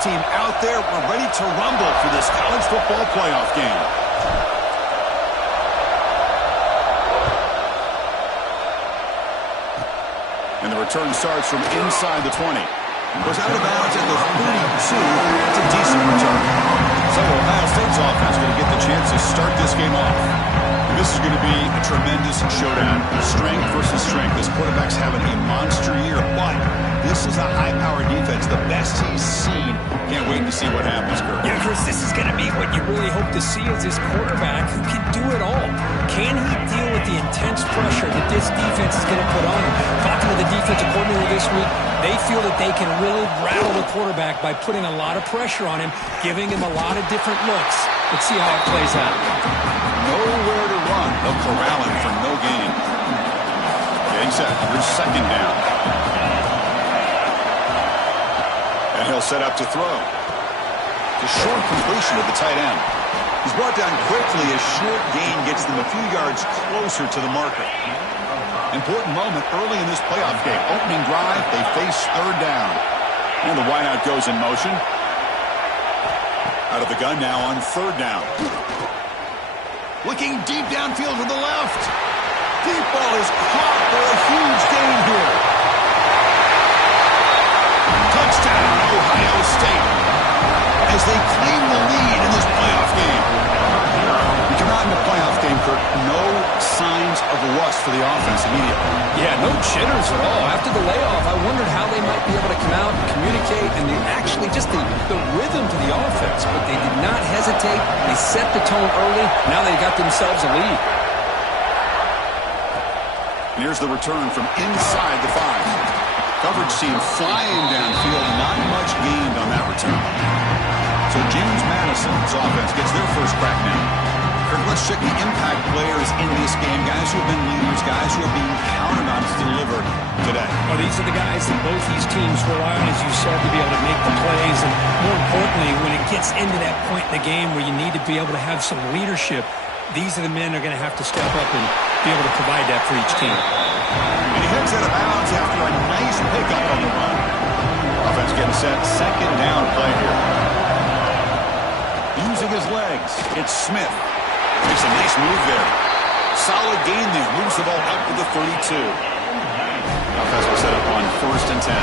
team out there. We're ready to rumble for this college football playoff game. And the return starts from inside the 20. Goes out of bounds at the 32. It's a decent return. So Ohio State's offense going to get the chance to start this game off. This is going to be a tremendous showdown. Strength versus strength. This quarterback's having a monster year, but this is a high-powered defense, the best he's seen. Can't wait to see what happens, Kirk. Yeah, Chris, this is going to be what you really hope to see is this quarterback who can do it all. Can he deal with the intense pressure that this defense is going to put on him? Talking to the defensive coordinator this week, they feel that they can really rattle the quarterback by putting a lot of pressure on him, giving him a lot of different looks. Let's see how it plays out. Nowhere to run. They'll corral him for no gain. Getting set. Here's second down. And he'll set up to throw. The short completion of the tight end. He's brought down quickly. A short gain gets them a few yards closer to the marker. Important moment early in this playoff game. Opening drive, they face third down. And the wideout goes in motion. Out of the gun now on third down. Looking deep downfield to the left. Deep ball is caught for a huge gain here. Touchdown, Ohio State. As they claim the lead in this playoff game. We come out in the playoff game, Kirk. No signs of rust for the offense immediately. Yeah, no jitters at all. After the layoff, I wondered how they might be able to come out and communicate and actually just the rhythm to the offense. But they did not hesitate. They set the tone early. Now they got themselves a lead. And here's the return from inside the 5. Coverage team flying downfield. Not much gained on that return. So James Madison's offense gets their first crack now. Kirk, let's check the impact players in this game. Guys who have been leaders, guys who are being counted on to deliver today. Well, these are the guys that both these teams rely on, as you said, to be able to make the plays. And more importantly, when it gets into that point in the game where you need to be able to have some leadership, these are the men that are going to have to step up and be able to provide that for each team. And he heads out of bounds after a nice pickup on the run. Offense getting set. Second down play here. Using his legs, it's Smith. Makes a nice move there. Solid gain there. Moves the ball up to the 32. Offense will set up on 1st and 10.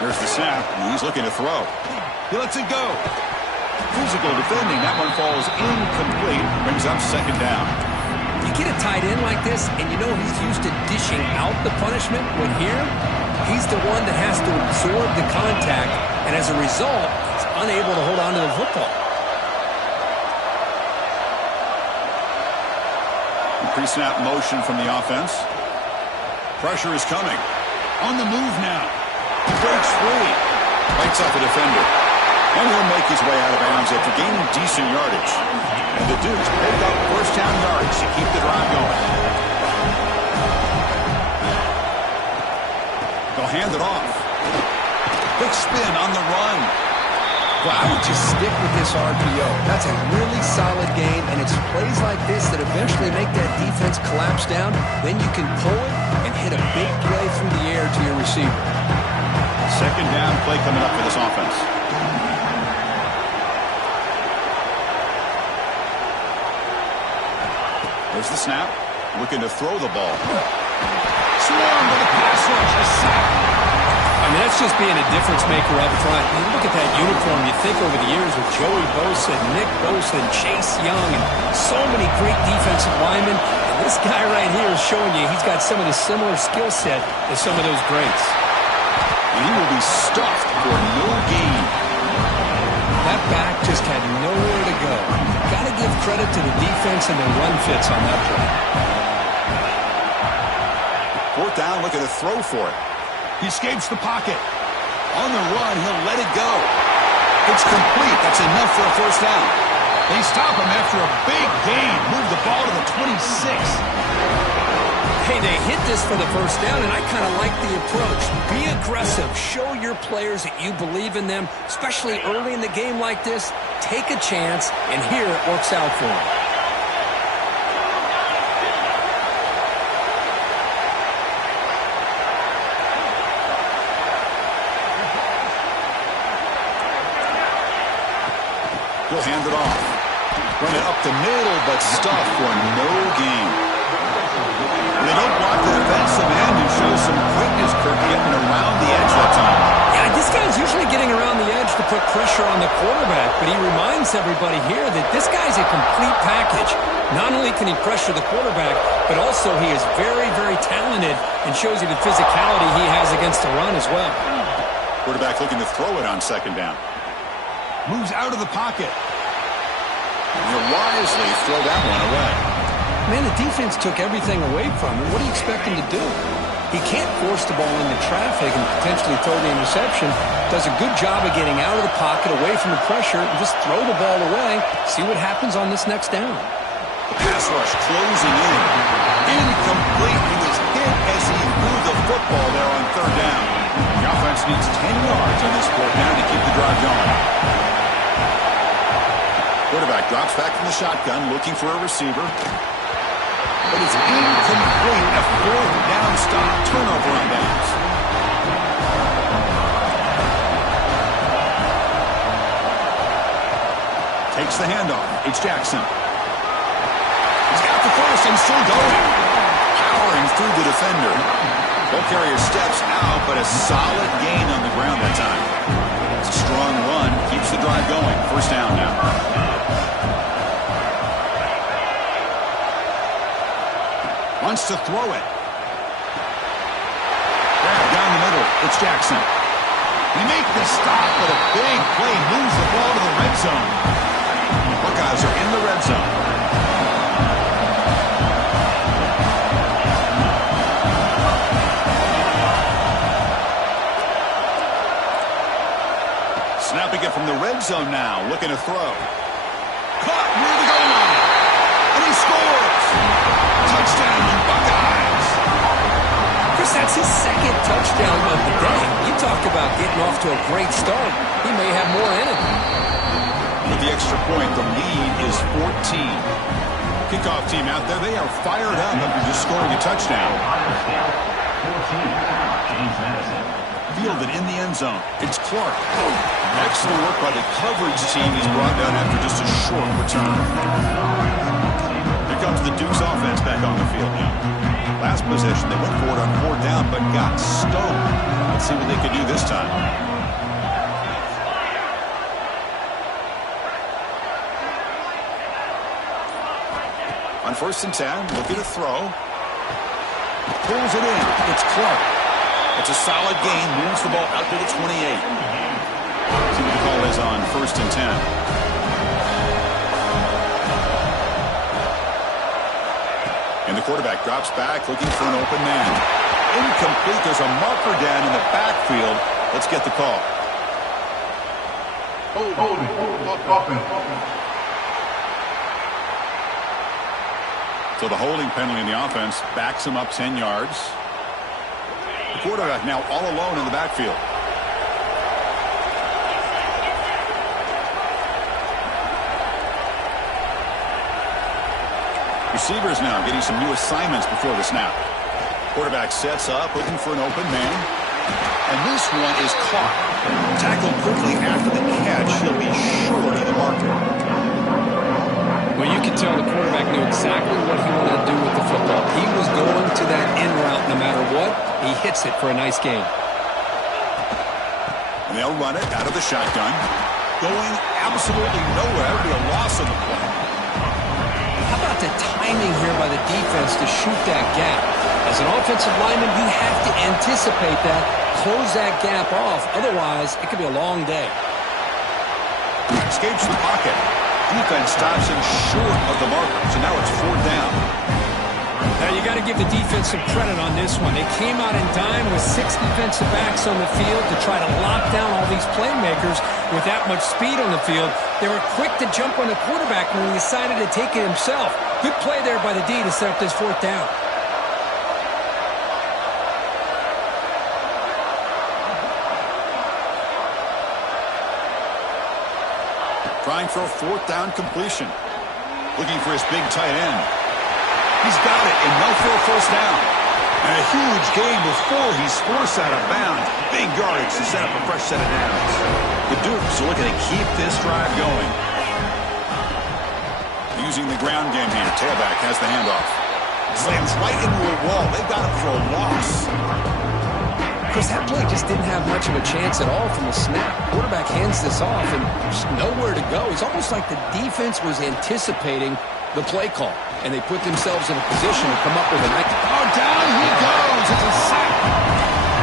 Here's the snap. He's looking to throw. He lets it go. Physical defending. That one falls incomplete. Brings up second down. You get a tight end like this, and you know he's used to dishing out the punishment. When here, he's the one that has to absorb the contact, and as a result, he's unable to hold on to the football. Pre-snap motion from the offense. Pressure is coming. On the move now. Breaks free. Bites off a defender. And he'll make his way out of bounds after gaining decent yardage. And the Dukes pick up first down yards to keep the drive going. They'll hand it off. Big spin on the run. Well, I would just stick with this RPO. That's a really solid game, and it's plays like this that eventually make that defense collapse down. Then you can pull it and hit a big play through the air to your receiver. Second down play coming up for this offense. There's the snap. Looking to throw the ball. Swarm with a pass rush. A sack. I mean, that's just being a difference maker up front. You look at that uniform, you think over the years with Joey Bosa, Nick Bosa, and Chase Young, and so many great defensive linemen. And this guy right here is showing you he's got some of the similar skill set as some of those greats. And he will be stuffed for no gain. That back just had nowhere to go. Got to give credit to the defense and their run fits on that play. 4th down, looking to throw for it. He escapes the pocket. On the run, he'll let it go. It's complete. That's enough for a first down. They stop him after a big gain. Move the ball to the 26. Hey, they hit this for the first down, and I kind of like the approach. Be aggressive. Show your players that you believe in them, especially early in the game like this. Take a chance, and here it works out for them. He'll hand it off. Run it up the middle, but stuffed for no gain. And they don't block the defensive end and show some quickness, Kirk, getting around the edge that time. Yeah, this guy's usually getting around the edge to put pressure on the quarterback, but he reminds everybody here that this guy's a complete package. Not only can he pressure the quarterback, but also he is very, very talented and shows you the physicality he has against the run as well. Quarterback looking to throw it on second down. Moves out of the pocket. And he'll wisely throw that one away. Man, the defense took everything away from him. What do you expect him to do? He can't force the ball into traffic and potentially throw the interception. Does a good job of getting out of the pocket, away from the pressure, and just throw the ball away. See what happens on this next down. The pass rush closing in. Incomplete. He was hit as he threw the football there on third down. The offense needs 10 yards on this fourth down to keep the drive going. Quarterback drops back from the shotgun, looking for a receiver. But it's incomplete. A fourth down stop. Turnover on downs. Takes the handoff. It's Jackson. He's got the first and still going. Powering through the defender. Ball carrier steps out, but a solid gain on the ground that time. It's a strong run. Keeps the drive going. First down now. Wants to throw it. Grab down the middle. It's Jackson. He makes the stop, but a big play moves the ball to the red zone. Buckeyes are in the red zone. Snapping it from the red zone now. Looking to throw. Caught near the goal line. And he scores. Touchdown, Buckeyes. Chris, that's his second touchdown of the day. You talk about getting off to a great start. He may have more in him. With the extra point, the lead is 14. Kickoff team out there, they are fired up after just scoring a touchdown. Fielded in the end zone. It's Clark. Excellent work by the coverage team. He's brought down after just a short return. Here comes the Duke's offense back on the field now. Last possession, they went for it on fourth down, but got stoned. Let's see what they can do this time. On first and 10, looking to throw. Pulls it in. It's Clark. It's a solid gain. Moves the ball out to the 28. See what the call is on first and 10. And the quarterback drops back, looking for an open man. Incomplete. There's a marker down in the backfield. Let's get the call. So the holding penalty in the offense backs him up 10 yards. The quarterback now all alone in the backfield. Receivers now getting some new assignments before the snap. Quarterback sets up, looking for an open man. And this one is caught. Tackled quickly after the catch. He'll be short of the marker. Well, you can tell the quarterback knew exactly what he wanted to do with the football. He was going to that in route no matter what. He hits it for a nice gain. And they'll run it out of the shotgun. Going absolutely nowhere. That would be a loss of the play. How about the timing here by the defense to shoot that gap? As an offensive lineman, you have to anticipate that, close that gap off. Otherwise, it could be a long day. Escapes the pocket. Defense stops him short of the marker. So now it's fourth down. Now, you got to give the defense some credit on this one. They came out in dime with 6 defensive backs on the field to try to lock down all these playmakers with that much speed on the field. They were quick to jump on the quarterback when he decided to take it himself. Good play there by the D to set up this fourth down. Trying for a fourth down completion. Looking for his big tight end. He's got it, and they'll throw first down. And a huge gain before he's forced out of bounds. Big yardage to set up a fresh set of downs. The Dukes are looking to keep this drive going. using the ground game here. Tailback has the handoff. Slams right into a wall. They've got him for a loss. Chris, that play just didn't have much of a chance at all from the snap. Quarterback hands this off and just nowhere to go. It's almost like the defense was anticipating the play call, and they put themselves in a position to come up with a nice... Oh, down he goes. It's a sack.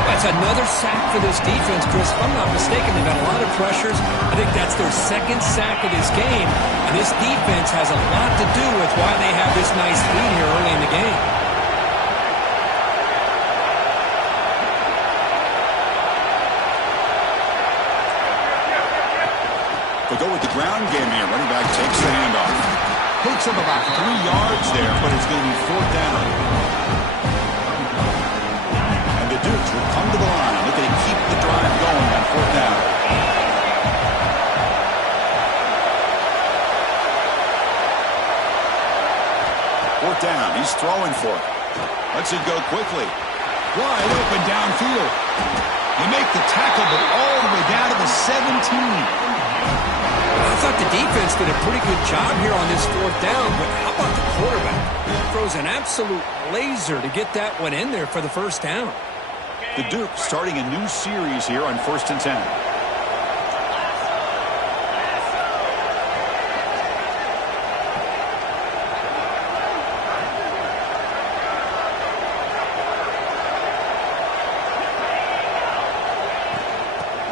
That's another sack for this defense, Chris. If I'm not mistaken, they've got a lot of pressures. I think that's their second sack of this game, and this defense has a lot to do with why they have this nice lead here early in the game. They go with the ground game here. Running back takes the handoff. Picks up about 3 yards there, but it's going to be 4th down. And the Dukes will come to the line, looking to keep the drive going on 4th down. Fourth down. He's throwing for it. Lets it go quickly. Wide open downfield. They make the tackle, but all the way down to the 17. I thought the defense did a pretty good job here on this 4th down, but how about the quarterback? Throws an absolute laser to get that one in there for the 1st down. The Dukes starting a new series here on 1st and 10.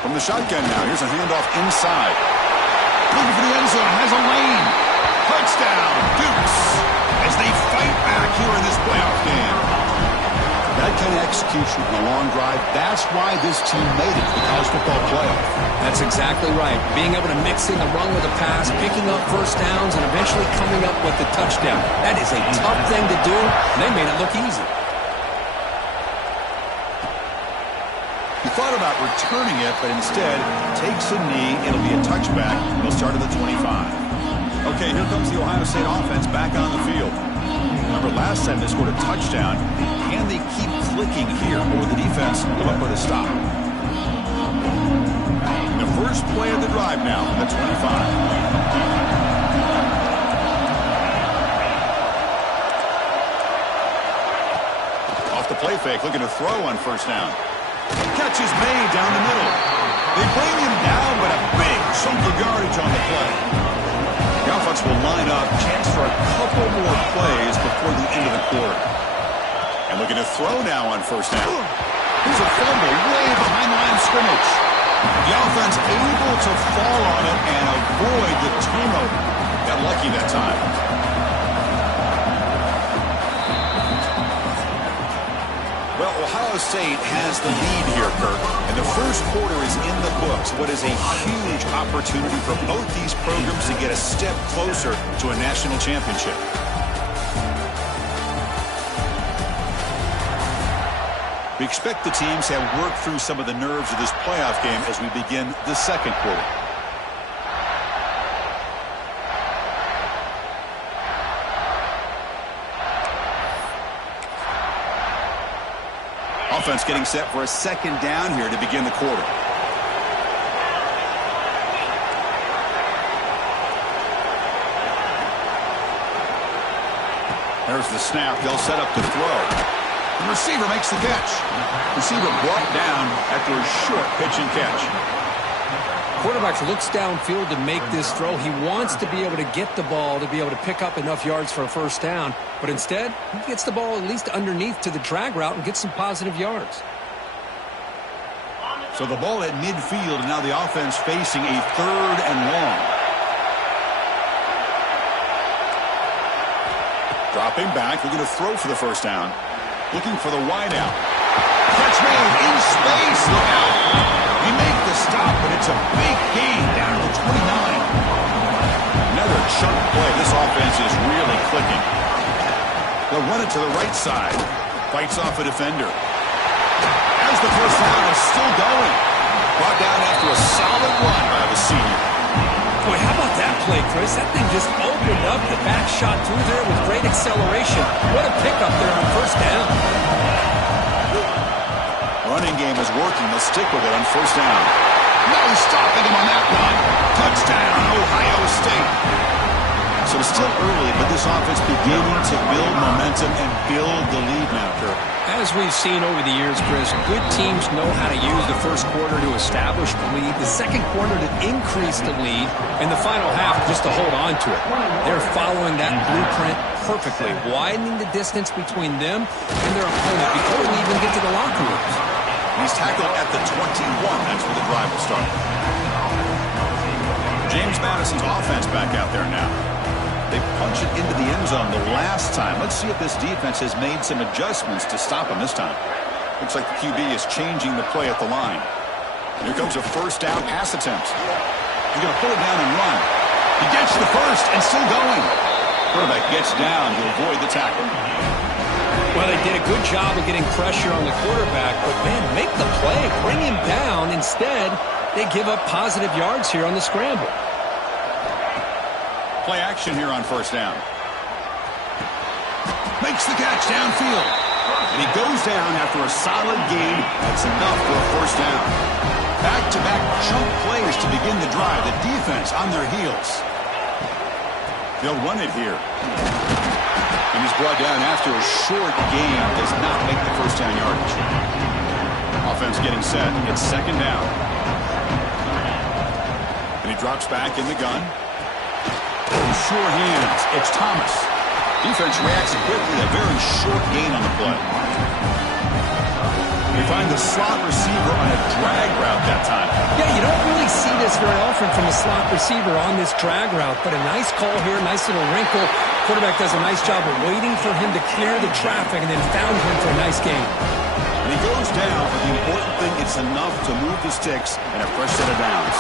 From the shotgun now, here's a handoff inside. Looking for the end zone, has a lane. Touchdown, Dukes, as they fight back here in this playoff game. That kind of execution on a long drive, that's why this team made it to the college football playoff. That's exactly right. Being able to mix in the run with a pass, picking up 1st downs, and eventually coming up with the touchdown. That is a tough thing to do, and they made it look easy. He thought about returning it, but instead takes a knee. It'll be a touchback. He'll start at the 25. Okay, here comes the Ohio State offense back on the field. Remember, last time they scored a touchdown. Can they keep clicking here, or will the defense come up with a stop? The first play of the drive now, the 25. Off the play fake, looking to throw on 1st down. Catch is made down the middle. They bring him down, but a big chunk of yardage on the play. The offense will line up, chance for a couple more plays before the end of the quarter. And looking to throw now on 1st down. Here's a fumble way behind the line of scrimmage. The offense able to fall on it and avoid the turnover. Got lucky that time. Well, Ohio State has the lead here, Kirk, and the first quarter is in the books. What is a huge opportunity for both these programs to get a step closer to a national championship. We expect the teams to have worked through some of the nerves of this playoff game as we begin the 2nd quarter. Offense getting set for a 2nd down here to begin the quarter. There's the snap. They'll set up to throw. The receiver makes the catch. Receiver brought down after a short pitch and catch. Quarterback looks downfield to make this throw. He wants to be able to get the ball to be able to pick up enough yards for a 1st down. But instead, he gets the ball at least underneath to the drag route and gets some positive yards. So the ball at midfield, and now the offense facing a 3rd and long. Dropping back, looking to throw for the 1st down. Looking for the wideout. Catch made in space. Look out. He make the stop, but it's a big gain down to the 29. Another chunk play. This offense is really clicking. They'll run it to the right side. Fights off a defender. As the 1st down is still going. Brought down after a solid run by the senior. Boy, how about that play, Chris? That thing just opened up. The back shot through there with great acceleration. What a pickup there on 1st down. Running game is working. They'll stick with it on 1st down. No stopping him on that one. Touchdown, Ohio State. So it's still early, but this offense beginning to build momentum and build the lead now, Kirk. As we've seen over the years, Chris, good teams know how to use the first quarter to establish the lead, the second quarter to increase the lead, and the final half just to hold on to it. They're following that blueprint perfectly, widening the distance between them and their opponent before they even get to the locker rooms. He's tackled at the 21. That's where the drive will start. James Madison's offense back out there now. They punched it into the end zone the last time. Let's see if this defense has made some adjustments to stop him this time. Looks like the QB is changing the play at the line. Here comes a first down pass attempt. He's going to pull it down and run. He gets the first and still going. Quarterback gets down to avoid the tackle. Well, they did a good job of getting pressure on the quarterback, but, man, make the play. Bring him down. Instead, they give up positive yards here on the scramble. Play action here on first down. Makes the catch downfield. And he goes down after a solid gain. That's enough for a first down. Back-to-back chunk plays to begin the drive. The defense on their heels. They'll run it here. And he's brought down after a short gain. Does not make the first down yardage. Offense getting set. It's second down. And he drops back in the gun. Sure hands. It's Thomas. Defense reacts quickly. A very short gain on the play. They find the slot receiver on a drag route that time. Yeah, you don't really see this very often from a slot receiver on this drag route, but a nice call here, nice little wrinkle. Quarterback does a nice job of waiting for him to clear the traffic and then found him for a nice gain. And he goes down, but the important thing, it's enough to move the sticks and a fresh set of downs.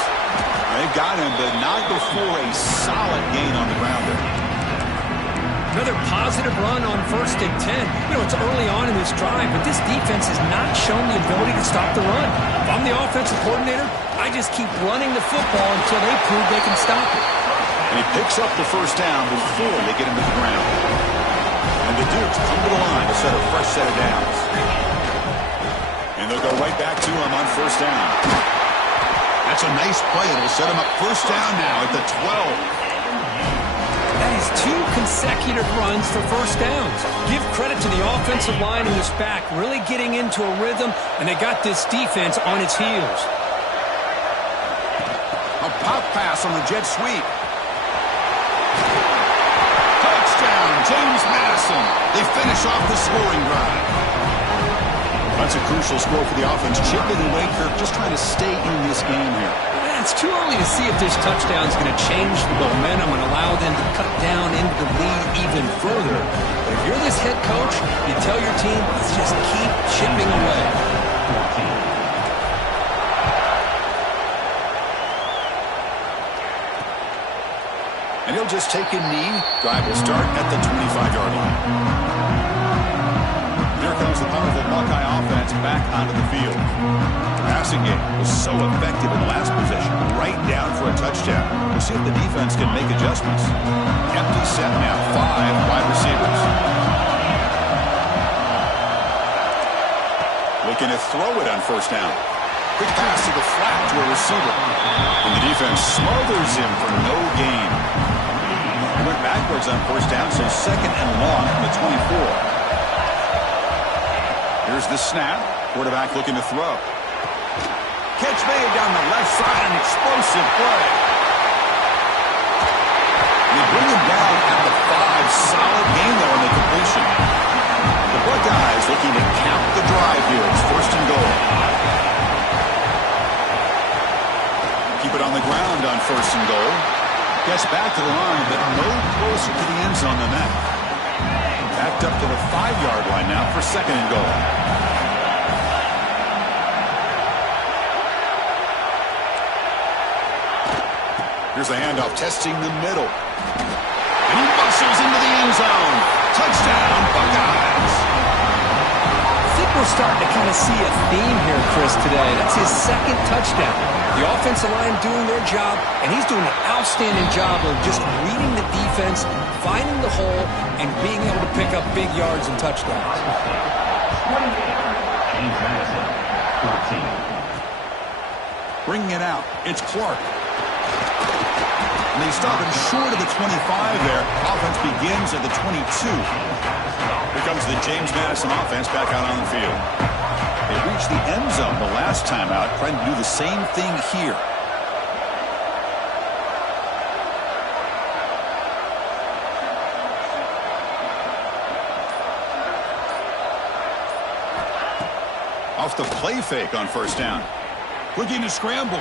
They've got him, but not before a solid gain on the ground there. Another positive run on 1st and 10. You know, it's early on in this drive, but this defense has not shown the ability to stop the run. If I'm the offensive coordinator, I just keep running the football until they prove they can stop it. And he picks up the first down before they get him to the ground. And the Dukes come to the line to set a fresh set of downs. And they'll go right back to him on first down. That's a nice play. It'll set him up first down now at the 12. That is 2 consecutive runs for first downs. Give credit to the offensive line and this back, really getting into a rhythm, and they got this defense on its heels. A pop pass on the jet sweep. Touchdown, James Madison. They finish off the scoring drive. That's a crucial score for the offense. Chipping away, Kirk, just trying to stay in this game here. It's too early to see if this touchdown is going to change the momentum and allow them to cut down into the lead even further. But if you're this head coach, you tell your team, let's just keep chipping away. And he'll just take a knee. Drive will start at the 25-yard line. Here comes the powerful Buckeye offense back onto the field. The passing game was so effective in the last possession, right down for a touchdown. We'll see if the defense can make adjustments. Empty set now, 5 wide receivers. Looking to throw it on first down. Quick pass to the flat to a receiver. And the defense smothers him for no gain. He went backwards on first down, so second and long from the 24. Here's the snap. Quarterback looking to throw. Catch made down the left side, an explosive play. They bring him down at the 5. Solid gain, though, on the completion. The Buckeyes looking to count the drive here. It's first and goal. Keep it on the ground on first and goal. Gets back to the line, but no closer to the end zone than that. Backed up to the 5-yard line now for second and goal. Here's the handoff, testing the middle. And he muscles into the end zone. Touchdown, Buckeyes. I think we're starting to kind of see a theme here, Chris, today. That's his second touchdown. The offensive line doing their job, and he's doing an outstanding job of just reading the defense, finding the hole, and being able to pick up big yards and touchdowns. Bringing it out, it's Clark. And they stop him short of the 25 there. Offense begins at the 22. Here comes the James Madison offense back out on the field. They reached the end zone the last time out, trying to do the same thing here. Off the play fake on first down. Looking to scramble.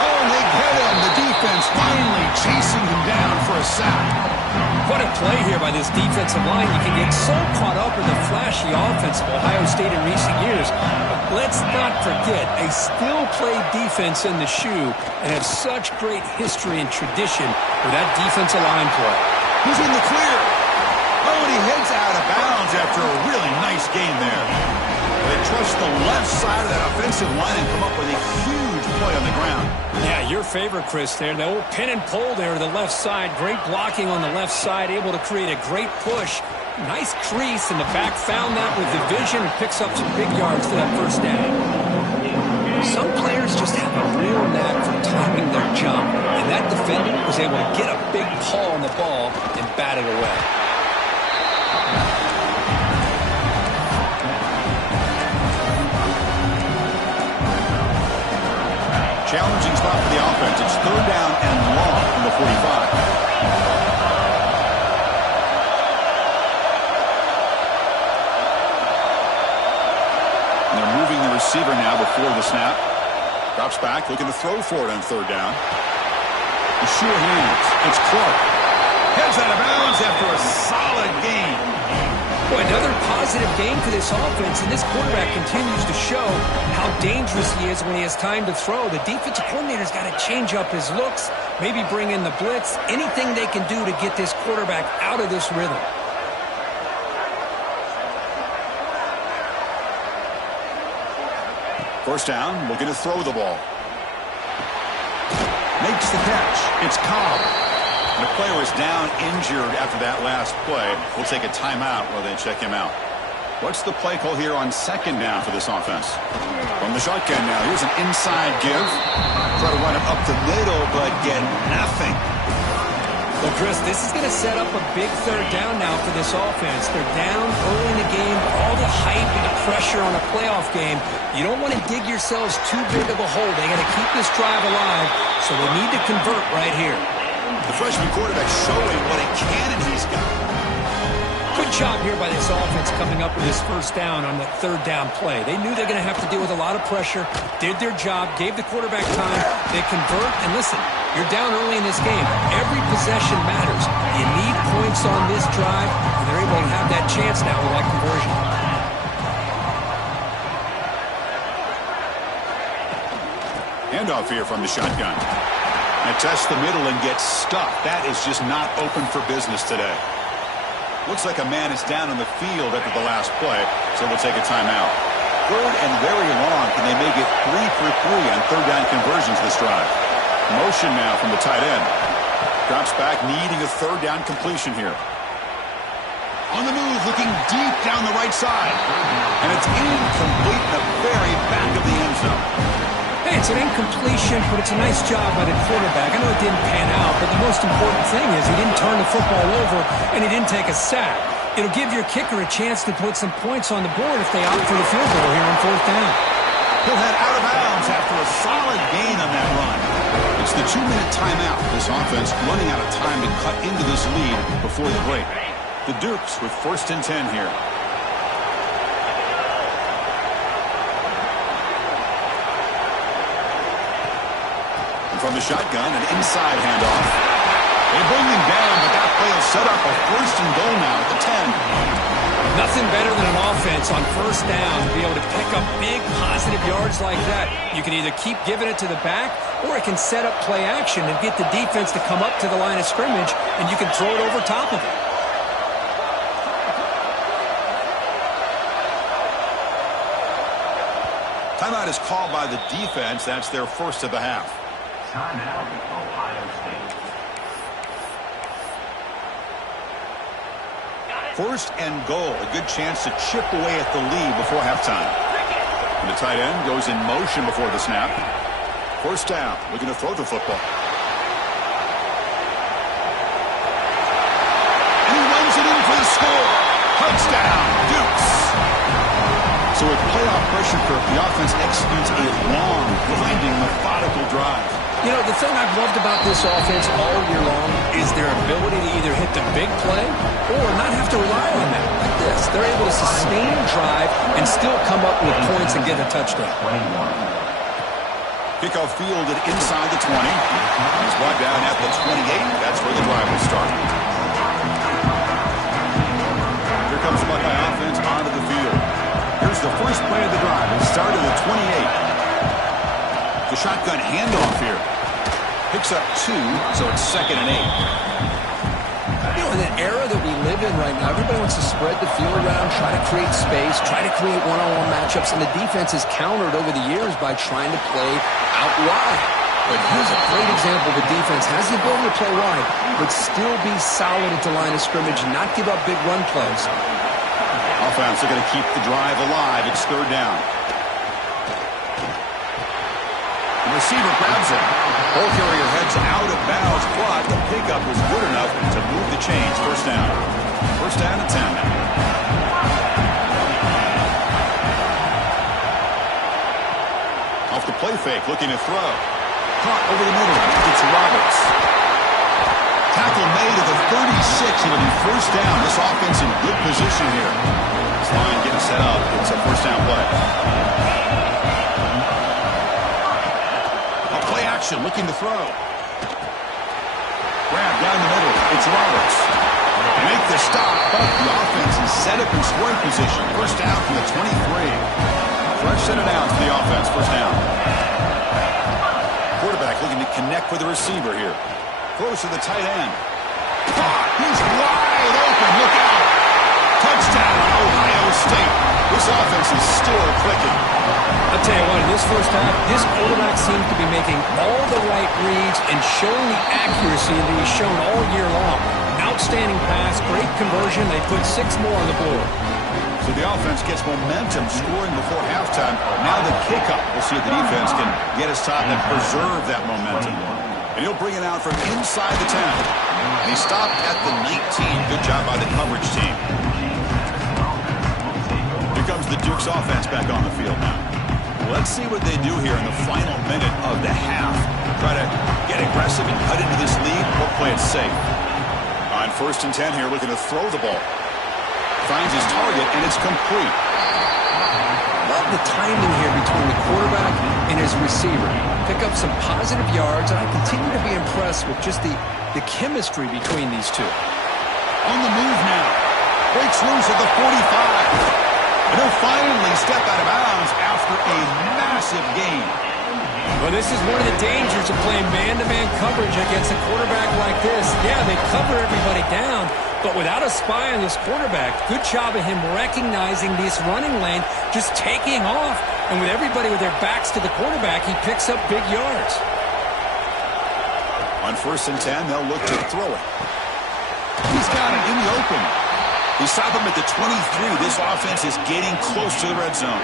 Oh, and they get him. The defense finally chasing him down for a sack. What a play here by this defensive line. You can get so caught up in the flashy offense of Ohio State in recent years. But let's not forget, a still play defense in the shoe and have such great history and tradition with that defensive line play. Who's in the clear? Oh, and he heads out of bounds after a really nice game there. They trust the left side of that offensive line and come up with a huge play on the ground. Yeah, your favorite, Chris, there. The old pin and pull there to the left side. Great blocking on the left side, able to create a great push. Nice crease, and the back found that with the vision and picks up some big yards for that first down. Some players just have a real knack for timing their jump, and that defender was able to get a big paw on the ball and bat it away. Challenging spot for the offense. It's third down and long from the 45. And they're moving the receiver now before the snap. Drops back, looking to throw for it on third down. The sure hands. It's Clark. Heads out of bounds after a solid game. Boy, another positive game for this offense, and this quarterback continues to show how dangerous he is when he has time to throw. The defensive coordinator's got to change up his looks, maybe bring in the blitz, anything they can do to get this quarterback out of this rhythm. First down, looking to throw the ball. Makes the catch. It's Cobb. The player is down injured after that last play. We'll take a timeout while they check him out. What's the play call here on second down for this offense? From the shotgun now, here's an inside give. Try to run it up the middle, but get nothing. Well, Chris, this is going to set up a big third down now for this offense. They're down early in the game, all the hype and the pressure on a playoff game. You don't want to dig yourselves too big of a hole. They got to keep this drive alive, so they need to convert right here. The freshman quarterback showing what a cannon he's got. Good job here by this offense coming up with this first down on the third down play. They knew they're going to have to deal with a lot of pressure, did their job, gave the quarterback time. They convert, and listen, you're down early in this game. Every possession matters. You need points on this drive, and they're able to have that chance now with that conversion. Handoff here from the shotgun. And tests the middle and gets stuck. That is just not open for business today. Looks like a man is down on the field after the last play, so we'll take a timeout. Third and very long. Can they make it 3 for 3 on third down conversions this drive? Motion now from the tight end. Drops back, needing a third down completion here. On the move, looking deep down the right side. And it's incomplete in the very back of the end zone. Hey, it's an incompletion, but it's a nice job by the quarterback. I know it didn't pan out, but the most important thing is he didn't turn the football over and he didn't take a sack. It'll give your kicker a chance to put some points on the board if they opt for the field goal here on fourth down. He'll head out of bounds after a solid gain on that run. It's the 2-minute timeout. This offense running out of time to cut into this lead before the break. The Dukes with first and 10 here. From the shotgun, an inside handoff. They bring him down, but that play will set up a first and goal now at the 10. Nothing better than an offense on first down to be able to pick up big positive yards like that. You can either keep giving it to the back, or it can set up play action and get the defense to come up to the line of scrimmage, and you can throw it over top of it. Timeout is called by the defense. That's their first of the half. Timeout, Ohio State. First and goal. A good chance to chip away at the lead before halftime. And the tight end goes in motion before the snap. First down, looking to throw the football. And he runs it in for the score. Touchdown, Dukes. So with playoff pressure, the offense executes a long, grinding, methodical drive. You know, the thing I've loved about this offense all year long is their ability to either hit the big play or not have to rely on that. Like this, they're able to sustain a drive and still come up with points and get a touchdown. Kickoff fielded inside the 20. He's brought down at the 28. That's where the drive will start. Here comes the Buckeye offense onto the field. Here's the first play of the drive. It started at 28. The shotgun handoff here. Picks up 2, so it's 2nd and 8. You know, in an era that we live in right now, everybody wants to spread the field around, try to create space, try to create one-on-one matchups, and the defense has countered over the years by trying to play out wide. But here's a great example. The defense has the ability to play wide, but still be solid at the line of scrimmage and not give up big run plays. Offense, they're going to keep the drive alive. It's 3rd down. The receiver grabs it. Ball carrier heads out of bounds, but the pickup was good enough to move the chains. First down. First down at 10 now. Off the play fake, looking to throw. Caught over the middle. It's Roberts. Tackle made at the 36. It'll be first down. This offense in good position here. This line getting set up. It's a first down play. Play action, looking to throw. Grab down the middle. It's Roberts. Make the stop, but the offense is set up in scoring position. First down from the 23. Fresh set of downs for the offense. First down. Quarterback looking to connect with the receiver here. Throws to the tight end. He's wide open. Look out. Touchdown, Ohio State. This offense is still clicking. I'll tell you what, in this first half, this quarterback seems to be making all the right reads and showing the accuracy that he's shown all year long. Outstanding pass, great conversion. They put 6 more on the board. So the offense gets momentum, scoring before halftime. Now the kickoff. We'll see if the defense can get us top and preserve that momentum. And he'll bring it out from inside the 10. And he stopped at the 19. Good job by the coverage team. Here comes the Dukes offense back on the field now. Let's see what they do here in the final minute of the half. Try to get aggressive and cut into this lead or play it safe. On 1st and 10 here, looking to throw the ball. Finds his target, and it's complete. Love the timing here between the quarterback and his receiver. Pick up some positive yards, and I continue to be impressed with just the chemistry between these two. On the move now. Breaks loose at the 45. And he'll finally step out of bounds after a massive gain. Well, this is one of the dangers of playing man-to-man coverage against a quarterback like this. Yeah, they cover everybody down, but without a spy on this quarterback, good job of him recognizing this running lane, just taking off. And with everybody with their backs to the quarterback, he picks up big yards. On 1st and 10, they'll look to throw it. He's got it in the open. They stop him at the 23. This offense is getting close to the red zone.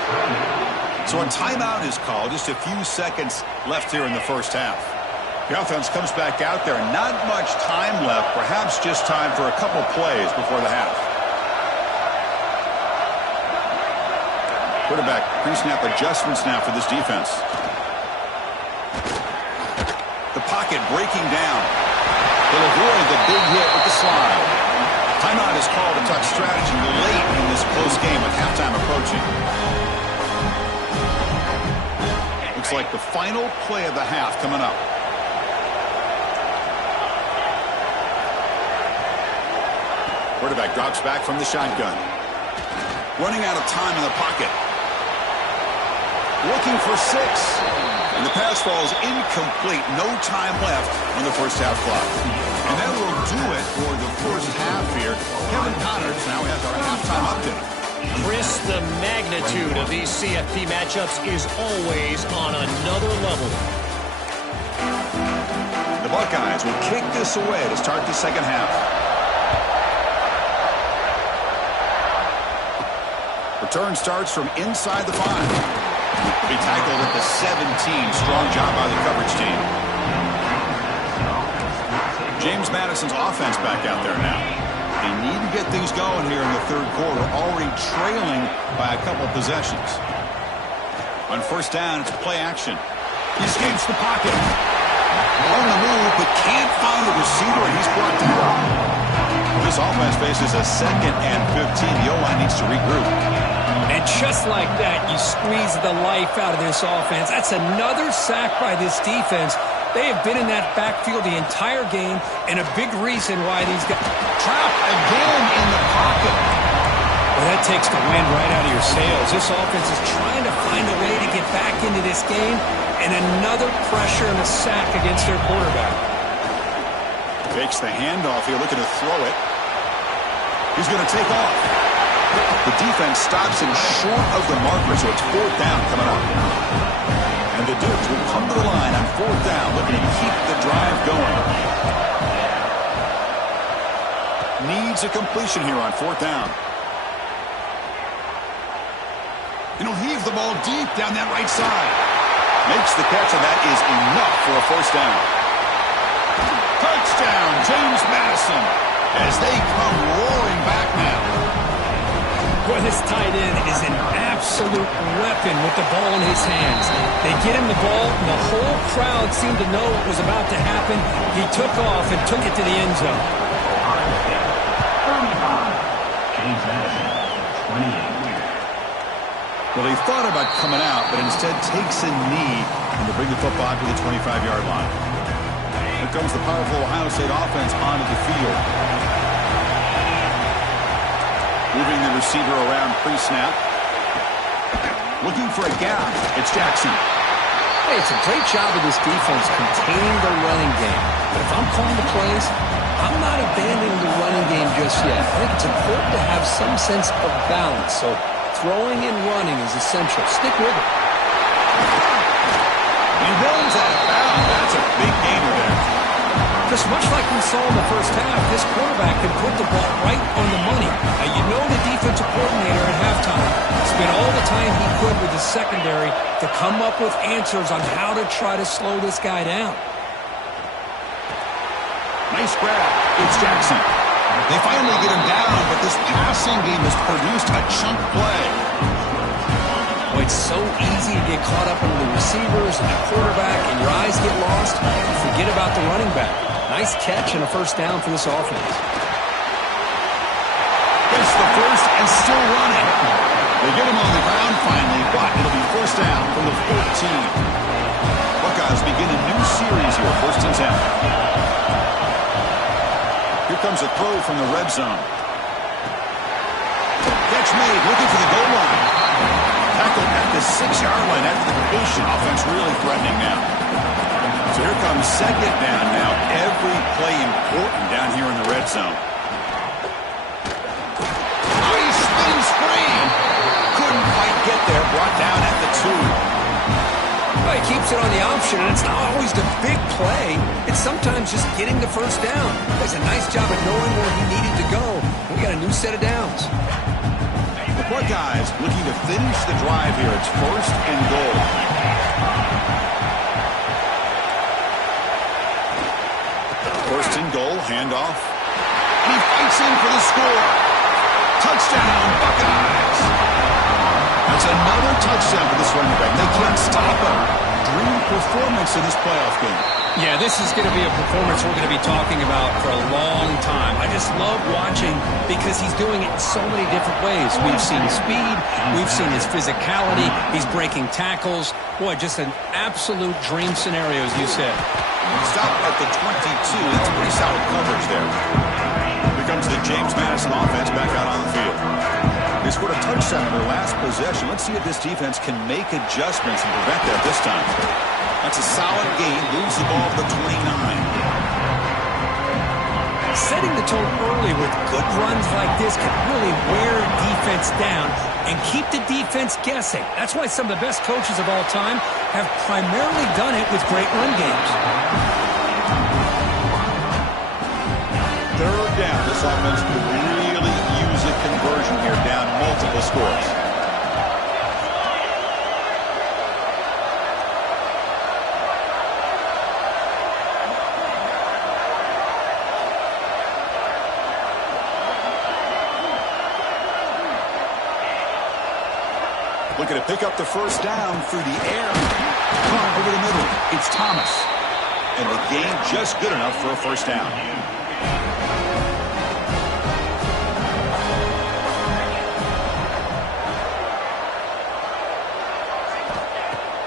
So a timeout is called. Just a few seconds left here in the first half. The offense comes back out there. Not much time left. Perhaps just time for a couple plays before the half. Quarterback pre-snap adjustments now for this defense. The pocket breaking down. They'll avoid the big hit with the slide. Timeout is called to talk strategy late in this close game with halftime approaching. Looks like the final play of the half coming up. Quarterback drops back from the shotgun. Running out of time in the pocket. Looking for 6. And the pass falls incomplete. No time left on the first half clock. And that will do it for the first half here. Kevin Connors now has our halftime update. Chris, the magnitude of these CFP matchups is always on another level. The Buckeyes will kick this away to start the second half. Return starts from inside the 5. He'll be tackled at the 17. Strong job by the coverage team. James Madison's offense back out there now. They need to get things going here in the third quarter, already trailing by a couple possessions. On first down, it's play action. He escapes the pocket. On the move, but can't find the receiver, and he's brought down. This offense faces a 2nd and 15. The O-line needs to regroup. And just like that, you squeeze the life out of this offense. That's another sack by this defense. They have been in that backfield the entire game, and a big reason why these guys... Trapped again in the pocket. Well, that takes the wind right out of your sails. This offense is trying to find a way to get back into this game, and another pressure and a sack against their quarterback. Takes the handoff here, looking to throw it. He's going to take off. The defense stops him short of the marker, so it's 4th down coming up. And the Dukes will come to the line on 4th down, looking to keep the drive going. Needs a completion here on 4th down. And he'll heave the ball deep down that right side. Makes the catch, and that is enough for a 1st down. Touchdown, James Madison, as they come roaring back now. Boy, this tight end is an absolute weapon with the ball in his hands. They get him the ball, and the whole crowd seemed to know what was about to happen. He took off and took it to the end zone. James Madison, 28. Well, he thought about coming out, but instead takes a knee and to bring the football to the 25-yard line. Here comes the powerful Ohio State offense onto the field. Moving the receiver around pre-snap. Looking for a gap. It's Jackson. Hey, it's a great job of this defense containing the running game. But if I'm calling the plays, I'm not abandoning the running game just yet. I think it's important to have some sense of balance. So throwing and running is essential. Stick with it. He runs out of bounds. That's a big gainer there. Just much like we saw in the first half, this quarterback can put the ball right on the money. Now, you know the defensive coordinator at halftime spent all the time he could with the secondary to come up with answers on how to try to slow this guy down. Nice grab. It's Jackson. They finally get him down, but this passing game has produced a chunk play. Boy, it's so easy to get caught up in the receivers and the quarterback, and your eyes get lost. Forget about the running back. Nice catch and a 1st down for this offense. Gets the first and still running. They get him on the ground finally, but it'll be 1st down from the 14. Buckeyes begin a new series here, 1st and 10. Here comes a throw from the red zone. Catch made, looking for the goal line. Tackled at the 6-yard line after the completion. Offense really threatening now. So here comes 2nd down now. Every play important down here in the red zone. Nice spin screen. Couldn't quite get there. Brought down at the 2. Well, he keeps it on the option, and it's not always the big play. It's sometimes just getting the 1st down. Does a nice job of knowing where he needed to go. We got a new set of downs. The Buckeyes looking to finish the drive here. It's 1st and goal. First and goal, handoff. And he fights in for the score. Touchdown, Buckeyes. That's another touchdown for this running back. They can't stop him. Dream performance in this playoff game. Yeah, this is going to be a performance we're going to be talking about for a long time. I just love watching because he's doing it in so many different ways. We've seen speed. We've seen his physicality. He's breaking tackles. Boy, just an absolute dream scenario, as you said. Stop at the 22. That's pretty solid coverage there. Here comes the James Madison offense back out on the field. They scored a touchdown in their last possession. Let's see if this defense can make adjustments and prevent that this time. That's a solid gain. Moves the ball to the 29. Setting the tone early with good runs like this can really wear defense down and keep the defense guessing. That's why some of the best coaches of all time have primarily done it with great run games. 3rd down. This offense could really use a conversion here, down multiple scores. Looking to pick up the first down through the air. Caught over the middle. It's Thomas. And the gain just good enough for a first down.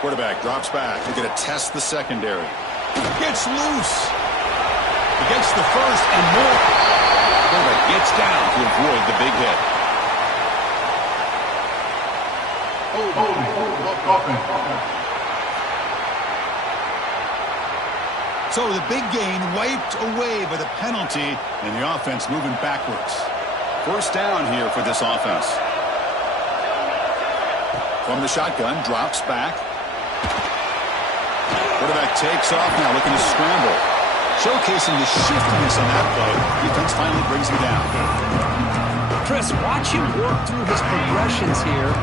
Quarterback drops back. They're going to test the secondary. Gets loose. He gets the first and more. Quarterback gets down to avoid the big hit. So the big gain wiped away by the penalty, and the offense moving backwards. First down here for this offense. From the shotgun, drops back. Quarterback takes off now, looking to scramble. Showcasing the shiftiness on that play. Defense finally brings him down. Chris, watch him work through his progressions here.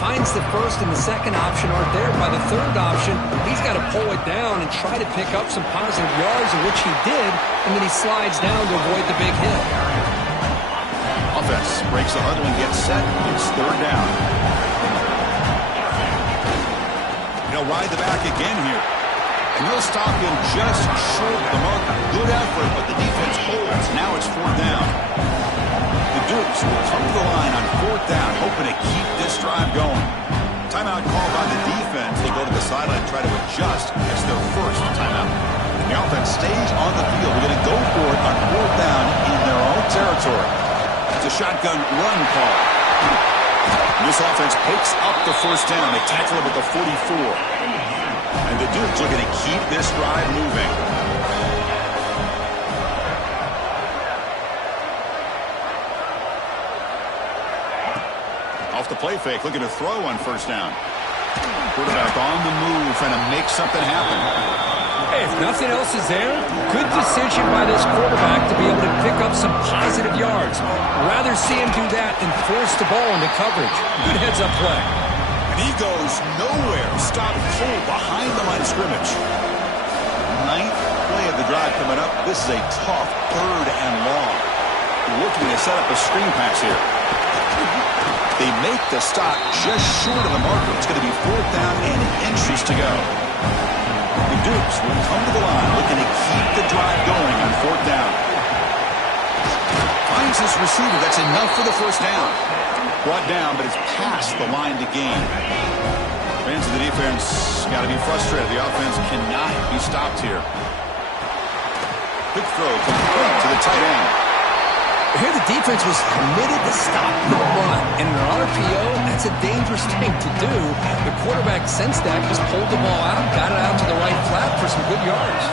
Finds the first and the second option aren't there. By the third option, he's got to pull it down and try to pick up some positive yards, in which he did, and then he slides down to avoid the big hit. Offense breaks the huddle and gets set. It's third down. They'll ride the back again here. And they'll stop him just short of the mark. Good effort, but the defense holds. Now it's fourth down. The Dukes will come to the line on fourth down, hoping to keep this drive going. Timeout called by the defense. They go to the sideline and try to adjust. It's their first timeout. The offense stays on the field. They're going to go for it on fourth down in their own territory. It's a shotgun run call. This offense picks up the first down. They tackle him at the 44. And the Dukes are going to keep this drive moving. Off the play fake, looking to throw on first down. Quarterback on the move, trying to make something happen. Hey, if nothing else is there, good decision by this quarterback to be able to pick up some positive yards. Rather see him do that than force the ball into coverage. Good heads-up play. And he goes nowhere. Stop full behind the line of scrimmage. Ninth play of the drive coming up. This is a tough third and long. Looking to set up a screen pass here. They make the stop just short of the marker. It's going to be fourth down and inches to go. The Dukes will come to the line looking to keep the drive going on fourth down. Finds his receiver. That's enough for the first down. Brought down, but it's past the line to gain. Fans of the defense got to be frustrated. The offense cannot be stopped here. Quick throw complete to the tight end. Here the defense was committed to stop the run. And in an RPO, that's a dangerous thing to do. The quarterback sensed that, just pulled the ball out, got it out to the right flat for some good yards.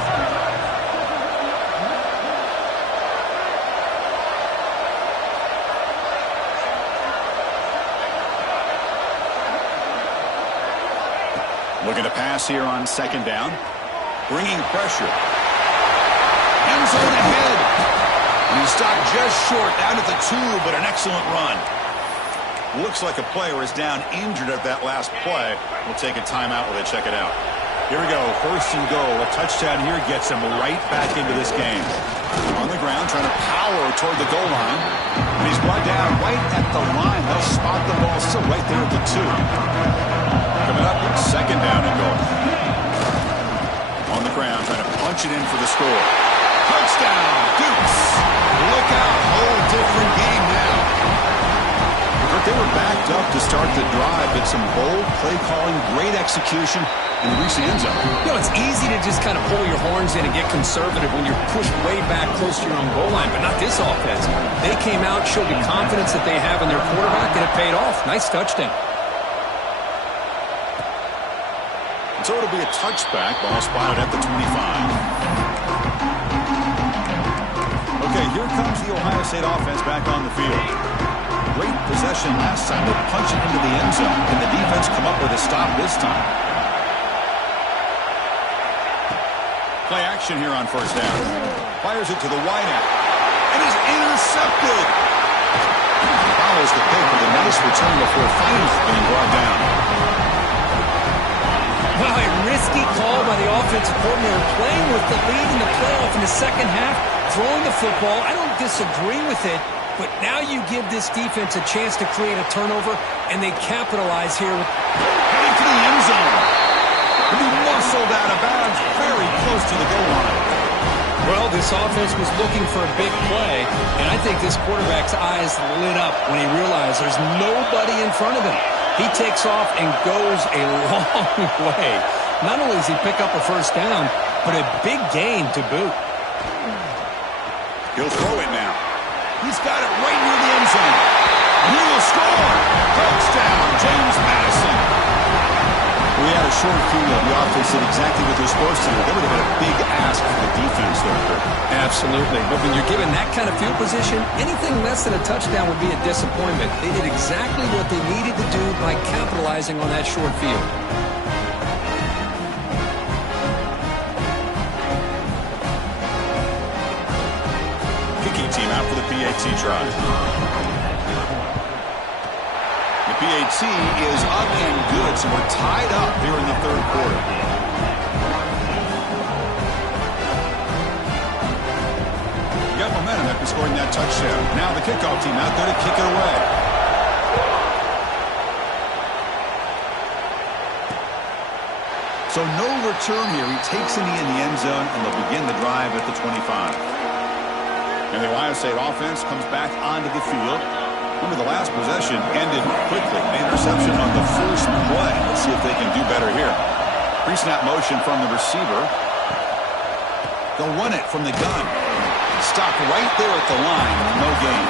Looking to pass here on second down. Bringing pressure. End zone ahead. And he stopped just short, down at the 2, but an excellent run. Looks like a player is down injured at that last play. We'll take a timeout while they check it out. Here we go, first and goal. A touchdown here gets him right back into this game. On the ground, trying to power toward the goal line. And he's brought down right at the line. They'll spot the ball still right there at the 2. Coming up, second down and goal. On the ground, trying to punch it in for the score. Touchdown, Dukes. Look out, whole different game now. They were backed up to start the drive, but some bold play calling, great execution, and reach the end zone. You know, it's easy to just kind of pull your horns in and get conservative when you're pushed way back close to your own goal line, but not this offense. They came out, showed the confidence that they have in their quarterback, and it paid off. Nice touchdown. So it'll be a touchback, ball spotted at the 25. Okay, here comes the Ohio State offense back on the field. Great possession last time. They punch it into the end zone, and the defense come up with a stop this time. Play action here on first down. Fires it to the wideout, and is intercepted. Follows the pick with a nice return before finally being brought down. Well, a risky call by the offensive coordinator, playing with the lead in the playoff in the second half, throwing the football. I don't disagree with it. but now you give this defense a chance to create a turnover, and they capitalize here. Heading to the end zone. He muscled out of bounds very close to the goal line. Well, this offense was looking for a big play, and I think this quarterback's eyes lit up when he realized there's nobody in front of him. He takes off and goes a long way. Not only does he pick up a first down, but a big gain to boot. He'll throw it now. He's got it right near the end zone. He will score. Touchdown, James Madison. We had a short field. The offense did exactly what they're supposed to do. That would have been a big ask for the defense there. Absolutely. But when you're given that kind of field position, anything less than a touchdown would be a disappointment. They did exactly what they needed to do by capitalizing on that short field. Kicking team out for the PAT drive. The PAT is up and good, so we're tied up here in the third quarter. Got momentum after scoring that touchdown. Now the kickoff team out there to kick it away. So no return here. He takes it in the end zone, and they'll begin the drive at the 25. And the Ohio State offense comes back onto the field. Remember, the last possession ended quickly. An interception on the first play. Let's see if they can do better here. Pre-snap motion from the receiver. They'll run it from the gun. Stopped right there at the line. No gain.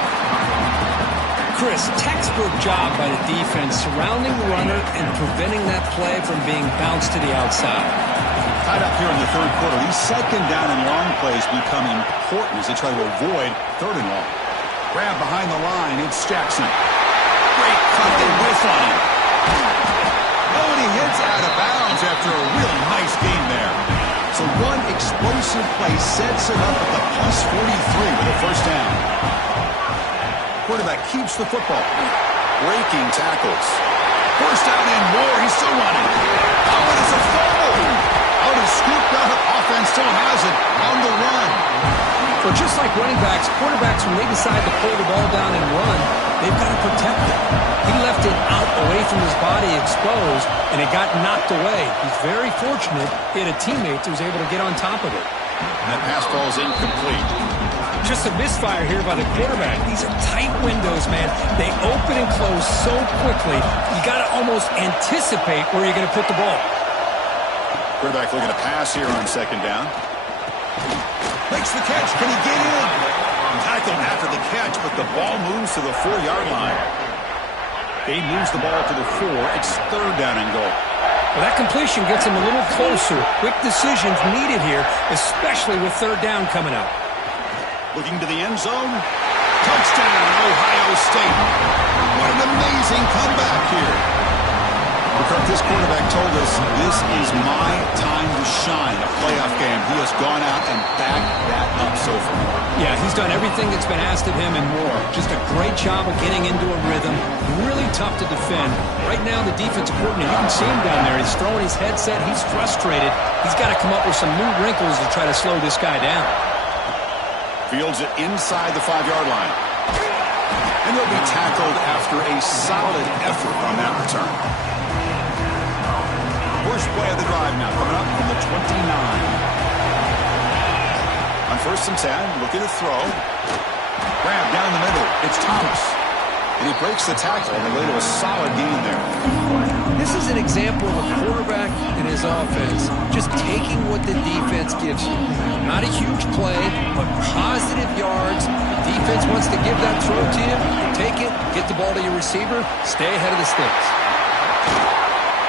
Chris, textbook job by the defense surrounding the runner and preventing that play from being bounced to the outside. Tied up here in the third quarter. These second down and long plays become important as they try to avoid third and long. Grab behind the line. It's Jackson. Great cut. They whiff on him. Oh, and he hits out of bounds after a really nice game there. So one explosive play sets him up at the plus 43 with a first down. Quarterback keeps the football. Breaking tackles. First down and more. He's still running. Oh, and it's a fumble. Out and scooped up. Offense still has it on the run. So just like running backs, quarterbacks, when they decide to pull the ball down and run, they've got to protect it. He left it out away from his body exposed, and it got knocked away. He's very fortunate he had a teammate who was able to get on top of it. And that pass ball is incomplete. Just a misfire here by the quarterback. These are tight windows, man. They open and close so quickly, you got to almost anticipate where you're going to put the ball. Quarterback looking to pass here on second down. Makes the catch. Can he get in? Tackled after the catch, but the ball moves to the 4-yard line. He moves the ball to the 4. It's third down and goal. Well, that completion gets him a little closer. Quick decisions needed here, especially with third down coming up. Looking to the end zone. Touchdown, Ohio State. What an amazing comeback here. This quarterback told us this is my time to shine, a playoff game. He has gone out and backed that up so far. Yeah, he's done everything that's been asked of him and more. Just a great job of getting into a rhythm. Really tough to defend. Right now, the defensive coordinator, you can see him down there. He's throwing his headset. He's frustrated. He's got to come up with some new wrinkles to try to slow this guy down. Fields it inside the 5-yard line. And he'll be tackled after a solid effort on that return. First play of the drive now, coming up from the 29. On 1st and 10, looking to throw. Grab down the middle. It's Thomas. And he breaks the tackle on the way to a solid gain there. This is an example of a quarterback and his offense just taking what the defense gives you. Not a huge play, but positive yards. The defense wants to give that throw to you. Take it, get the ball to your receiver, stay ahead of the sticks.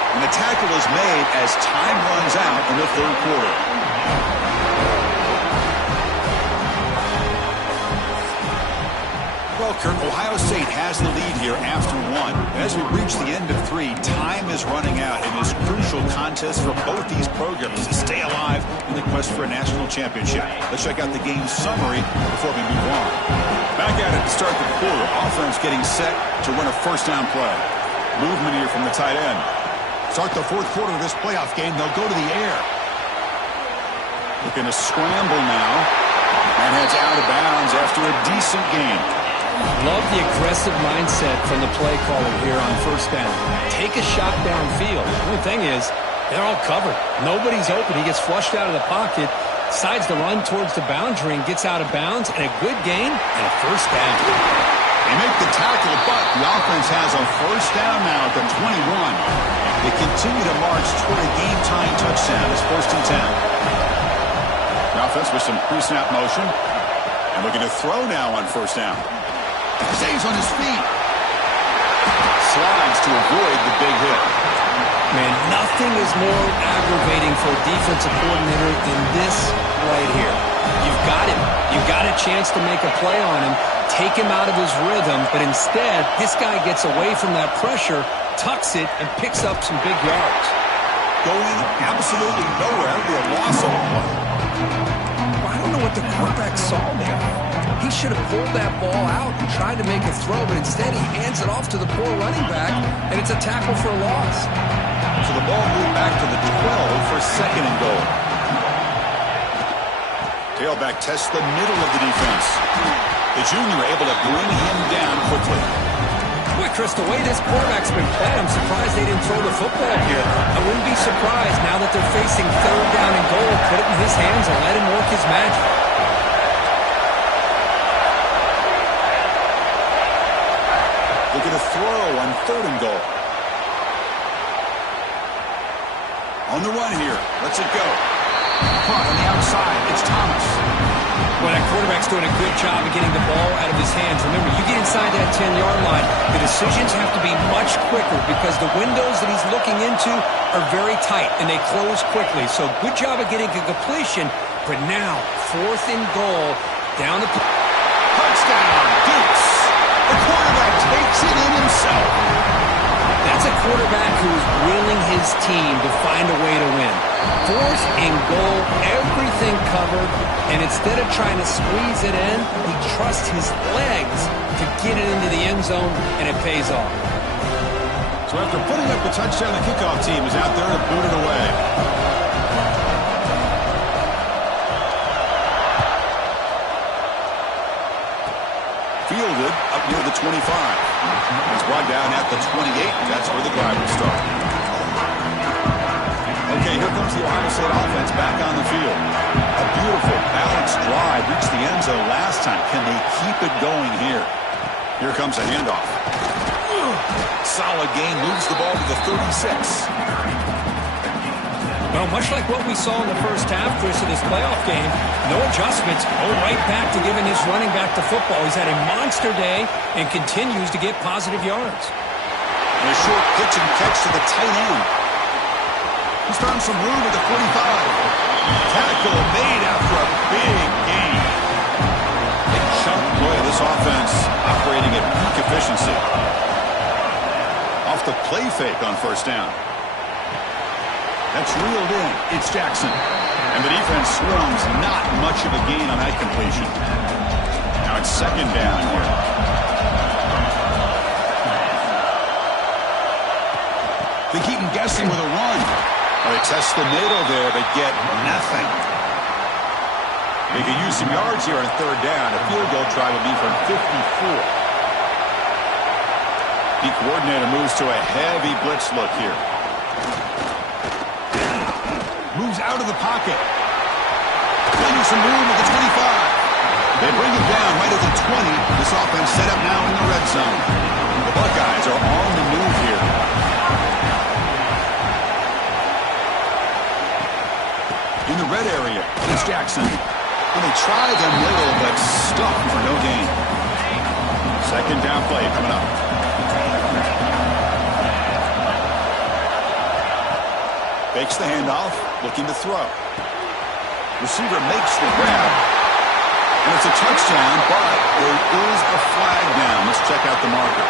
And the tackle is made as time runs out in the third quarter. Well, Kirk, Ohio State has the lead here after 1. As we reach the end of 3, time is running out in this crucial contest for both these programs to stay alive in the quest for a national championship. Let's check out the game summary before we move on. Back at it to start the quarter. Offense getting set to run a first down play. Movement here from the tight end. Start the fourth quarter of this playoff game. They'll go to the air. Looking to scramble now. And heads out of bounds after a decent game. Love the aggressive mindset from the play caller here on first down. Take a shot downfield. The only thing is, they're all covered. Nobody's open. He gets flushed out of the pocket, decides to run towards the boundary and gets out of bounds, and a good gain and a first down. They make the tackle, but the offense has a first down now at the 21. They continue to march toward a game-tying touchdown. It's 1st and 10. The offense with some pre-snap motion. And looking to throw now on first down. Stays on his feet. Slides to avoid the big hit. Man, nothing is more aggravating for a defensive coordinator than this right here. You've got him. You've got a chance to make a play on him, take him out of his rhythm, but instead, this guy gets away from that pressure, tucks it, and picks up some big yards. Going absolutely nowhere, the loss of a play. I don't know what the quarterback saw there. He should have pulled that ball out and tried to make a throw, but instead he hands it off to the poor running back, and it's a tackle for a loss. So the ball moved back to the 12 for 2nd and goal. Tailback tests the middle of the defense. The junior able to bring him down quickly. Boy, Chris, the way this quarterback's been playing, I'm surprised they didn't throw the football here. I wouldn't be surprised now that they're facing 3rd down and goal. Put it in his hands and let him work his magic. Looking to throw on 3rd and goal. On the run here. Let's it go. Caught on the outside. It's Thomas. Well, that quarterback's doing a good job of getting the ball out of his hands. Remember, you get inside that 10-yard line, the decisions have to be much quicker because the windows that he's looking into are very tight, and they close quickly. So good job of getting a completion, but now 4th and goal down the... Touchdown, Dukes. The quarterback takes it in himself. That's a quarterback who is willing his team to find a way to win. 4th and goal, everything covered, and instead of trying to squeeze it in, he trusts his legs to get it into the end zone, and it pays off. So after putting up the touchdown, the kickoff team is out there to boot it away. Fielded up near the 25. It's brought down at the 28. That's where the drive will start. Okay, here comes the Ohio State offense back on the field. A beautiful, balanced drive reached the end zone last time. Can they keep it going here? Here comes a handoff. Solid gain, moves the ball to the 36. Well, much like what we saw in the first half, Chris, of this playoff game, no adjustments, go right back to giving his running back the football. He's had a monster day and continues to get positive yards. And a short pitch and catch to the tight end. He's found some room at the 45. Tackle made after a big gain. Big chunk play. This offense operating at peak efficiency. Off the play fake on first down. That's reeled in. It's Jackson. And the defense swarms. Not much of a gain on that completion. Now it's 2nd down here. They keep him guessing with a run. They test the middle there, but get nothing. They could use some yards here on 3rd down. A field goal try would be from 54. The coordinator moves to a heavy blitz look here. Moves out of the pocket. Finding some room at the 25. They bring it down right at the 20. This offense set up now in the red zone. The Buckeyes are on the move here. In the red area, it's Jackson. And they try the middle, but stuck for no gain. 2nd down play coming up. Fakes the handoff, looking to throw. Receiver makes the grab. And it's a touchdown, but there is a flag down. Let's check out the marker.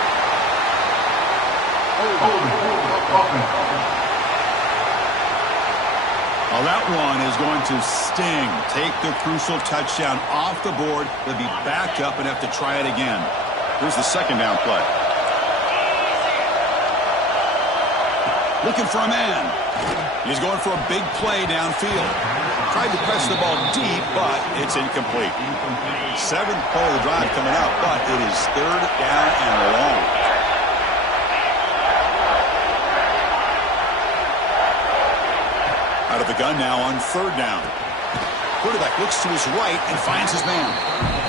Well, that one is going to sting. Take the crucial touchdown off the board. They'll be back up and have to try it again. Here's the 2nd down play. Looking for a man. He's going for a big play downfield. Tried to press the ball deep, but it's incomplete. Seventh play of the drive coming up, but it is third down and long. Out of the gun now on third down. Quarterback looks to his right and finds his man.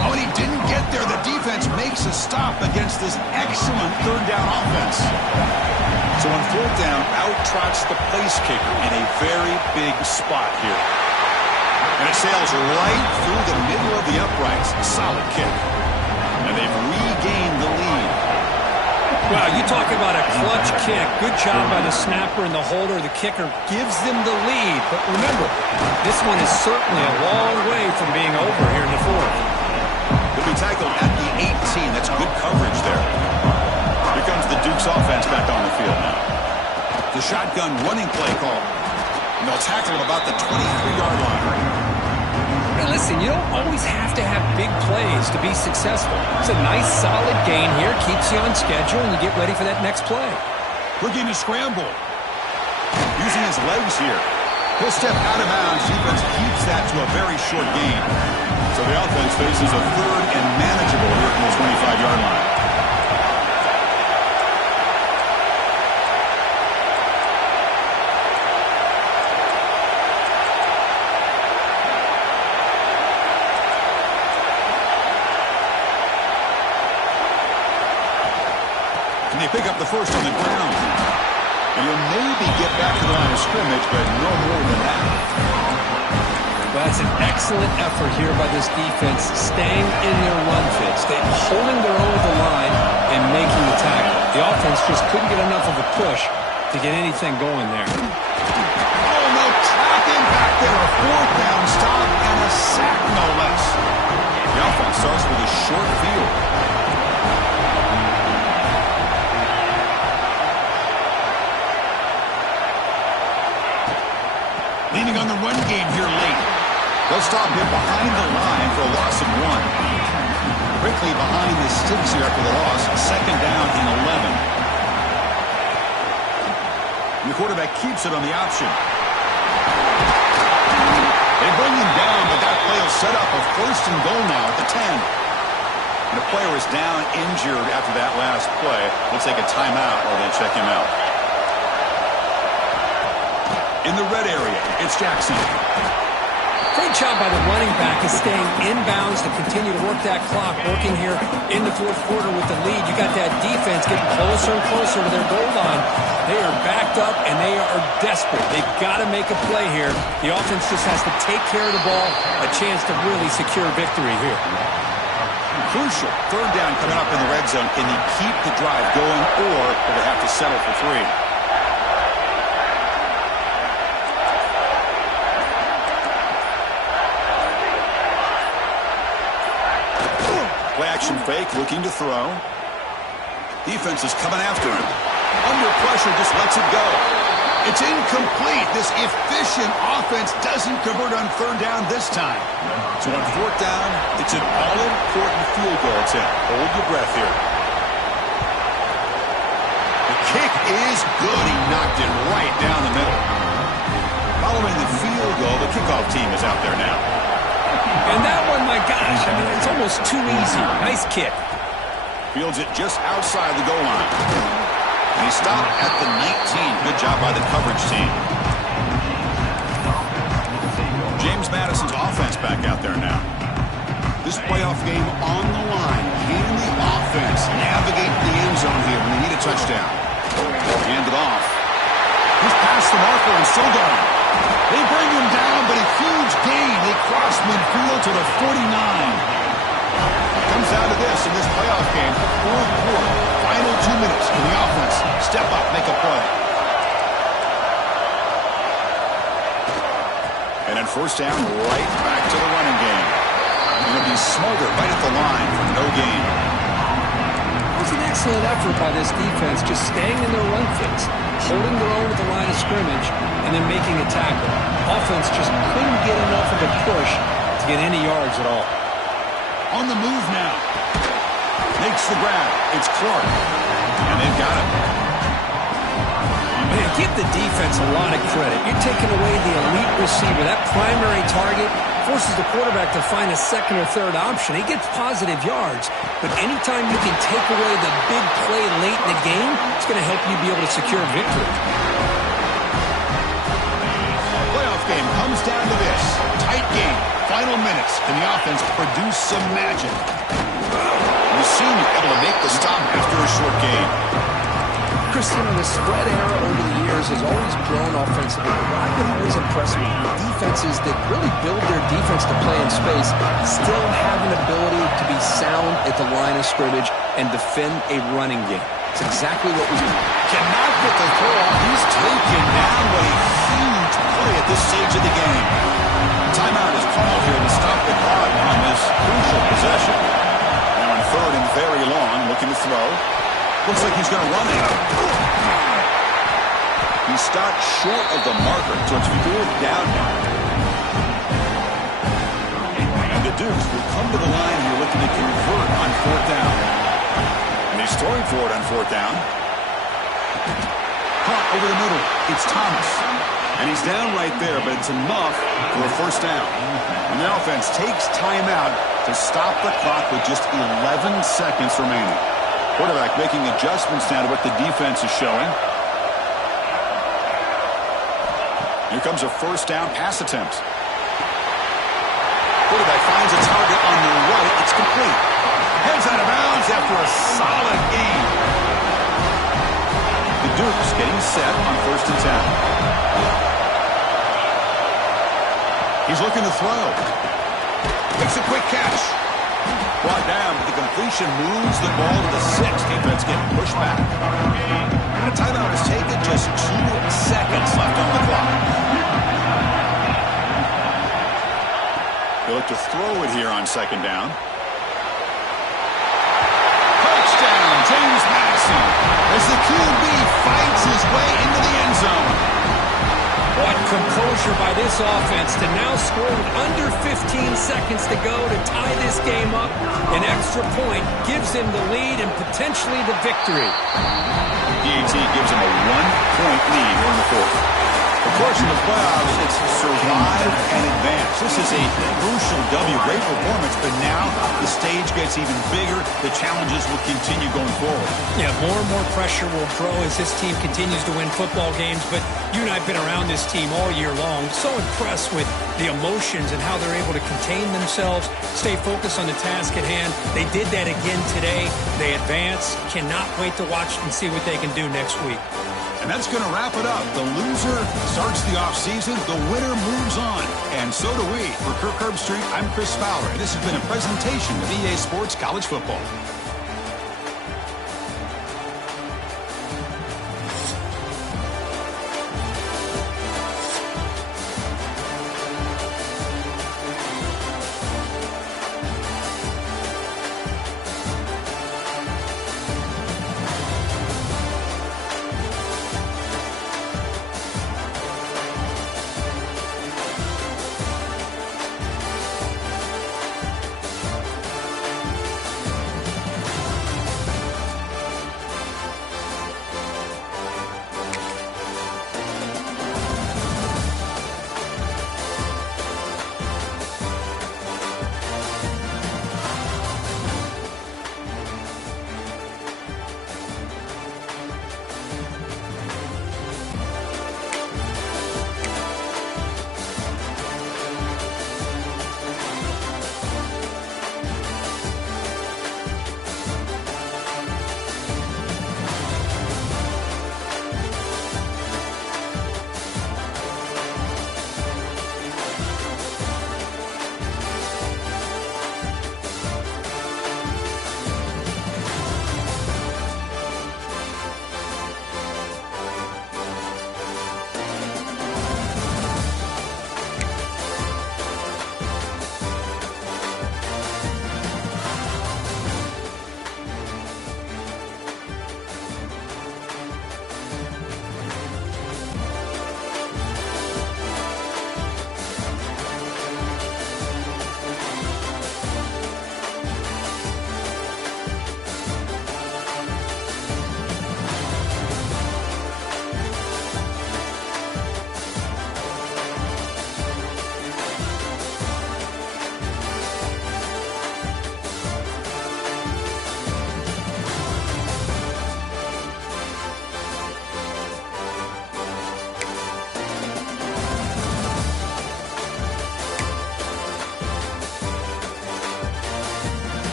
Oh, and he didn't get there. The defense makes a stop against this excellent third down offense. So on fourth down, out trots the place kicker in a very big spot here. And it sails right through the middle of the uprights. Solid kick. And they've regained the lead. Wow, you talk about a clutch kick. Good job by the snapper and the holder. The kicker gives them the lead. But remember, this one is certainly a long way from being over here in the fourth. He'll be tackled at the 18. That's good coverage there. Here comes the Duke's offense back on the field now. The shotgun running play call. And they'll tackle him about the 23-yard line. Hey, listen, you don't always have to have big plays to be successful. It's a nice, solid gain here. Keeps you on schedule, and you get ready for that next play. Looking to scramble. Using his legs here. He'll step out of bounds. Defense keeps that to a very short gain. So the offense faces a third and manageable here from the 25-yard line. They pick up the first on the ground. And he'll maybe get back to the line of scrimmage, but no more than that. Well, that's an excellent effort here by this defense, staying in their run fits. They're holding their own with the line and making the tackle. The offense just couldn't get enough of a push to get anything going there. Oh, no, tracking back there. A fourth down stop and a sack, no less. The offense starts with a short field. Leaning on the run game here late. They'll stop him behind the line for a loss of 1. Quickly behind the sticks here after the loss. Second down and 11. And the quarterback keeps it on the option. They bring him down, but that play will set up a first and goal now at the 10. And the player is down injured after that last play. They'll take a timeout while they check him out. In the red area, it's Jackson. Great job by the running back is staying inbounds to continue to work that clock, working here in the fourth quarter with the lead. You got that defense getting closer and closer to their goal line. They are backed up, and they are desperate. They've got to make a play here. The offense just has to take care of the ball, a chance to really secure victory here. Crucial. Third down coming up in the red zone. Can he keep the drive going, or will they have to settle for 3? Play-action fake, looking to throw. Defense is coming after him. Under pressure, just lets it go. It's incomplete. This efficient offense doesn't convert on third down this time. So on fourth down, it's an all-important field goal attempt. Hold your breath here. The kick is good. He knocked it right down the middle. Following the field goal, the kickoff team is out there now. And that one, my gosh, I mean, it's almost too easy. Nice kick. Fields it just outside the goal line. And he stopped at the 19. Good job by the coverage team. James Madison's offense back out there now. This playoff game on the line. Can the offense navigate the end zone here when they need a touchdown? Hand it off. He's past the marker and still going. They bring him down, but a huge gain. They cross midfield to the 49. Comes down to this in this playoff game. Fourth quarter, final 2 minutes. Can the offense step up, make a play? And then first down, right back to the running game. Going to be Smolder right at the line for no gain. It was an excellent effort by this defense, just staying in their run fits, holding their own at the line of scrimmage, and then making a tackle. Offense just couldn't get enough of a push to get any yards at all. On the move now. Makes the grab. It's Clark. And they've got him. Man, give the defense defense a lot of credit. You're taking away the elite receiver. That primary target forces the quarterback to find a second or third option. He gets positive yards, but anytime you can take away the big play late in the game, it's going to help you be able to secure victory. Playoff game comes down to this. Tight game. Final minutes. Can the offense produce some magic? The senior able to make the stop after a short game. Christian, the spread era over the years has always grown offensively. But I've been always impressed with defenses that really build their defense to play in space, still have an ability to be sound at the line of scrimmage and defend a running game. It's exactly what we do. Cannot get the throw off. He's taken down. What a huge play at this stage of the game. Timeout is called here to stop the clock on this crucial possession. Now on third and very long, looking to throw. Looks like he's going to run it. He stopped short of the marker, so it's fourth down now. And the Dukes will come to the line here looking to convert on fourth down. And he's throwing for it on fourth down. Caught over the middle. It's Thomas. And he's down right there, but it's enough for a first down. And the offense takes timeout to stop the clock with just 11 seconds remaining. Quarterback making adjustments now to what the defense is showing. Here comes a first down pass attempt. Quarterback finds a target on the right. It's complete. Heads out of bounds after a solid gain. The Dukes getting set on first and 10. He's looking to throw. Makes a quick catch. Brought down, but the completion moves the ball to the 6. Defense getting pushed back. And a timeout is taken. Just 2 seconds left on the clock. They look to throw it here on second down. Touchdown, James Madison, as the QB fights his way into the end zone. What composure by this offense to now score with under 15 seconds to go to tie this game up. An extra point gives him the lead and potentially the victory. DAT gives him a 1-point lead here in the fourth. Of course, in the playoffs, it's survive and advance. This is a crucial W. Great performance, but now the stage gets even bigger. The challenges will continue going forward. Yeah, more and more pressure will grow as this team continues to win football games, but you and I have been around this team all year long. So impressed with the emotions and how they're able to contain themselves, stay focused on the task at hand. They did that again today. They advance. Cannot wait to watch and see what they can do next week. And that's going to wrap it up. The loser starts the offseason. The winner moves on. And so do we. For Kirk Herbstreit, I'm Chris Fowler. And this has been a presentation of EA Sports College Football.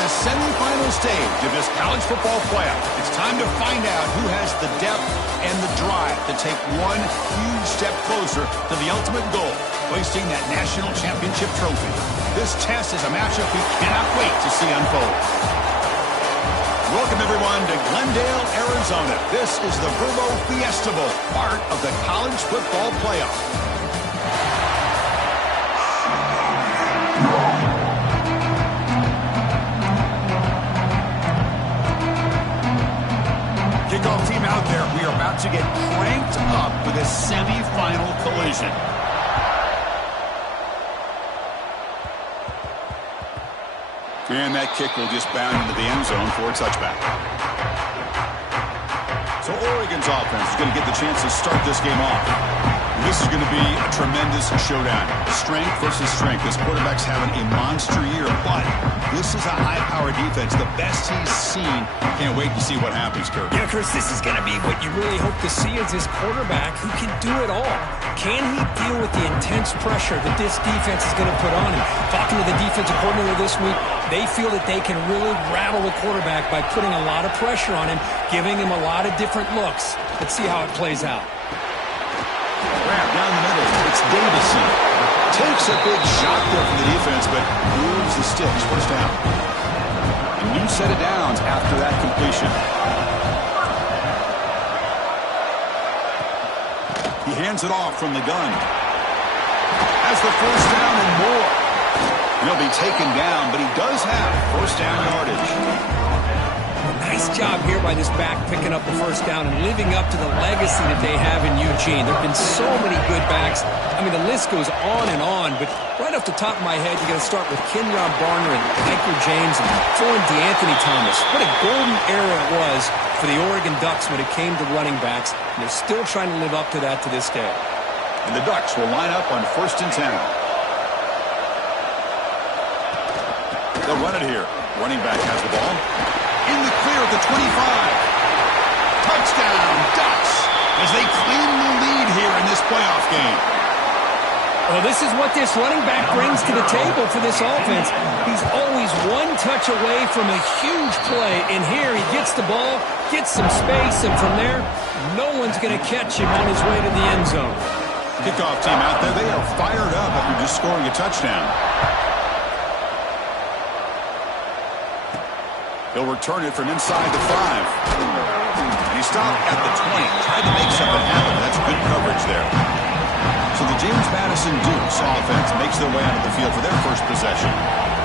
the semifinal stage of this college football playoff. It's time to find out who has the depth and the drive to take one huge step closer to the ultimate goal, hoisting that national championship trophy. This test is a matchup we cannot wait to see unfold. Welcome, everyone, to Glendale, Arizona. This is the Vrbo Fiesta Bowl, part of the college football playoff. Kickoff team out there. We are about to get cranked up for this semifinal collision. And that kick will just bound into the end zone for a touchback. So Oregon's offense is going to get the chance to start this game off. This is going to be a tremendous showdown. Strength versus strength. This quarterback's having a monster year, but this is a high-powered defense, the best he's seen. Can't wait to see what happens, Kirk. Yeah, Chris, this is going to be what you really hope to see is this quarterback who can do it all. Can he deal with the intense pressure that this defense is going to put on him? Talking to the defensive coordinator this week, they feel that they can really rattle the quarterback by putting a lot of pressure on him, giving him a lot of different looks. Let's see how it plays out. Grab down the middle. It's Davison. Takes a big shot there from the defense, but moves the sticks. First down. A new set of downs after that completion. He hands it off from the gun. Has the first down and more. He'll be taken down, but he does have first down yardage. Nice job here by this back picking up the first down and living up to the legacy that they have in Eugene. There have been so many good backs. I mean, the list goes on, but right off the top of my head, you got to start with Kenyon Barner and Michael James and throwing DeAnthony Thomas. What a golden era it was for the Oregon Ducks when it came to running backs, and they're still trying to live up to that to this day. And the Ducks will line up on 1st and 10. They'll run it here. Running back has the ball. In the clear at the 25. Touchdown, Ducks, as they claim the lead here in this playoff game. Well, this is what this running back brings to the table for this offense. He's always one touch away from a huge play, and here he gets the ball, gets some space, and from there, no one's going to catch him on his way to the end zone. Kickoff team out there, they are fired up after just scoring a touchdown. He'll return it from inside the 5. And he stopped at the 20. Tried to make something happen. That's good coverage there. So the James Madison Dukes offense makes their way onto the field for their first possession.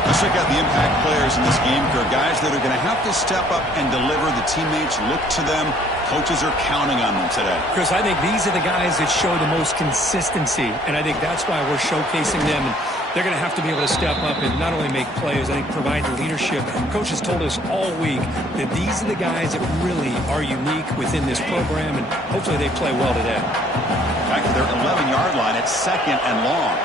Let's check out the impact players in this game. There are guys that are going to have to step up and deliver. The teammates look to them. Coaches are counting on them today. Chris, I think these are the guys that show the most consistency, and I think that's why we're showcasing them. And they're going to have to be able to step up and not only make plays, I think provide the leadership. Coaches told us all week that these are the guys that really are unique within this program, and hopefully they play well today. Back to their 11-yard line at 2nd and long.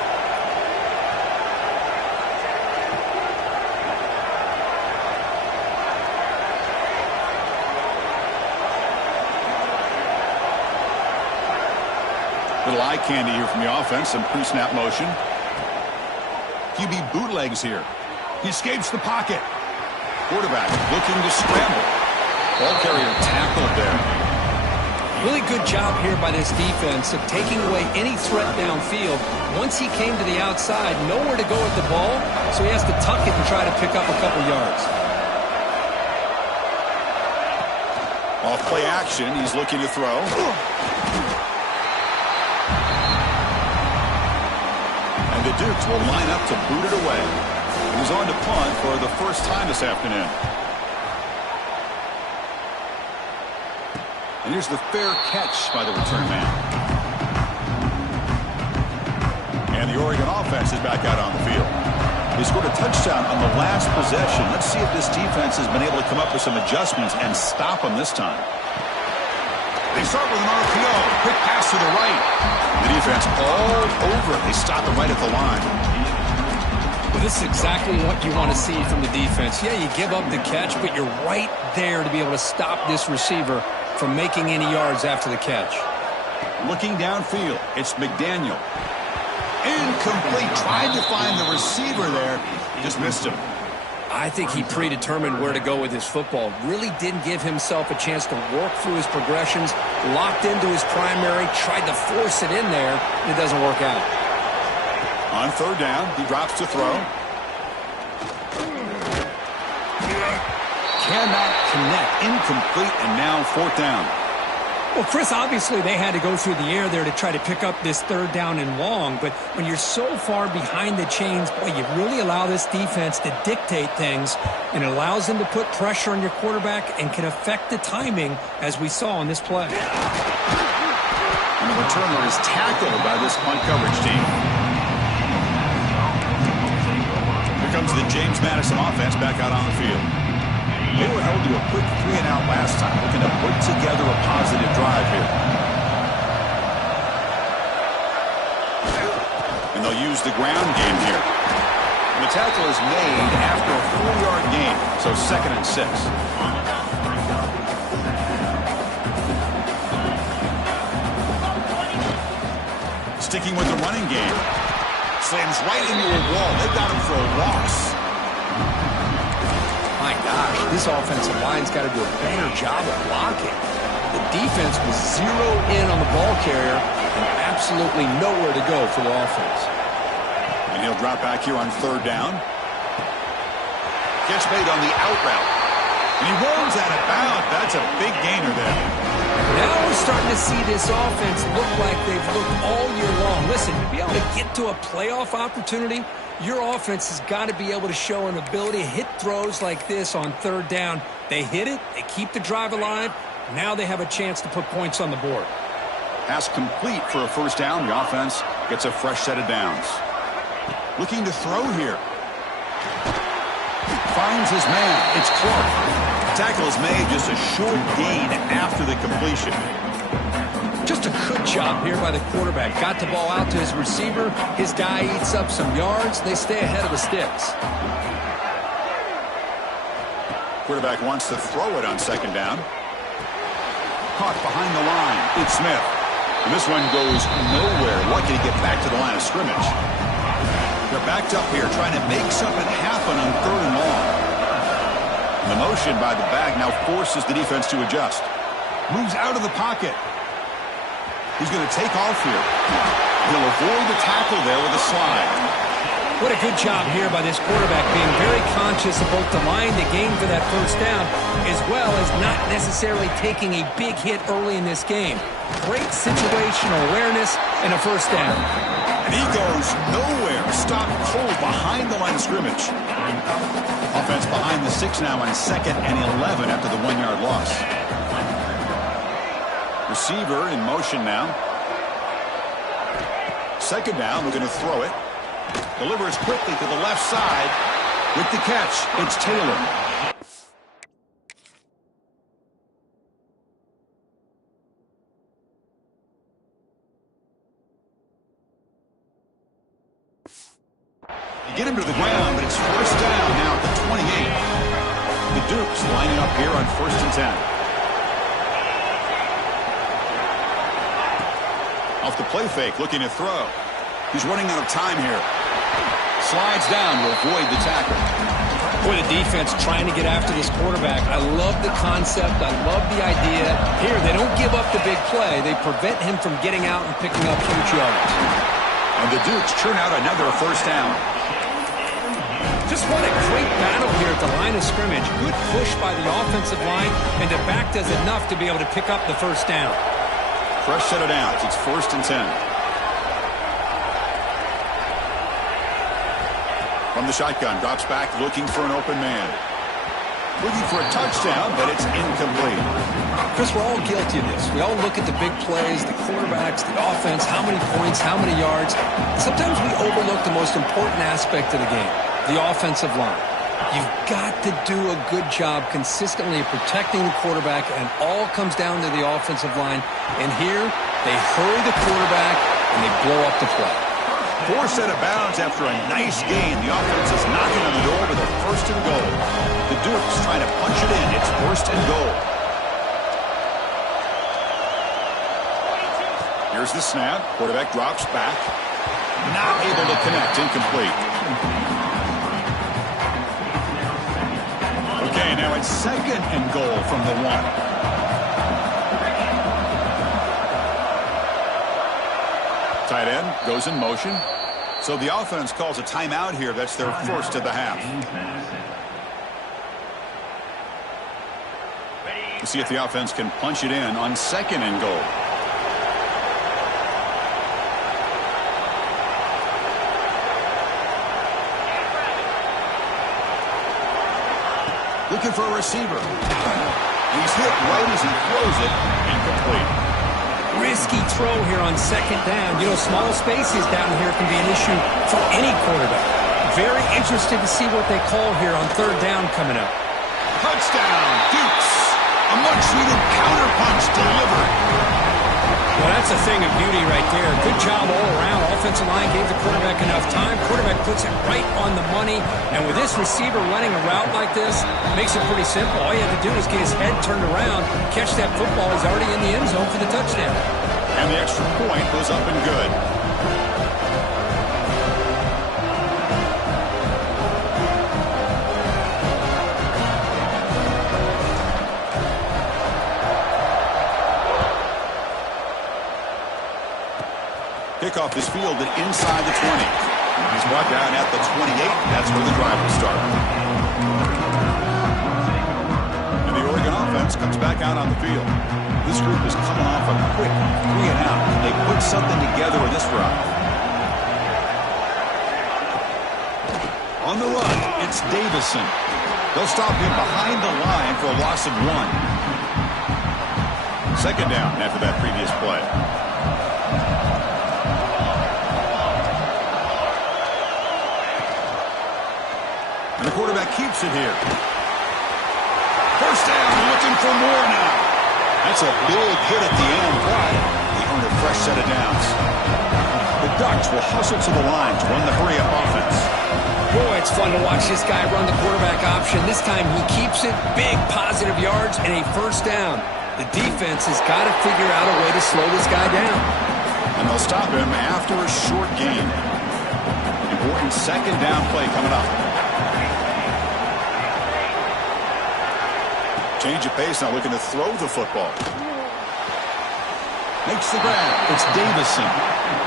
Little eye candy here from the offense. Some pre-snap motion. QB bootlegs here. He escapes the pocket. Quarterback looking to scramble. Ball carrier tackled there. Really good job here by this defense of taking away any threat downfield. Once he came to the outside, nowhere to go with the ball, so he has to tuck it and try to pick up a couple yards. Off play action, he's looking to throw. And the Dukes will line up to boot it away. He's on to punt for the first time this afternoon. And here's the fair catch by the return man. And the Oregon offense is back out on the field. They scored a touchdown on the last possession. Let's see if this defense has been able to come up with some adjustments and stop them this time. They start with an RPO. Quick pass to the right. The defense all over it. They stop it right at the line. Well, this is exactly what you want to see from the defense. Yeah, you give up the catch, but you're right there to be able to stop this receiver from making any yards after the catch. Looking downfield, it's McDaniel. Incomplete. Tried to find the receiver there. Just missed him. I think he predetermined where to go with his football. Really didn't give himself a chance to work through his progressions, locked into his primary, tried to force it in there, and it doesn't work out. On third down, he drops to throw. Cannot connect. Incomplete, and now fourth down. Well, Chris, obviously they had to go through the air there to try to pick up this third down and long, but when you're so far behind the chains, boy, you really allow this defense to dictate things, and it allows them to put pressure on your quarterback and can affect the timing, as we saw in this play. And the returner is tackled by this punt coverage team. Here comes the James Madison offense back out on the field. They were held to a quick 3-and-out last time, looking to put together a positive drive here. And they'll use the ground game here. And the tackle is made after a 4-yard gain, so 2nd and 6. Sticking with the running game. Slams right into a wall. They got him for a loss. My gosh, this offensive line's got to do a better job of blocking. The defense was zeroed in on the ball carrier and absolutely nowhere to go for the offense. And he'll drop back here on third down. Catch made on the out route. And he rolls out of bounds. That's a big gainer there. Now we're starting to see this offense look like they've looked all year long. Listen, to be able to get to a playoff opportunity, your offense has got to be able to show an ability to hit throws like this on third down. They hit it, they keep the drive alive, now they have a chance to put points on the board. Pass complete for a first down. The offense gets a fresh set of downs. Looking to throw here. Finds his man. It's Clark. Tackle is made, just a short gain after the completion. Just a good job here by the quarterback. Got the ball out to his receiver. His guy eats up some yards. They stay ahead of the sticks. Quarterback wants to throw it on second down. Caught behind the line. It's Smith. And this one goes nowhere. Lucky to get back to the line of scrimmage. They're backed up here, trying to make something happen on third and long. The motion by the back now forces the defense to adjust. Moves out of the pocket. He's going to take off here. He'll avoid the tackle there with a slide. What a good job here by this quarterback, being very conscious of both the line to gain for that first down, as well as not necessarily taking a big hit early in this game. Great situational awareness and a first down. And he goes nowhere. Stopped cold behind the line of scrimmage. Offense behind the 6 now on 2nd and 11 after the 1-yard loss. Receiver in motion now. Second down, we're going to throw it. Delivers quickly to the left side. With the catch, it's Taylor. You get him to the ground, but it's first down now at the 28. The Dukes lining up here on 1st and 10. Off the play fake, looking to throw. He's running out of time here. Slides down to avoid the tackle. Boy, the defense trying to get after this quarterback. I love the concept. I love the idea. Here, they don't give up the big play. They prevent him from getting out and picking up huge yards. And the Dukes turn out another first down. Just what a great battle here at the line of scrimmage. Good push by the offensive line, and the back does enough to be able to pick up the first down. Fresh set of downs. It's 1st and 10. From the shotgun, drops back, looking for an open man. Looking for a touchdown, but it's incomplete. Chris, we're all guilty of this. We all look at the big plays, the quarterbacks, the offense, how many points, how many yards. Sometimes we overlook the most important aspect of the game, the offensive line. You've got to do a good job consistently protecting the quarterback, and it all comes down to the offensive line. And here, they hurry the quarterback, and they blow up the play. 4 set of bounds after a nice gain. The offense is knocking on the door with a 1st and goal. The Dukes trying to punch it in. It's 1st and goal. Here's the snap. Quarterback drops back. Not able to connect. Incomplete. now it's 2nd and goal from the 1. Tight end goes in motion. So the offense calls a timeout here. That's their first of the half. We'll see if the offense can punch it in on 2nd and goal. Looking for a receiver. He's hit right as he throws it. Incomplete. Risky throw here on 2nd down. You know, small spaces down here can be an issue for any quarterback. Very interested to see what they call here on 3rd down coming up. Touchdown, Dukes. A much-needed counterpunch delivered. Well, that's a thing of beauty right there. Good job all around. Offensive line gave the quarterback enough time. Quarterback puts it right on the money. And with this receiver running a route like this, it makes it pretty simple. All you have to do is get his head turned around, catch that football. He's already in the end zone for the touchdown. And the extra point goes up and good. Kickoff is fielded inside the 20. He's brought down at the 28. That's where the drive will start. And the Oregon offense comes back out on the field. This group is coming off a quick 3-and-out. They put something together with this drive. On the run, it's Davison. They'll stop him behind the line for a loss of 1. 2nd down after that previous play. And the quarterback keeps it here. 1st down, looking for more now. That's a big hit at the end, but they earned a fresh set of downs. The Ducks will hustle to the line to run the hurry-up offense. Boy, it's fun to watch this guy run the quarterback option. This time he keeps it, big positive yards, and a 1st down. The defense has got to figure out a way to slow this guy down. And they'll stop him after a short gain. Important 2nd down play coming up. Change of pace, now looking to throw the football. Makes the grab. It's Davison.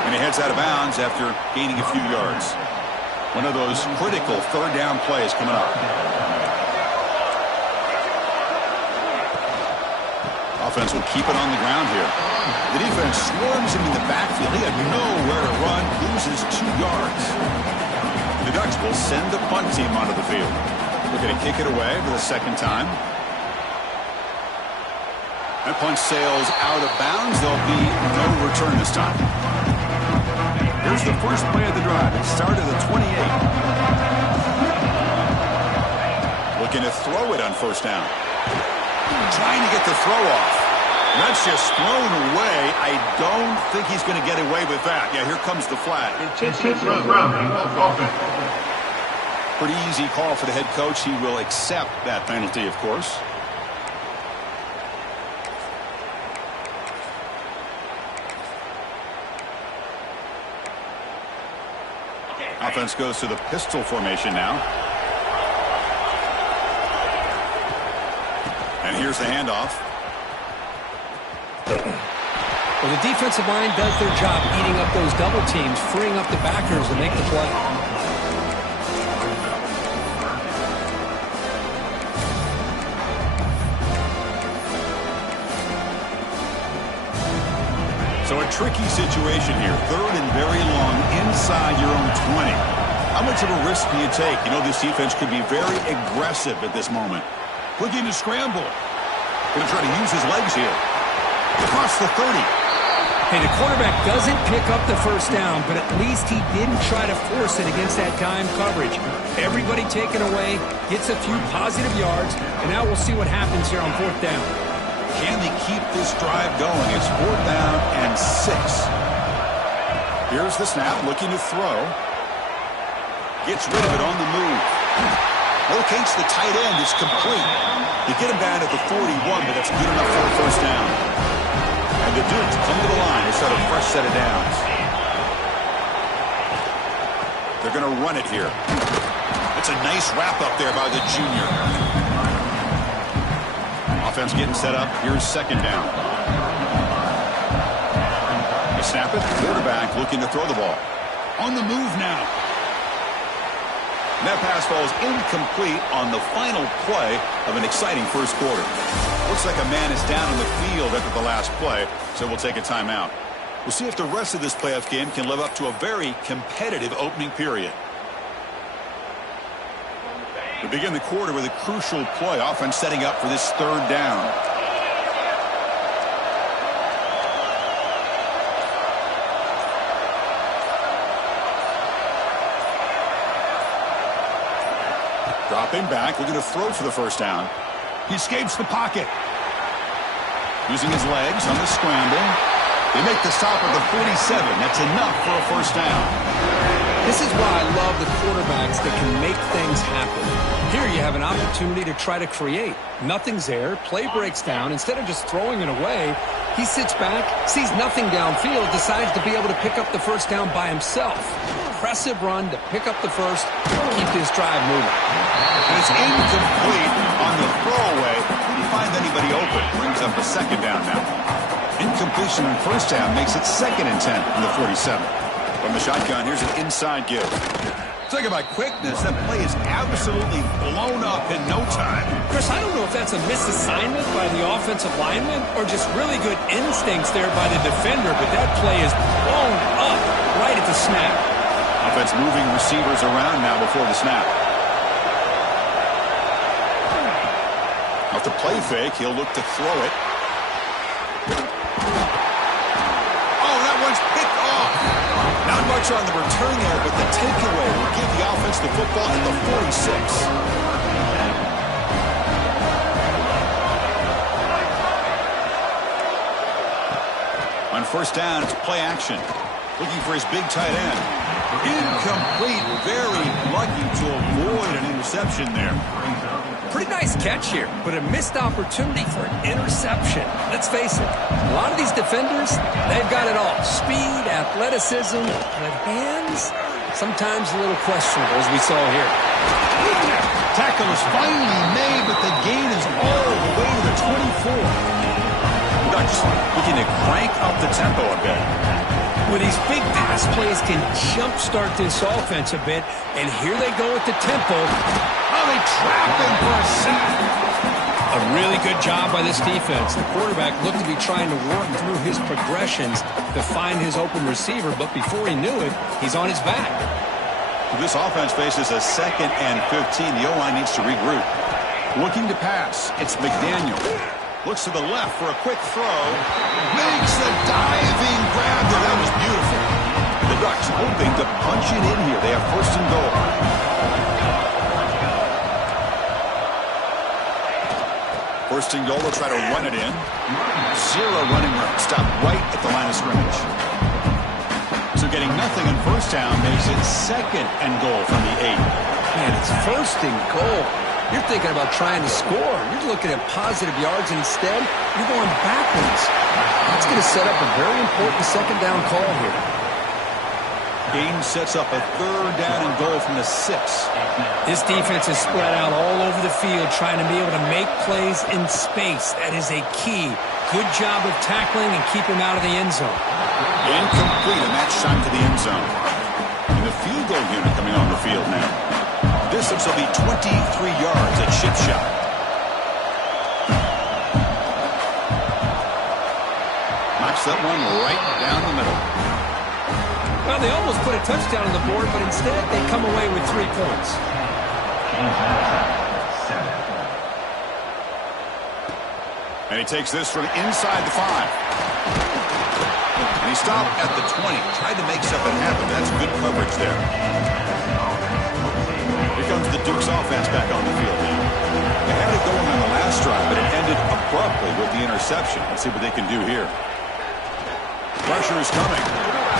And he heads out of bounds after gaining a few yards. One of those critical 3rd down plays coming up. Offense will keep it on the ground here. The defense swarms him in the backfield. He had nowhere to run, loses 2 yards. The Ducks will send the punt team onto the field. Looking to kick it away for the 2nd time. That punch sails out of bounds. There'll be no return this time. Here's the first play of the drive. It started at the 28. Looking to throw it on 1st down. Trying to get the throw off. That's just thrown away. I don't think he's going to get away with that. Yeah, here comes the flag. Pretty easy call for the head coach. He will accept that penalty, of course. Offense goes to the pistol formation now. And here's the handoff. Well, the defensive line does their job eating up those double teams, freeing up the backers to make the play. So a tricky situation here. 3rd and very long inside your own 20. How much of a risk do you take? You know, this defense could be very aggressive at this moment. Looking to scramble. Going to try to use his legs here. Across the 30. Hey, the quarterback doesn't pick up the 1st down, but at least he didn't try to force it against that dime coverage. Everybody taken away, gets a few positive yards, and now we'll see what happens here on 4th down. Can they keep this drive going? It's 4th down and 6. Here's the snap, looking to throw. Gets rid of it on the move. Locates the tight end. It's complete. They get him down at the 41, but that's good enough for a 1st down. And the Dukes come to the line. They start a fresh set of downs. They're going to run it here. It's a nice wrap up there by the junior. offense getting set up. Here's second down. They snap it. Quarterback looking to throw the ball. On the move now. And that pass falls incomplete on the final play of an exciting first quarter. Looks like a man is down on the field after the last play, so we'll take a timeout. We'll see if the rest of this playoff game can live up to a very competitive opening period. We begin the quarter with a crucial play. Offense setting up for this third down. Dropping back, looking to throw for the first down. He escapes the pocket. Using his legs on the scramble. They make the stop at the 47. That's enough for a first down. This is why I love the quarterbacks that can make things happen. Here you have an opportunity to try to create. Nothing's there. Play breaks down. Instead of just throwing it away, he sits back, sees nothing downfield, decides to be able to pick up the first down by himself. Impressive run to pick up the first, keep this drive moving. And it's incomplete on the throwaway. Couldn't find anybody open. Brings up a second down now. Incompletion on first down makes it 2nd and 10 on the 47. From the shotgun, here's an inside give. Talk about quickness. That play is absolutely blown up in no time. Chris, I don't know if that's a misassignment by the offensive lineman or just really good instincts there by the defender, but that play is blown up right at the snap. Offense moving receivers around now before the snap. Off the play fake, he'll look to throw it. Oh, that one's picked off. Not much on the return there, but the takeaway will give the offense the football at the 46. On first down, it's play action. Looking for his big tight end. Incomplete. Very lucky to avoid an interception there. Pretty nice catch here, but a missed opportunity for an interception. Let's face it, a lot of these defenders, they've got it all. Speed, athleticism, but hands, sometimes a little questionable, as we saw here. Tackle is finally made, but the gain is all the way to the 24. Ducks looking to crank up the tempo a bit. With these big pass plays can jumpstart this offense a bit, and here they go with the tempo. Oh, they trap him for a sack. A really good job by this defense. The quarterback looked to be trying to work through his progressions to find his open receiver, but before he knew it, he's on his back. This offense faces a 2nd and 15. The O-line needs to regroup. Looking to pass. It's McDaniel. Looks to the left for a quick throw. Makes the diving grab there. That was beautiful. The Ducks hoping to punch it in here. They have 1st and goal. First and goal, they'll try to run it in. Zero running room. Stop right at the line of scrimmage. So getting nothing on first down makes it 2nd and goal from the 8. Man, it's 1st and goal. You're thinking about trying to score. You're looking at positive yards, and instead, you're going backwards. That's going to set up a very important 2nd down call here. Game sets up a 3rd down and goal from the 6. This defense is spread out all over the field, trying to be able to make plays in space. That is a key. Good job of tackling and keep him out of the end zone. Incomplete, a match time to the end zone. And the field goal unit coming on the field now. Distance will be 23 yards at chip shot. Knocks that one right down the middle. Well, they almost put a touchdown on the board, but instead they come away with 3 points. And he takes this from inside the 5. And he stopped at the 20. Tried to make something happen. That's good coverage there. Here comes the Dukes offense back on the field now. They had it going on the last drive, but it ended abruptly with the interception. Let's see what they can do here. Pressure is coming.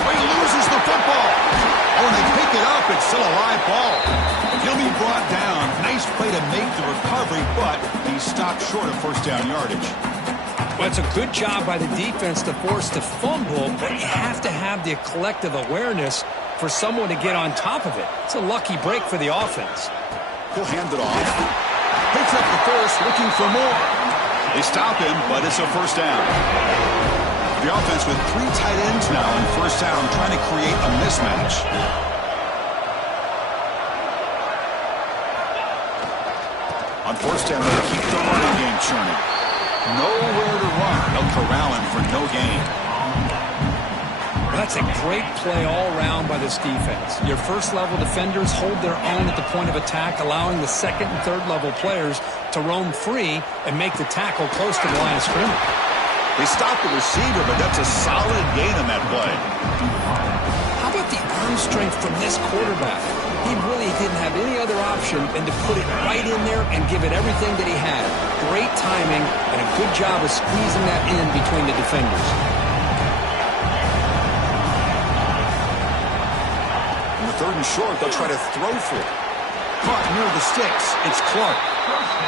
Oh, he loses the football. Oh, and they pick it up. It's still a live ball. He'll be brought down. Nice play to make the recovery, but he stopped short of first down yardage. Well, it's a good job by the defense to force the fumble, but you have to have the collective awareness for someone to get on top of it. It's a lucky break for the offense. He'll hand it off. Picks up the first, looking for more. They stop him, but it's a first down. The offense with 3 tight ends now on first down, trying to create a mismatch. On first down, they keep the running game churning. Nowhere to run. They'll corral him for no gain. That's a great play all around by this defense. Your first-level defenders hold their own at the point of attack, allowing the second and third-level players to roam free and make the tackle close to the line of scrimmage. They stop the receiver, but that's a solid gain on that play. How about the arm strength from this quarterback? He really didn't have any other option than to put it right in there and give it everything that he had. Great timing and a good job of squeezing that in between the defenders. On the 3rd and short, they'll try to throw for it. Caught near the sticks. It's Clark.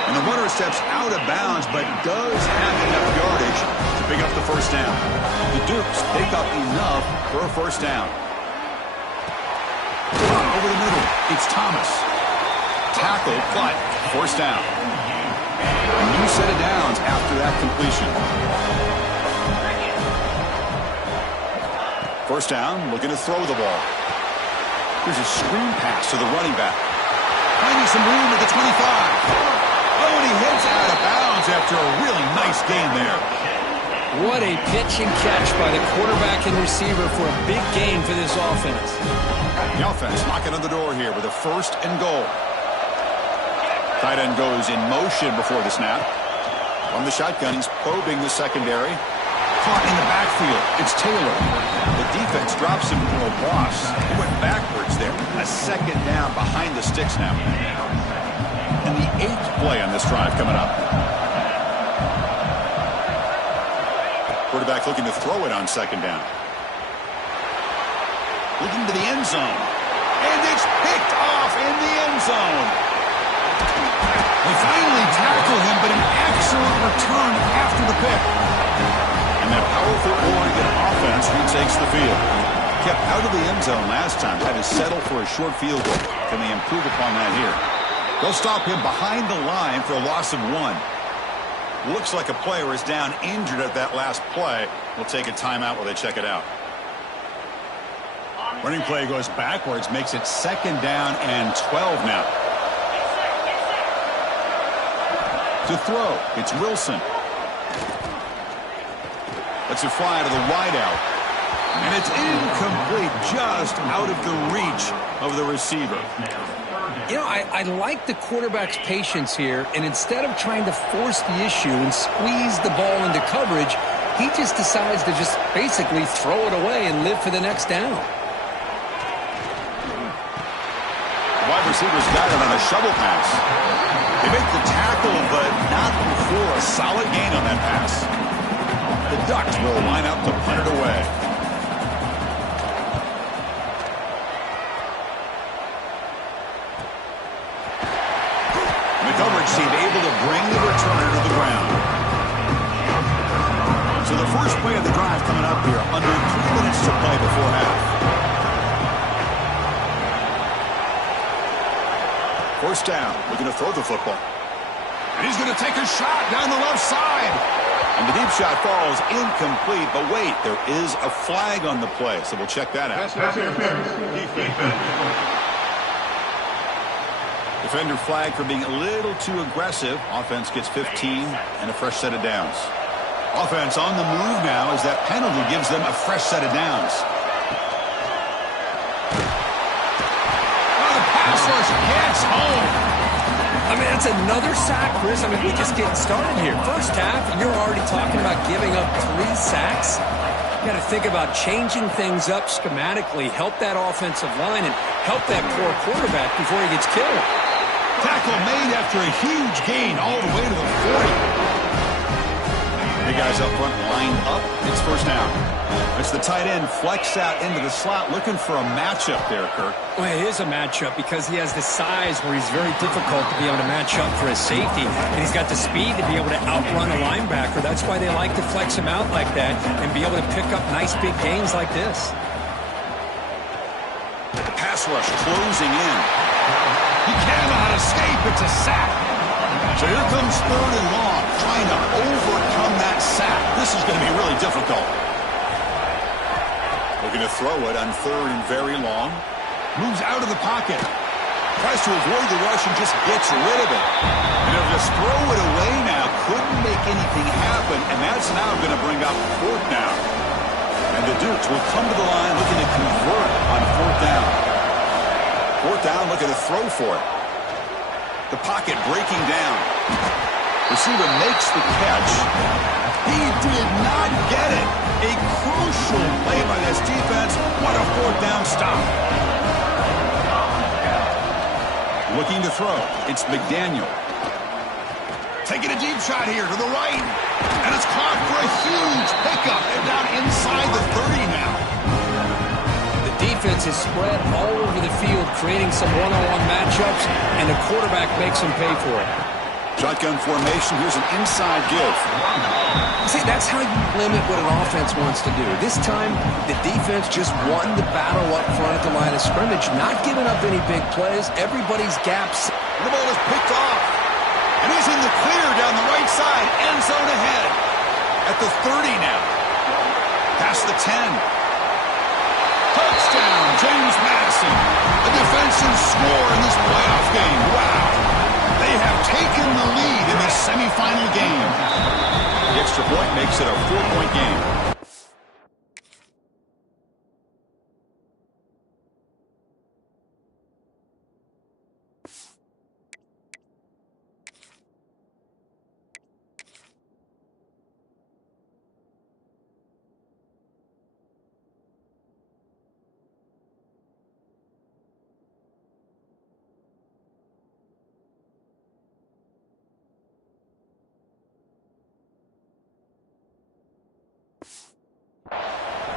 And the runner steps out of bounds, but does have enough yardage to pick up the first down. The Dukes pick up enough for a first down. Over the middle, it's Thomas. Tackle, but first down. A new set of downs after that completion. First down, looking to throw the ball. Here's a screen pass to the running back. Finding some room at the 25. Oh, and he heads out of bounds after a really nice gain there. What a pitch and catch by the quarterback and receiver for a big gain for this offense. The offense knocking on the door here with a 1st and goal. Tight end goes in motion before the snap. From the shotgun, he's probing the secondary. Caught in the backfield. It's Taylor. The defense drops him for a loss. He went backwards there. A second down behind the sticks now. And the 8th play on this drive coming up. Quarterback looking to throw it on second down. Looking to the end zone. And it's picked off in the end zone. They finally tackle him, but an excellent return after the pick. And that powerful Oregon offense retakes the field. Kept out of the end zone last time. Had to settle for a short field goal. Can they improve upon that here? They'll stop him behind the line for a loss of 1. Looks like a player is down injured at that last play. We'll take a timeout while they check it out. Running play goes backwards, makes it 2nd down and 12 now. To throw, it's Wilson. Lets it fly to the wideout. And it's incomplete, just out of the reach of the receiver. You know, I like the quarterback's patience here, and instead of trying to force the issue and squeeze the ball into coverage, he just decides to just basically throw it away and live for the next down. The wide receiver's got it on a shovel pass. They make the tackle, but not before a solid gain on that pass. The Ducks will line up to punt it away. Coverage seemed able to bring the returner to the ground. So the first play of the drive coming up here, under 3 minutes to play before half. First down, looking to throw the football. And he's going to take a shot down the left side. And the deep shot falls incomplete, but wait, there is a flag on the play, so we'll check that out. Defender flag for being a little too aggressive. Offense gets 15 and a fresh set of downs. Offense on the move now as that penalty gives them a fresh set of downs. Oh, the pass rush gets home. I mean, that's another sack, Chris. I mean, we're just getting started here. First half, and you're already talking about giving up 3 sacks. You got to think about changing things up schematically, help that offensive line, and help that poor quarterback before he gets killed. Tackle made after a huge gain all the way to the 40. The guys up front lined up. It's first down. It's the tight end flex out into the slot, looking for a matchup there, Kirk. Well, it is a matchup because he has the size where he's very difficult to be able to match up for his safety, and he's got the speed to be able to outrun a linebacker. That's why they like to flex him out like that and be able to pick up nice big gains like this. The pass rush closing in. He cannot escape. It's a sack. So here comes 3rd and long, trying to overcome that sack. This is going to be really difficult. Looking to throw it on 3rd and very long. Moves out of the pocket. Tries to avoid the rush and just gets rid of it. And he'll just throw it away now. Couldn't make anything happen, and that's now going to bring up 4th down. And the Dukes will come to the line looking to convert on 4th down. 4th down, looking to throw for it. The pocket breaking down. Receiver makes the catch. He did not get it. A crucial play by this defense. What a 4th down stop. Looking to throw. It's McDaniel. Taking a deep shot here to the right. And it's caught for a huge pickup. And down inside the 30 now. The defense is spread all over the field, creating some one-on-one matchups, and the quarterback makes them pay for it. Shotgun formation. Here's an inside give. See, that's how you limit what an offense wants to do. This time, the defense just won the battle up front at the line of scrimmage, not giving up any big plays. Everybody's gaps. The ball is picked off. And he's in the clear down the right side. End zone ahead. At the 30 now. Past the 10. Touchdown, James Madison. A defensive score in this playoff game. Wow. They have taken the lead in this semifinal game. The extra point makes it a 4-point game.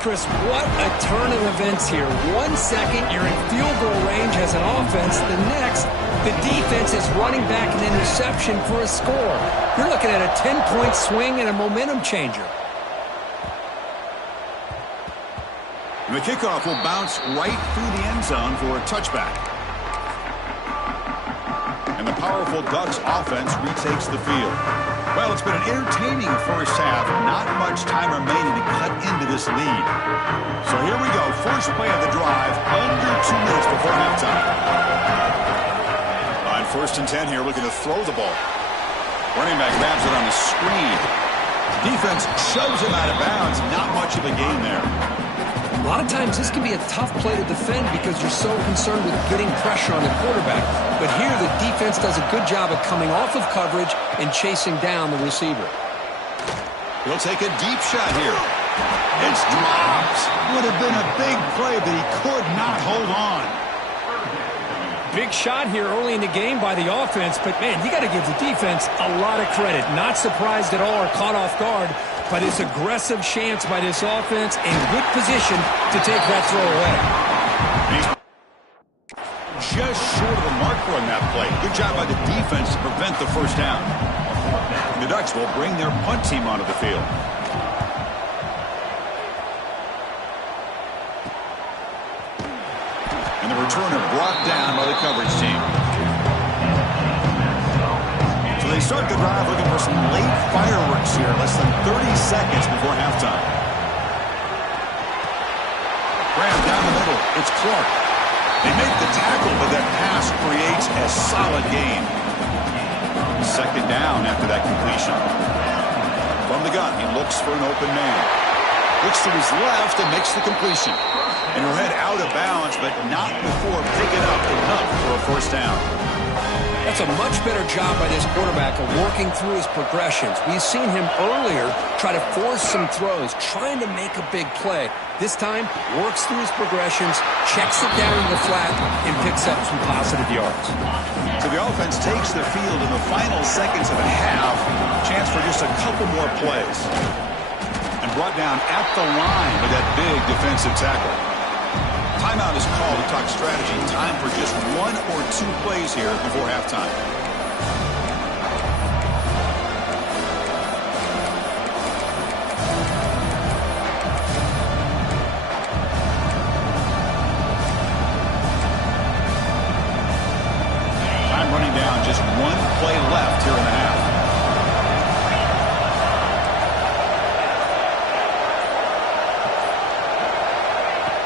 Chris, what a turn of events here. 1 second, you're in field goal range as an offense. The next, the defense is running back an interception for a score. You're looking at a 10-point swing and a momentum changer. And the kickoff will bounce right through the end zone for a touchback. And the powerful Ducks offense retakes the field. Well, it's been an entertaining first half. Not much time remaining to cut into this lead. So here we go. First play of the drive. Under 2 minutes before halftime. On 1st and 10 here, looking to throw the ball. Running back grabs it on the screen. Defense shoves him out of bounds. Not much of a gain there. A lot of times this can be a tough play to defend because you're so concerned with getting pressure on the quarterback. But here the defense does a good job of coming off of coverage and chasing down the receiver. He'll take a deep shot here. It's dropped. Would have been a big play, but he could not hold on. Big shot here early in the game by the offense, but man, you got to give the defense a lot of credit. Not surprised at all or caught off guard by this aggressive chance by this offense in good position to take that throw away. Just short of the marker on that play. Good job by the defense to prevent the first down. The Ducks will bring their punt team onto the field. And the returner brought down by the coverage team. So they start the drive looking for some late fireworks here, less than 30 seconds before halftime. Graham down the middle. It's Clark. They make the tackle, but that pass creates a solid gain. 2nd down after that completion. From the gun, he looks for an open man. Looks to his left and makes the completion. And he'll head out of bounds, but not before picking up enough for a first down. That's a much better job by this quarterback of working through his progressions. We've seen him earlier try to force some throws, trying to make a big play. This time, works through his progressions, checks it down in the flat, and picks up some positive yards. So the offense takes the field in the final seconds of a half. Chance for just a couple more plays. And brought down at the line with that big defensive tackle. Timeout is called to talk strategy. Time for just 1 or 2 plays here before halftime. Time running down, just 1 play left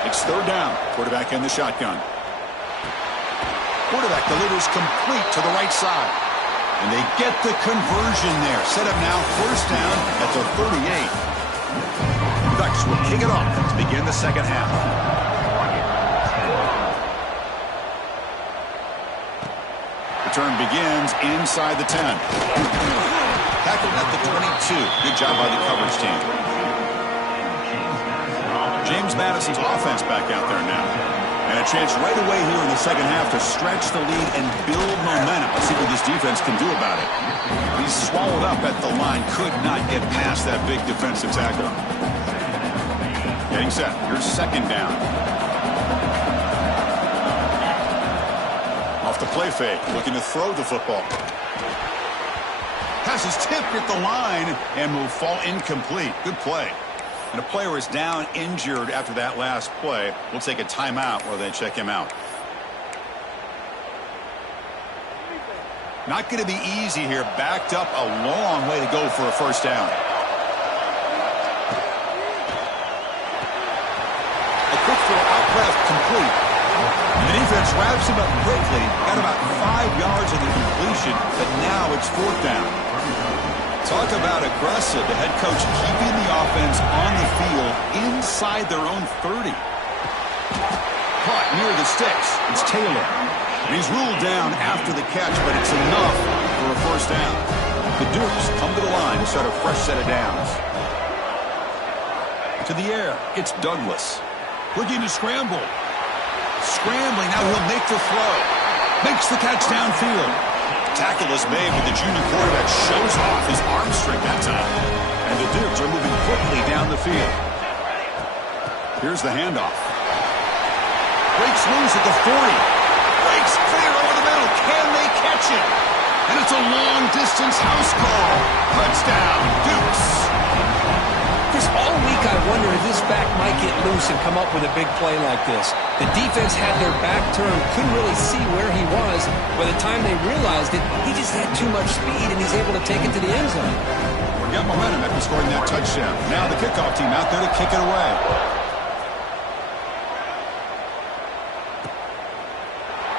It's third down. Quarterback in the shotgun. Quarterback delivers complete to the right side. And they get the conversion there. Set up now first down at the 38. Ducks will kick it off to begin the second half. Return begins inside the 10. Tackled at the 22. Good job by the coverage team. James Madison's offense back out there now. And a chance right away here in the second half to stretch the lead and build momentum. Let's see what this defense can do about it. He's swallowed up at the line. Could not get past that big defensive tackle. Getting set. Here's second down. Off the play fake. Looking to throw the football. Pass is tipped at the line and will fall incomplete. Good play. And a player is down injured after that last play. We'll take a timeout while they check him out. Not going to be easy here. Backed up a long way to go for a first down. A quick throw out left, complete. And the defense wraps him up quickly. Got about 5 yards of the completion, but now it's fourth down. Talk about aggressive. The head coach keeping the offense on the field inside their own 30. Caught near the sticks. It's Taylor. And he's ruled down after the catch, but it's enough for a first down. The Dukes come to the line to start a fresh set of downs. To the air, it's Douglas. Looking to scramble. Scrambling, now he'll make the throw. Makes the catch downfield. Tackle is made, but the junior quarterback shows off his arm strength that time. And the Dukes are moving quickly down the field. Here's the handoff. Breaks loose at the 40. Breaks clear over the middle. Can they catch it? And it's a long-distance house call. Touchdown, Dukes. Chris, all week I wonder if this back might get loose and come up with a big play like this. The defense had their back turned, couldn't really see where he was. By the time they realized it, he just had too much speed, and he's able to take it to the end zone. We got momentum after scoring that touchdown. Now the kickoff team out there to kick it away.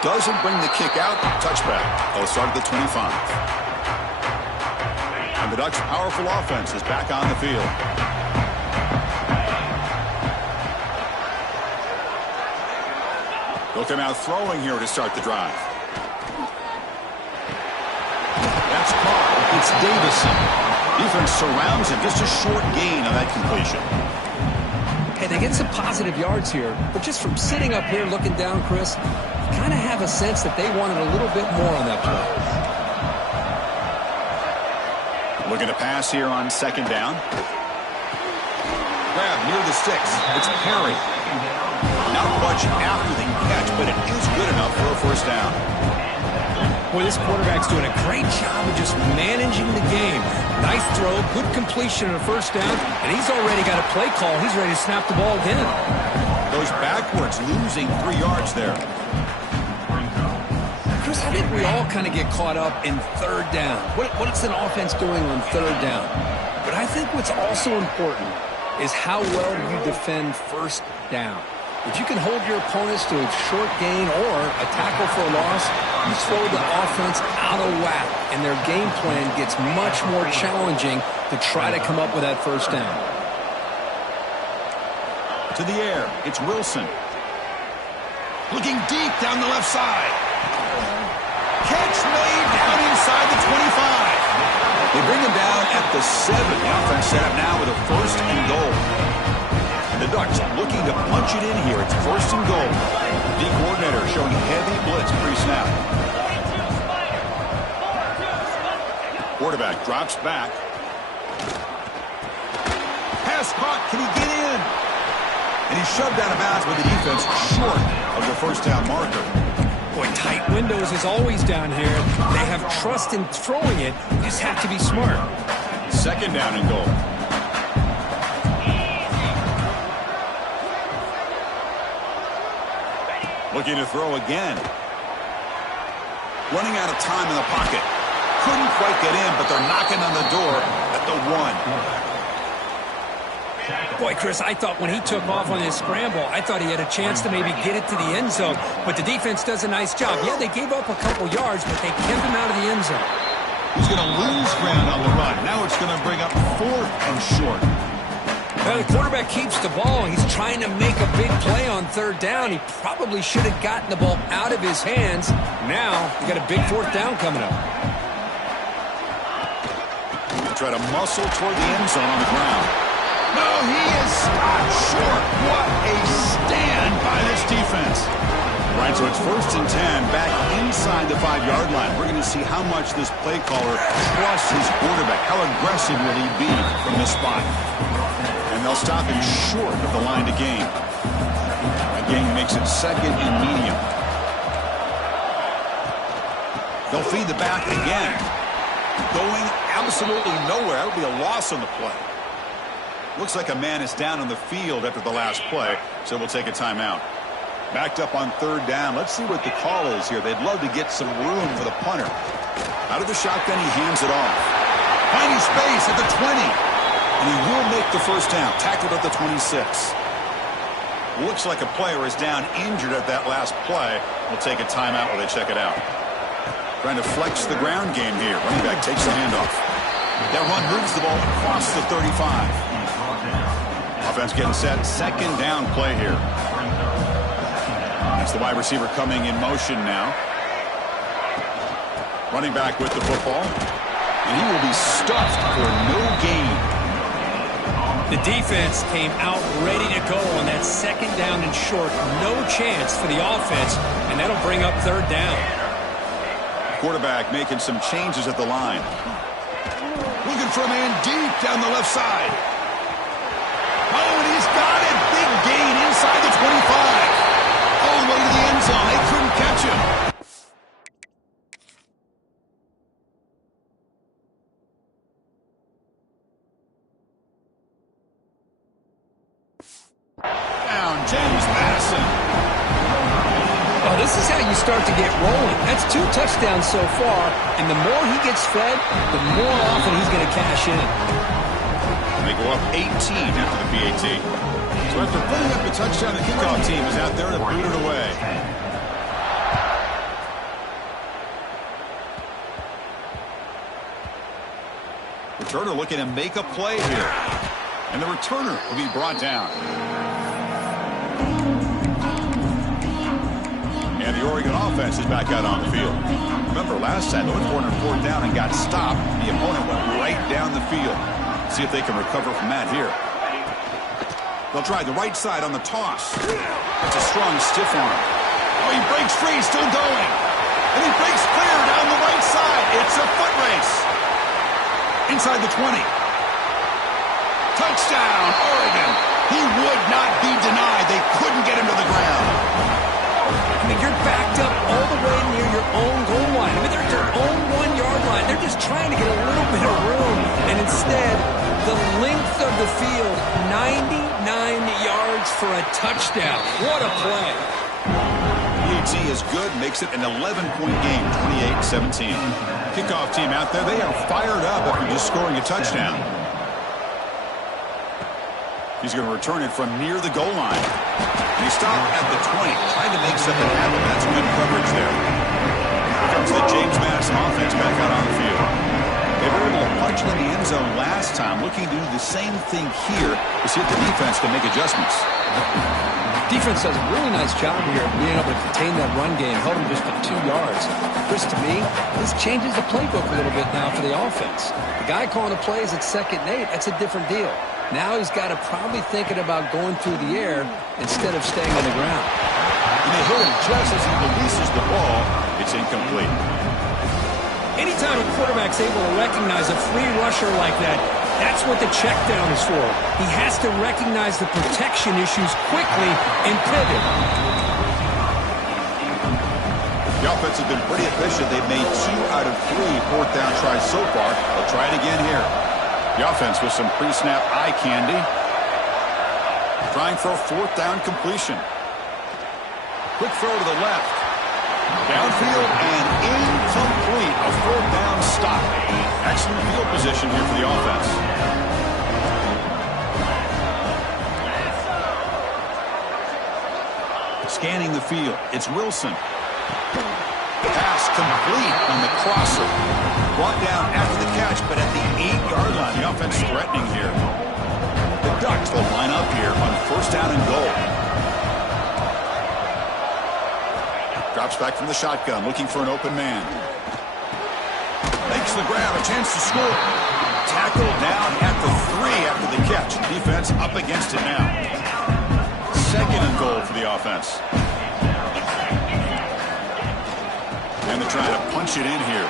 Doesn't bring the kick out. Touchback. They'll start at the 25. And the Ducks' powerful offense is back on the field. They'll come out throwing here to start the drive. That's caught. It's Davison. Defense surrounds him. Just a short gain on that completion. Hey, they get some positive yards here, but just from sitting up here looking down, Chris, you kind of have a sense that they wanted a little bit more on that play. Looking to pass here on second down. Grab near the sticks. It's Perry. Not much after the catch, but it is good enough for a first down. Boy, this quarterback's doing a great job of just managing the game. Nice throw, good completion on a first down, and he's already got a play call. He's ready to snap the ball again. Goes backwards, losing 3 yards there. Chris, I think we all kind of get caught up in third down. What's an offense doing on third down? But I think what's also important is how well you defend first down. If you can hold your opponents to a short gain or a tackle for a loss, you throw the offense out of whack, and their game plan gets much more challenging to try to come up with that first down. To the air, it's Wilson. Looking deep down the left side. Catch made down inside the 25. They bring him down at the 7. The offense set up now with a first and goal. And the Ducks looking to punch it in here. It's first and goal. The coordinator showing heavy blitz pre-snap. Quarterback drops back. Pass caught. Can he get in? And he's shoved out of bounds with the defense short of the first down marker. Boy, tight windows is always down here. They have trust in throwing it. You just have to be smart. Second down and goal. Looking to throw again. Running out of time in the pocket. Couldn't quite get in, but they're knocking on the door at the 1. Boy, Chris, I thought when he took off on his scramble, I thought he had a chance to maybe get it to the end zone. But the defense does a nice job. Yeah, they gave up a couple yards, but they kept him out of the end zone. He's going to lose ground on the run. Now it's going to bring up 4th and short. Well, the quarterback keeps the ball. He's trying to make a big play on 3rd down. He probably should have gotten the ball out of his hands. Now, you got a big 4th down coming up. Try to muscle toward the end zone on the ground. No, he is stopped short. What a stand by this defense. Right, so it's 1st and 10, back inside the 5-yard line. We're going to see how much this play caller trusts his quarterback. How aggressive will he be from this spot? And they'll stop him short of the line to gain. That gain makes it 2nd and medium. They'll feed the back again. Going absolutely nowhere. That would be a loss on the play. Looks like a man is down on the field after the last play, so we'll take a timeout. Backed up on 3rd down. Let's see what the call is here. They'd love to get some room for the punter. Out of the shotgun, he hands it off. Finding space at the 20. And he will make the 1st down. Tackled at the 26. Looks like a player is down injured at that last play. We'll take a timeout while they check it out. Trying to flex the ground game here. Running back takes the handoff. That run moves the ball across the 35. Offense getting set. 2nd down play here. That's the wide receiver coming in motion now. Running back with the football. And he will be stuffed for no gain. The defense came out ready to go on that 2nd down and short. No chance for the offense, and that'll bring up 3rd down. Quarterback making some changes at the line. Looking for a man deep down the left side. Oh, and he's got it. Big gain inside the 25. All the way to the end zone. They couldn't catch him. Down, James Madison. Oh, this is how you start to get rolling. That's 2 touchdowns so far, and the more he gets fed, the more often he's going to cash in. They go up 18 after the PAT. So after putting up the touchdown, the kickoff team is out there to boot it away. Returner looking to make a play here. And the returner will be brought down. And the Oregon offense is back out on the field. Remember, last time they went for 4th down and got stopped. The opponent went right down the field. See if they can recover from that here. They'll try the right side on the toss. That's a strong stiff arm. Oh, he breaks free, still going. And he breaks clear down the right side. It's a foot race. Inside the 20. Touchdown, Oregon. He would not be denied. They couldn't get him to the ground. I mean, you're backed up all the way near your own goal line. I mean, they're at their own 1-yard line. They're just trying to get a little bit of room. And instead, the length of the field, 99 yards for a touchdown. What a play. PAT is good, makes it an 11-point game, 28-17. Kickoff team out there, they are fired up after just scoring a touchdown. He's going to return it from near the goal line. And he stopped at the 20, trying to make something happen. That's good coverage there. Here comes the James Madison offense back out on the field. They were able to punch in the end zone last time, looking to do the same thing here to see if the defense can make adjustments. Defense does a really nice job here of being able to contain that run game, held him just for 2 yards. Chris, to me, this changes the playbook a little bit now for the offense. The guy calling the plays at 2nd and 8, that's a different deal. Now he's got to probably thinking about going through the air instead of staying on the ground. And they hit him just as he releases the ball. It's incomplete. Anytime a quarterback's able to recognize a free rusher like that, that's what the check down is for. He has to recognize the protection issues quickly and pivot. The offense has been pretty efficient. They've made 2 out of 3 4th down tries so far. They'll try it again here. The offense with some pre-snap eye candy. Trying for a 4th down completion. Quick throw to the left. Downfield and incomplete. A 4th down stop. Excellent field position here for the offense. Scanning the field, it's Wilson. Pass complete on the crosser. Brought down after the catch, but at the 8-yard line. The offense threatening here. The Ducks will line up here on first down and goal. Drops back from the shotgun, looking for an open man. Makes the grab, a chance to score. Tackled down at the 3 after the catch. Defense up against it now. Second and goal for the offense. And they're trying to punch it in here.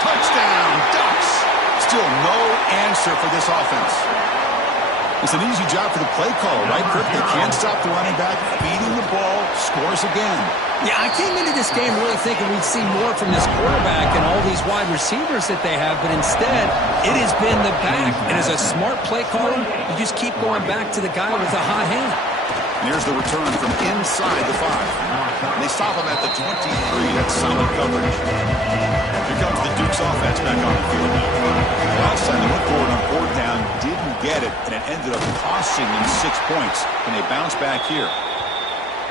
Touchdown, Ducks! Still no answer for this offense. It's an easy job for the play caller, right, Kirk? They can't stop the running back, feeding the ball, scores again. Yeah, I came into this game really thinking we'd see more from this quarterback and all these wide receivers that they have, but instead, it has been the back. And as a smart play caller, you just keep going back to the guy with the hot hand. And here's the return from inside the 5. And they stop him at the 23. That's solid coverage. Here comes the Duke's offense back on the field now. Last time they went forward on 4th down, didn't get it, and it ended up costing them 6 points. And they bounce back here.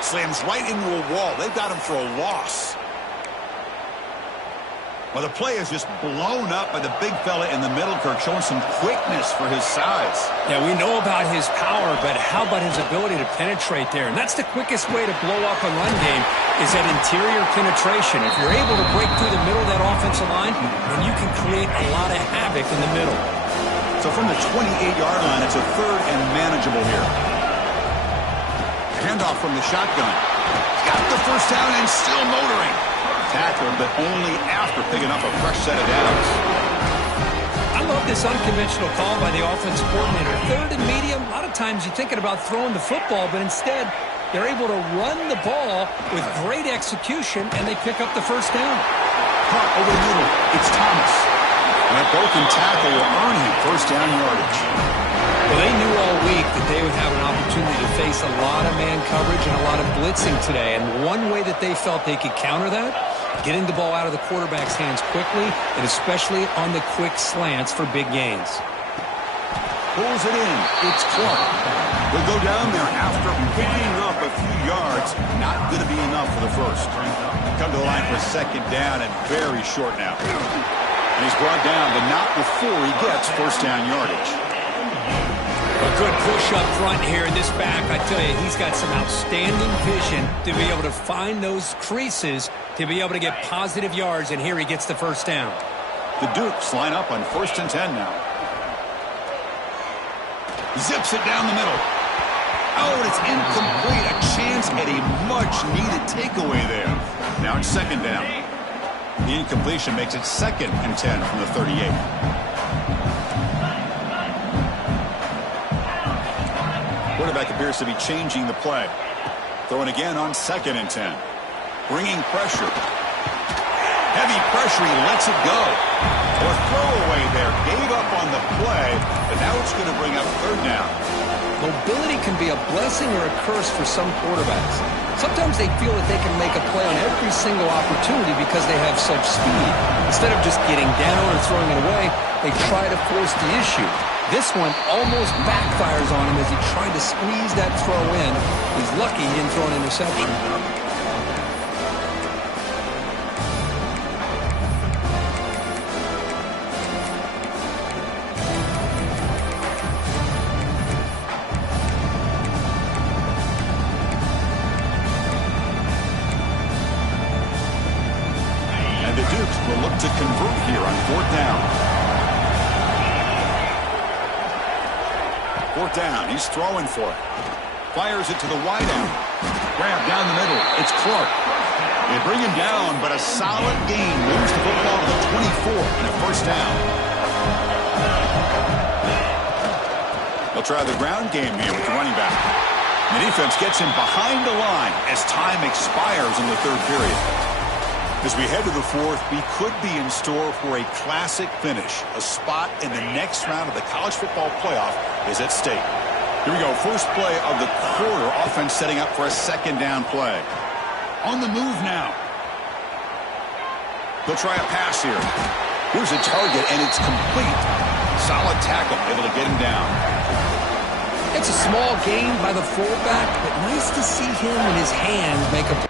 Slams right into a wall. They've got him for a loss. Well, the play is just blown up by the big fella in the middle, Kirk, showing some quickness for his size. Yeah, we know about his power, but how about his ability to penetrate there? And that's the quickest way to blow up a run game is that interior penetration. If you're able to break through the middle of that offensive line, then you can create a lot of havoc in the middle. So from the 28-yard line, it's a 3rd and manageable here. Handoff from the shotgun. Got the first down and still motoring. Tackled, but only after picking up a fresh set of downs. I love this unconventional call by the offensive coordinator. 3rd and medium, a lot of times you're thinking about throwing the football, but instead they're able to run the ball with great execution, and they pick up the first down. Caught over the middle. It's Thomas. And a broken tackle will earn him first down yardage. Well, they knew all week that they would have an opportunity to face a lot of man coverage and a lot of blitzing today. And one way that they felt they could counter that, getting the ball out of the quarterback's hands quickly, and especially on the quick slants for big gains. Pulls it in. It's Clark. They'll go down there after picking up a few yards. Not going to be enough for the first. Come to the line for a second down and very short now. And he's brought down, but not before he gets first down yardage. A good push up front here in this back. I tell you, he's got some outstanding vision to be able to find those creases, to be able to get positive yards, and here he gets the first down. The Dukes line up on 1st and 10 now. Zips it down the middle. Oh, and it's incomplete. A chance at a much-needed takeaway there. Now it's 2nd down. The incompletion makes it 2nd and 10 from the 38. Quarterback appears to be changing the play. Throwing again on 2nd and 10. Bringing pressure. Heavy pressure, he lets it go. Or throwaway there. Gave up on the play, but now it's going to bring up 3rd down. Mobility can be a blessing or a curse for some quarterbacks. Sometimes they feel that they can make a play on every single opportunity because they have such speed. Instead of just getting down or throwing it away, they try to force the issue. This one almost backfires on him as he tried to squeeze that throw in. He's lucky he didn't throw an interception. And the Dukes will look to convert here on 4th down. 4th down, he's throwing for it. Fires it to the wideout. Grab down the middle, it's Clark. They bring him down, but a solid gain moves the football to the 24 and a first down. They'll try the ground game here with the running back. The defense gets him behind the line as time expires in the 3rd period. As we head to the 4th, we could be in store for a classic finish. A spot in the next round of the college football playoff is at stake. Here we go. First play of the quarter. Offense setting up for a 2nd down play. On the move now. They'll try a pass here. Here's a target, and it's complete. Solid tackle, able to get him down. It's a small gain by the fullback, but nice to see him and his hands make a...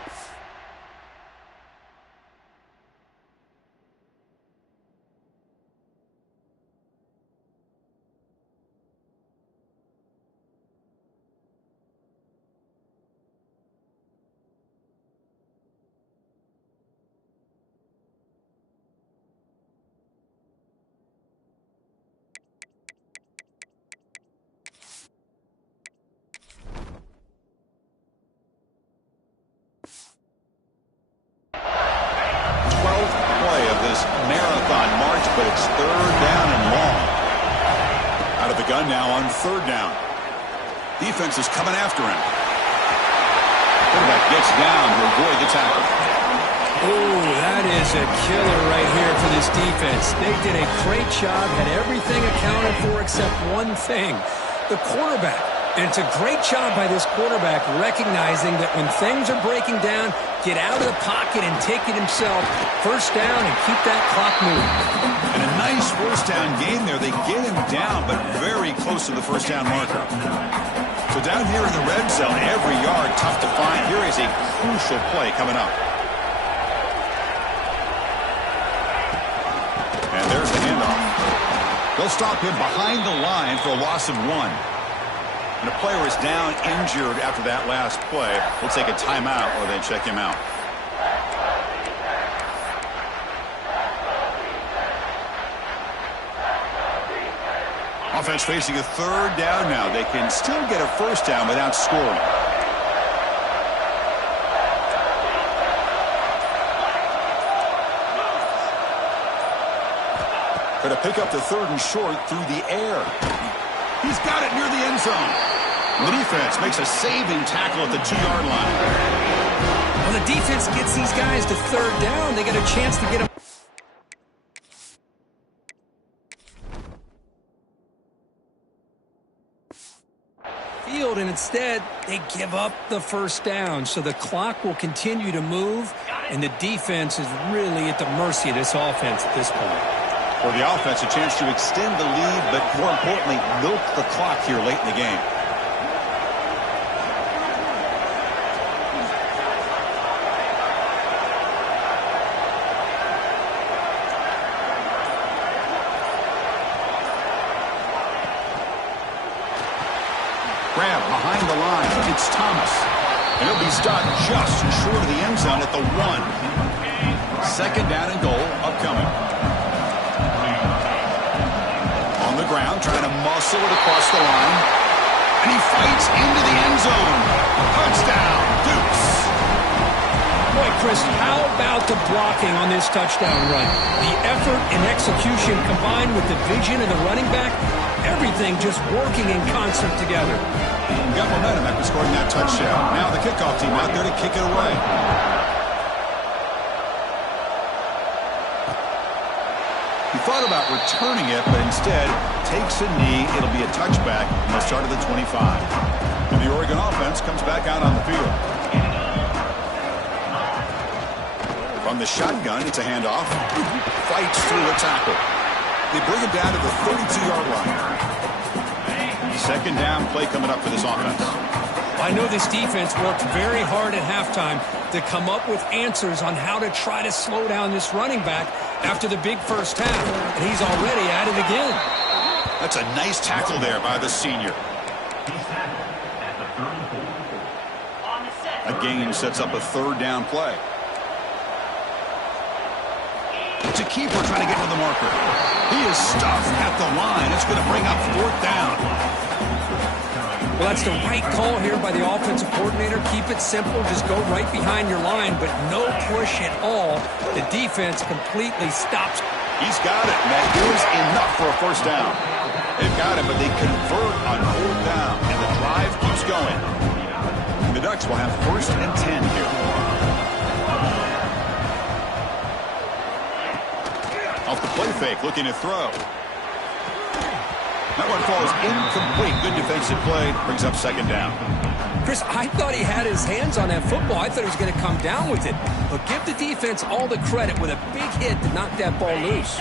But it's third down and long. Out of the gun now on third down. Defense is coming after him. Quarterback gets down to avoid the tackle. Oh, that is a killer right here for this defense. They did a great job, had everything accounted for except one thing, the quarterback. And it's a great job by this quarterback recognizing that when things are breaking down, get out of the pocket and take it himself. First down and keep that clock moving. And a nice first down game there. They get him down, but very close to the first down marker. So down here in the red zone, every yard tough to find. Here is a crucial play coming up. And there's the handoff. They'll stop him behind the line for a loss of 1. And a player is down injured after that last play. We'll take a timeout or they check him out. Offense facing a third down now. They can still get a first down without scoring. Going to pick up the third and short through the air. He's got it near the end zone. The defense makes a saving tackle at the 2-yard line. When the defense gets these guys to third down, they get a chance to get them. Field, and instead, they give up the first down. So the clock will continue to move, and the defense is really at the mercy of this offense at this point. For the offense, a chance to extend the lead, but more importantly, milk the clock here late in the game. Grab behind the line. It's Thomas. And he'll be stopped just short of the end zone at the 1. Second down and goal upcoming. Ground, trying to muscle it across the line. And he fights into the end zone. Touchdown, Dukes. Boy, Chris, how about the blocking on this touchdown run? The effort and execution combined with the vision of the running back, everything just working in concert together. Got momentum after scoring that touchdown. Now the kickoff team out there to kick it away. He thought about returning it, but instead takes a knee. It'll be a touchback, and they'll start at the 25. And the Oregon offense comes back out on the field. From the shotgun, it's a handoff. Fights through a tackle. They bring him down to the 32-yard line. Second down play coming up for this offense. I know this defense worked very hard at halftime to come up with answers on how to try to slow down this running back after the big first half, and he's already at it again. That's a nice tackle there by the senior. A gain sets up a third down play. It's a keeper trying to get to the marker. He is stuffed at the line. It's going to bring up fourth down. Well, that's the right call here by the offensive coordinator. Keep it simple. Just go right behind your line, but no push at all. The defense completely stops. He's got it, and that is enough for a first down. They've got it, but they convert on fourth down, and the drive keeps going. And the Ducks will have first and 10 here. Off the play fake, looking to throw. That one falls incomplete. Good defensive play. Brings up second down. Chris, I thought he had his hands on that football. I thought he was going to come down with it. But give the defense all the credit with a big hit to knock that ball loose.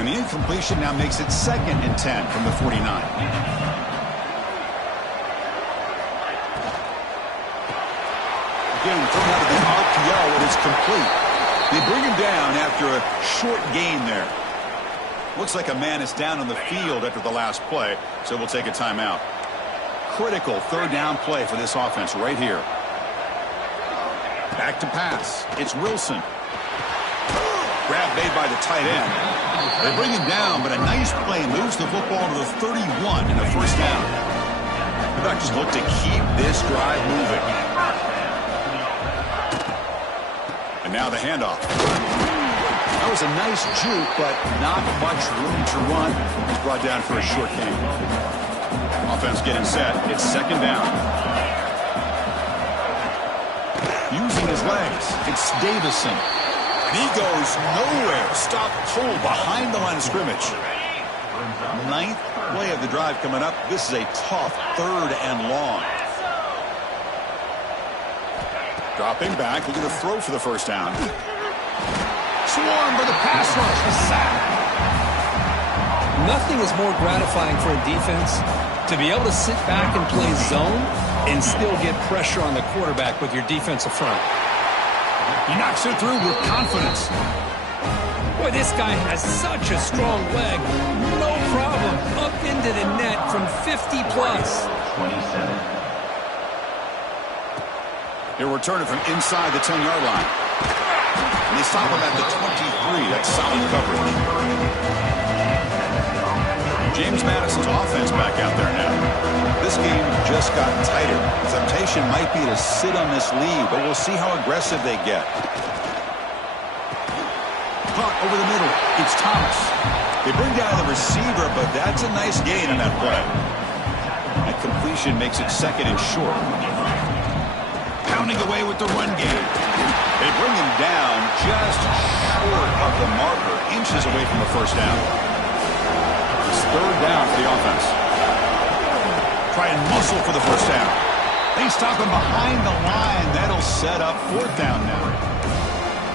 And the incompletion now makes it second and 10 from the 49. again, thrown out of the RPO, and it's complete. They bring him down after a short gain there. Looks like a man is down on the field after the last play, so we'll take a timeout. Critical third down play for this offense right here. Back to pass. It's Wilson. Grab made by the tight end. They bring him down, but a nice play moves the football to the 31 in the first down. The back just look to keep this drive moving. And now the handoff. That was a nice juke, but not much room to run. He's brought down for a short gain. Offense getting set. It's second down. Using his legs, it's Davison. And he goes nowhere. Stop cold behind the line of scrimmage. Ninth play of the drive coming up. This is a tough third and long. Dropping back, looking to throw for the first down. Swarm for the pass rush. The sack. Nothing is more gratifying for a defense to be able to sit back and play zone and still get pressure on the quarterback with your defensive front. He knocks it through with confidence. Boy, this guy has such a strong leg. No problem. Up into the net from 50 plus. 27. He'll return it from inside the 10-yard line. And they stop him at the 23. That's solid coverage. James Madison's offense back out there now. This game just got tighter. The temptation might be to sit on this lead, but we'll see how aggressive they get. Caught over the middle. It's Thomas. They bring down the receiver, but that's a nice gain on that play. That completion makes it second and short. Pounding away with the run game. They bring him down just short of the marker, inches away from the first down. It's third down for the offense. Try and muscle for the first down. They stop him behind the line. That'll set up fourth down now.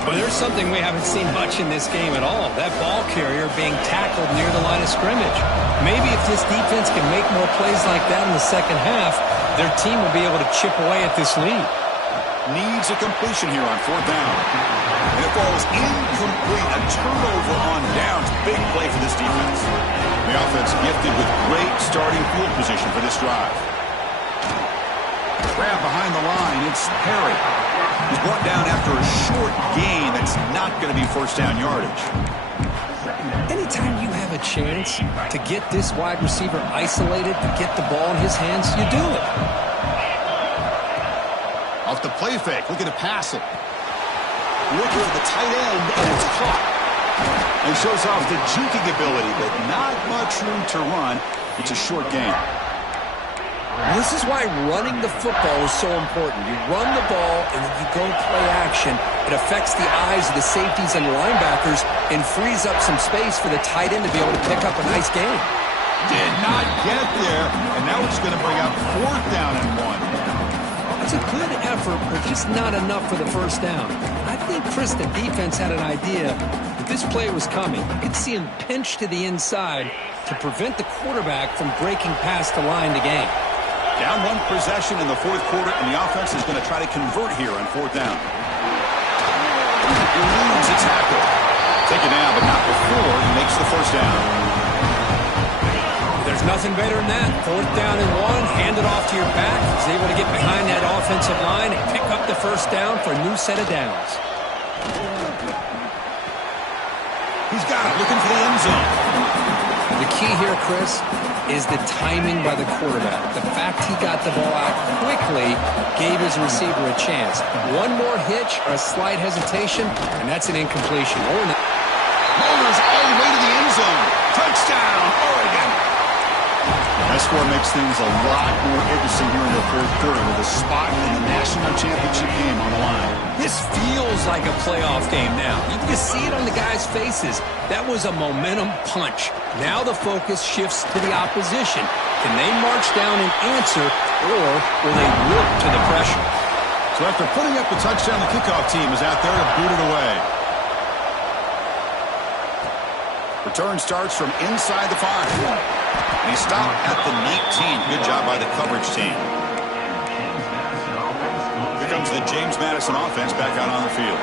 But there's something we haven't seen much in this game at all. That ball carrier being tackled near the line of scrimmage. Maybe if this defense can make more plays like that in the second half, their team will be able to chip away at this lead. Needs a completion here on fourth down. And it falls incomplete. A turnover on downs. Big play for this defense. The offense gifted with great starting field position for this drive. Grab behind the line. It's Perry. He's brought down after a short gain that's not going to be first down yardage. Anytime you have a chance to get this wide receiver isolated, to get the ball in his hands, you do it. Off the play fake, looking to pass it. Looking for the tight end, and it's caught. And shows off the juking ability, but not much room to run. It's a short gain. This is why running the football is so important. You run the ball, and then you go play action. It affects the eyes of the safeties and linebackers and frees up some space for the tight end to be able to pick up a nice gain. Did not get there, and now it's going to bring up fourth down and one. It's a good effort, but just not enough for the first down. I think, Chris, the defense had an idea that this play was coming. You could see him pinch to the inside to prevent the quarterback from breaking past the line to gain. Down one possession in the fourth quarter, and the offense is going to try to convert here on fourth down. Eludes a tackle. Taken down, but not before he makes the first down. There's nothing better than that. Fourth down and one, hand it off to your back. He's able to get behind that offensive line and pick up the first down for a new set of downs. He's got it, looking for the end zone. The key here, Chris, is the timing by the quarterback. The fact he got the ball out quickly gave his receiver a chance. One more hitch or a slight hesitation, and that's an incompletion. Rolls all the way to the end zone. Touchdown, Oregon. That score makes things a lot more interesting here in the fourth quarter with a spot in the national championship game on the line. This feels like a playoff game now. You can see it on the guys' faces. That was a momentum punch. Now the focus shifts to the opposition. Can they march down and answer, or will they wilt to the pressure? So after putting up the touchdown, the kickoff team is out there to boot it away. Return starts from inside the 5. And he stopped at the 19. Good job by the coverage team. Here comes sends the James Madison offense back out on the field.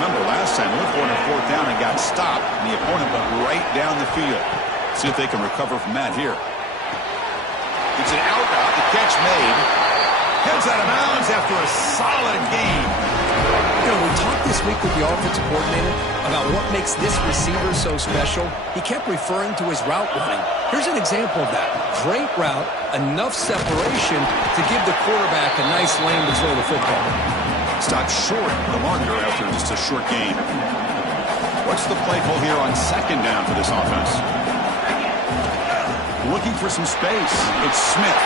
Remember, last time, looked for it on fourth down and got stopped, and the opponent went right down the field. See if they can recover from that here. It's an out route. The catch made. Heads out of bounds after a solid gain. You know, we talked this week with the offensive coordinator about what makes this receiver so special. He kept referring to his route running. Here's an example of that. Great route, enough separation to give the quarterback a nice lane to throw the football. Stopped short of the marker after just a short gain. What's the play call here on second down for this offense? Looking for some space. It's Smith.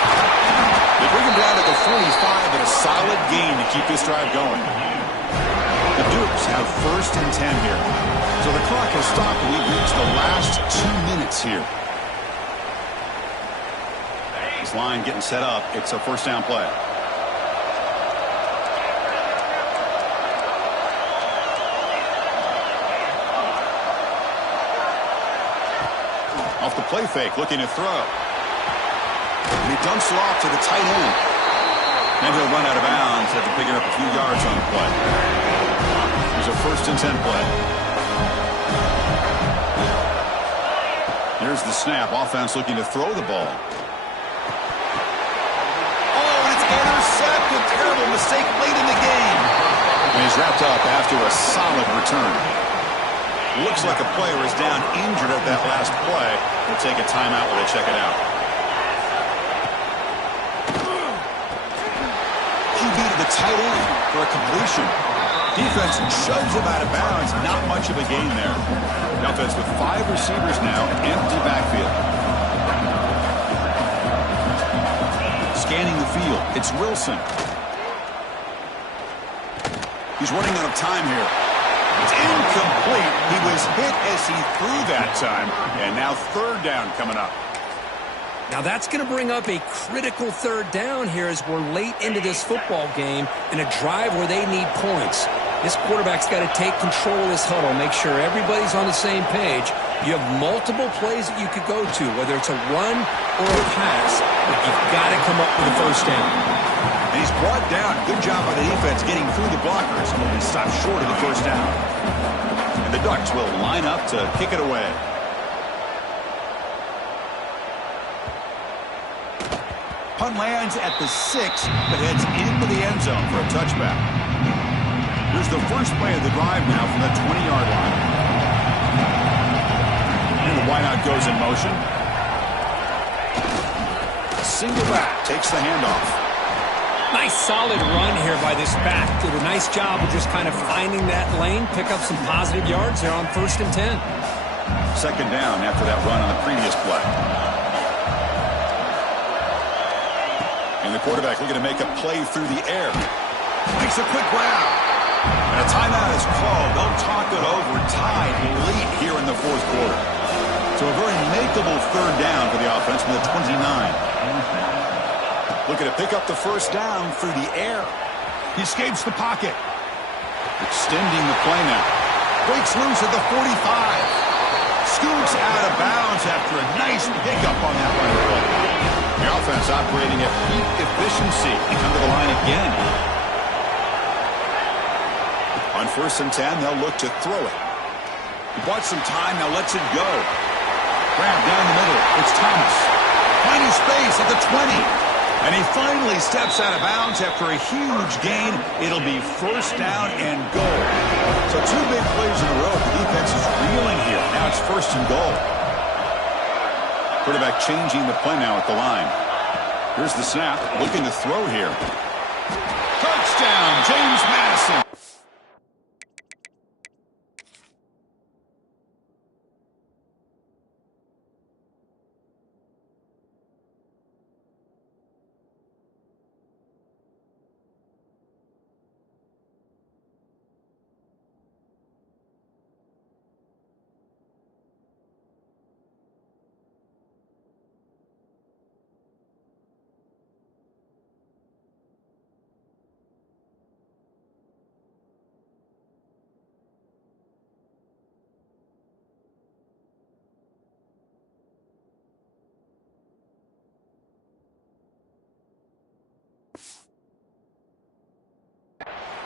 They bring him down to the 45 and a solid gain to keep this drive going. The Dukes have first and 10 here. So the clock has stopped and we've reached the last 2 minutes here. This line getting set up. It's a first down play. Off the play fake, looking to throw. And he dumps it off to the tight end. And he'll run out of bounds after picking up a few yards on the play. There's a first and 10 play. Here's the snap. Offense looking to throw the ball. Oh, and it's intercepted. Terrible mistake late in the game. And he's wrapped up after a solid return. Looks like a player is down injured at that last play. We'll take a timeout while they check it out. QB to the tight end for a completion. Defense shoves him out of bounds. Not much of a gain there. The offense with 5 receivers now. Empty backfield. Scanning the field. It's Wilson. He's running out of time here. It's incomplete. He was hit as he threw that time. And now third down coming up. Now that's going to bring up a critical third down here as we're late into this football game in a drive where they need points. This quarterback's got to take control of this huddle, make sure everybody's on the same page. You have multiple plays that you could go to, whether it's a run or a pass, but you've got to come up with a first down. And he's brought down. Good job by the defense getting through the blockers. But he stopped short of the first down. And the Ducks will line up to kick it away. Punt lands at the 6, but heads into the end zone for a touchback. Here's the first play of the drive now from the 20-yard line. And the wideout goes in motion. Single back takes the handoff. Nice solid run here by this back. Did a nice job of just kind of finding that lane, pick up some positive yards there on first and 10. Second down after that run on the previous play. And the quarterback looking to make a play through the air. Makes a quick grab. And a timeout is called. They'll talk it over. Tied late here in the fourth quarter. So a very makeable third down for the offense from the 29. Looking to pick up the first down through the air. He escapes the pocket. Extending the play now. Breaks loose at the 45. Scoots out of bounds after a nice pickup on that run play. The offense operating at peak efficiency. They come to the line again. On first and 10, they'll look to throw it. He bought some time, now lets it go. Grab down the middle. It's Thomas. Finding space at the 20. And he finally steps out of bounds after a huge gain. It'll be first down and goal. So 2 big plays in a row. The defense is reeling here. Now it's first and goal. Quarterback changing the play now at the line. Here's the snap. Looking to throw here. Touchdown, James Madison.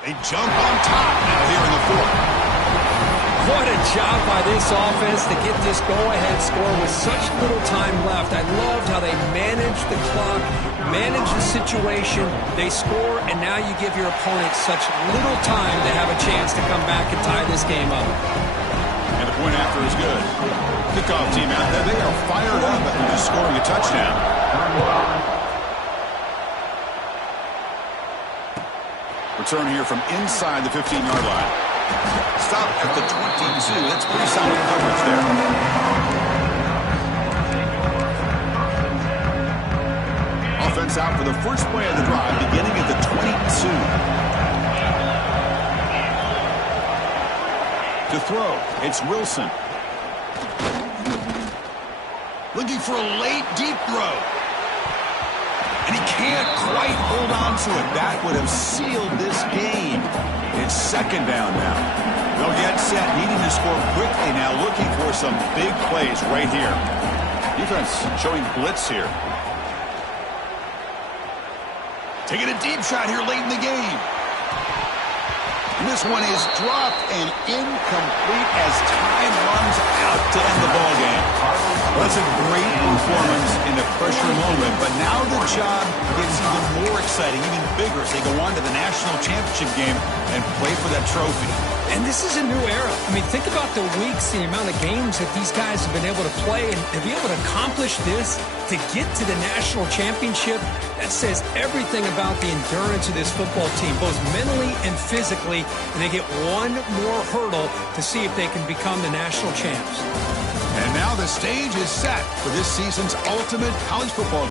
They jump on top now here in the fourth. What a job by this offense to get this go-ahead score with such little time left. I loved how they managed the clock, managed the situation. They score, and now you give your opponent such little time to have a chance to come back and tie this game up. And the point after is good. Kickoff team out there, they are fired up after just scoring a touchdown. Return here from inside the 15-yard line. Stop at the 22. That's pretty solid coverage there. Offense out for the first play of the drive, beginning at the 22. To throw, it's Wilson. Looking for a late, deep throw. And he can't quite hold on to it. That would have sealed this game. It's second down now. They'll get set, needing to score quickly now, looking for some big plays right here. Defense showing blitz here. Taking a deep shot here late in the game. And this one is dropped and incomplete as time runs out to end the ball game. Well, that's a great performance in the pressure moment, but now the job gets even more exciting, even bigger as they go on to the national championship game and play for that trophy. And this is a new era. I mean, think about the weeks, the amount of games that these guys have been able to play, and to be able to accomplish this, to get to the national championship, that says everything about the endurance of this football team, both mentally and physically, and they get one more hurdle to see if they can become the national champs. And now the stage is set for this season's ultimate college football.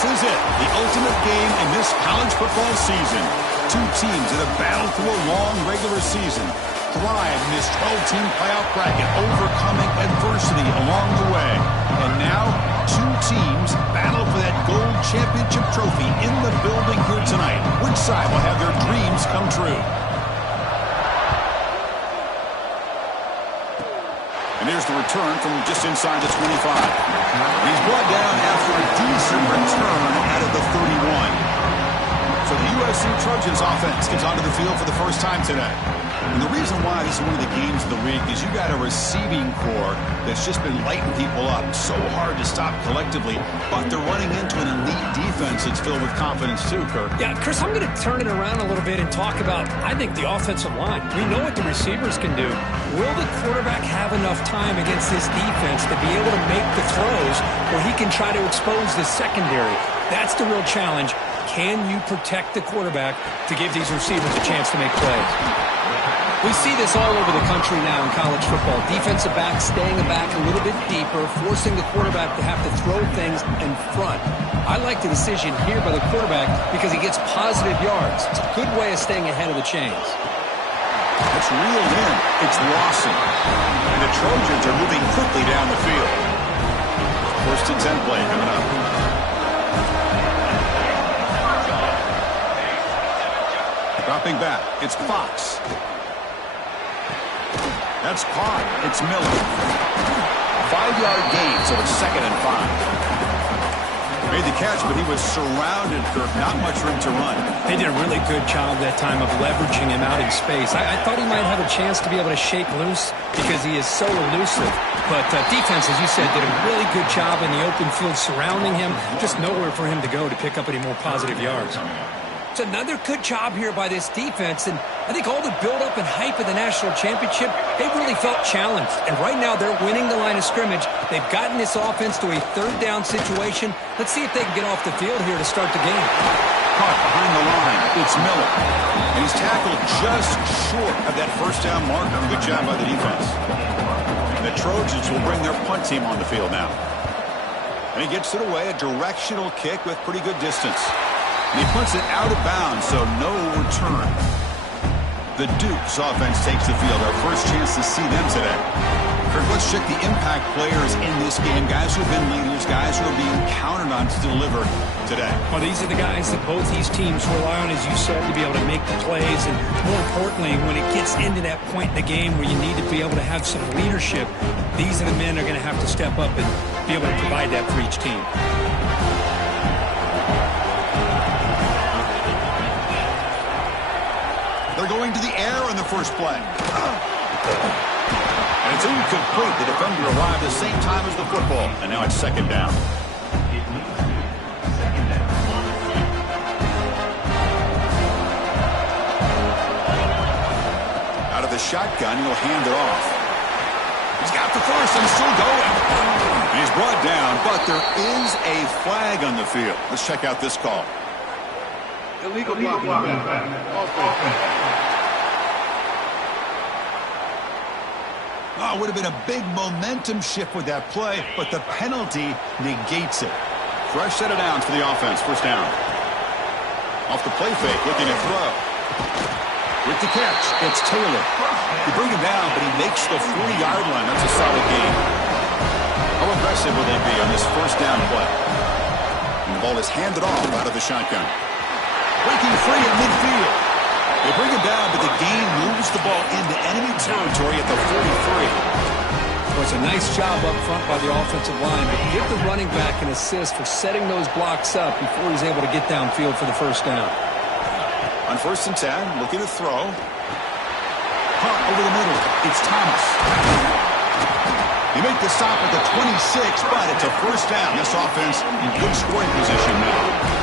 This is it, the ultimate game in this college football season. Two teams that have battled through a long regular season, thrive in this 12-team playoff bracket, overcoming adversity along the way. And now, two teams battle for that gold championship trophy in the building here tonight. Which side will have their dreams come true? And here's the return from just inside the 25. He's brought down after a decent return out of the 31. So the USC Trojans offense gets onto the field for the first time today. And the reason why this is one of the games of the week is you got a receiving core that's just been lighting people up. So hard to stop collectively, but they're running into an elite defense that's filled with confidence too, Kirk. Yeah, Chris, I'm going to turn it around a little bit and talk about, I think, the offensive line. We know what the receivers can do. Will the quarterback have enough time against this defense to be able to make the throws where he can try to expose the secondary? That's the real challenge. Can you protect the quarterback to give these receivers a chance to make plays? We see this all over the country now in college football. Defensive backs staying back a little bit deeper, forcing the quarterback to have to throw things in front. I like the decision here by the quarterback because he gets positive yards. It's a good way of staying ahead of the chains. It's reeled in. It's Lawson. And the Trojans are moving quickly down the field. First and 10 play coming up. Dropping back, it's Fox. That's caught. It's Miller. 5-yard gain, so it's 2nd and 5. Made the catch, but he was surrounded, Kirk. Not much room to run. They did a really good job that time of leveraging him out in space. I thought he might have a chance to be able to shake loose because he is so elusive. But defense, as you said, did a really good job in the open field surrounding him. Just nowhere for him to go to pick up any more positive yards. It's another good job here by this defense, and I think all the build-up and hype of the national championship, they really felt challenged. And right now, they're winning the line of scrimmage. They've gotten this offense to a third down situation. Let's see if they can get off the field here to start the game. Caught behind the line. It's Miller. And he's tackled just short of that first down marker. Good job by the defense. The Trojans will bring their punt team on the field now. And he gets it away, a directional kick with pretty good distance. And he punts it out of bounds, so no return. The Dukes offense takes the field. Our first chance to see them today. Kirk, let's check the impact players in this game. Guys who have been leaders, guys who are being counted on to deliver today. Well, these are the guys that both these teams rely on, as you said, to be able to make the plays. And more importantly, when it gets into that point in the game where you need to be able to have some leadership, these are the men who are going to have to step up and be able to provide that for each team. They're going to the air on the first play. And it's incomplete. The defender arrived the same time as the football. And now it's second down. Out of the shotgun, he'll hand it off. He's got the first and still going. And he's brought down, but there is a flag on the field. Let's check out this call. Illegal blocking. Oh, it would have been a big momentum shift with that play, but the penalty negates it. Fresh set of downs for the offense. First down. Off the play fake, looking to throw. With the catch, it's Taylor. They bring him down, but he makes the 40-yard line. That's a solid gain. How aggressive will they be on this first down play? And the ball is handed off out of the shotgun. Breaking free at midfield. They bring him down, but the gain moves the ball into enemy territory at the 43. Well, it's a nice job up front by the offensive line, but give the running back an assist for setting those blocks up before he's able to get downfield for the first down. On first and 10, looking to throw. Punt over the middle. It's Thomas. He make the stop at the 26, but it's a first down. This offense in good scoring position now.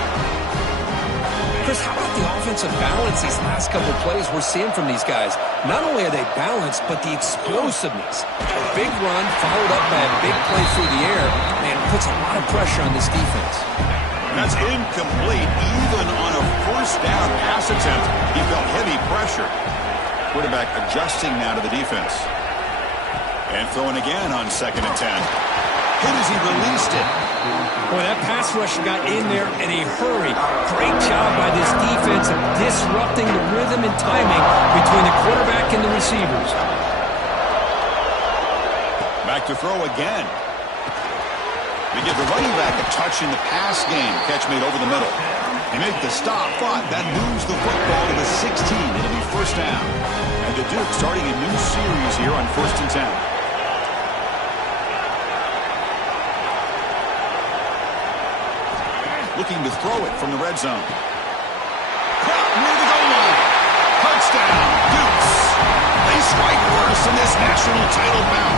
Chris, how about the offensive balance these last couple of plays we're seeing from these guys? Not only are they balanced, but the explosiveness. A big run followed up by a big play through the air, man, puts a lot of pressure on this defense. That's incomplete. Even on a first down pass attempt, he felt heavy pressure. Quarterback adjusting now to the defense. And throwing again on second and 10. Hit as he released it. Boy, that pass rusher got in there in a hurry. Great job by this defense of disrupting the rhythm and timing between the quarterback and the receivers. Back to throw again. They give the running back a touch in the pass game. Catch made over the middle. They make the stop, but that moves the football to the 16. It'll be first down. And the Duke starting a new series here on first and 10. Looking to throw it from the red zone. Caught near the goal line. Touchdown, Dukes. They strike first in this national title bout.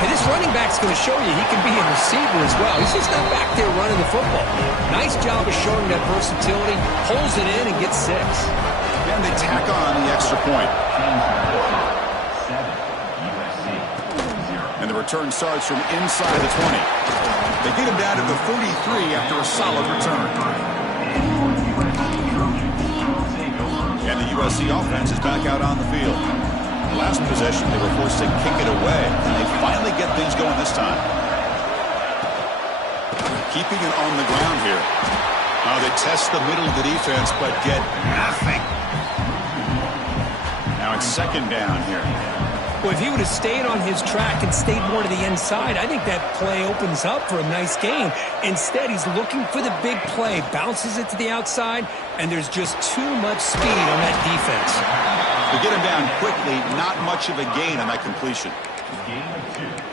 Hey, this running back's going to show you he can be a receiver as well. He's just not back there running the football. Nice job of showing that versatility. Pulls it in and gets 6. And they tack on the extra point. And the return starts from inside the 20. They get him down to the 43 after a solid return. And the USC offense is back out on the field. The last possession, they were forced to kick it away, and they finally get things going this time. Keeping it on the ground here. Now they test the middle of the defense, but get nothing. Now it's second down here. Well, if he would have stayed on his track and stayed more to the inside, I think that play opens up for a nice gain. Instead, he's looking for the big play, bounces it to the outside, and there's just too much speed on that defense. To get him down quickly, not much of a gain on that completion.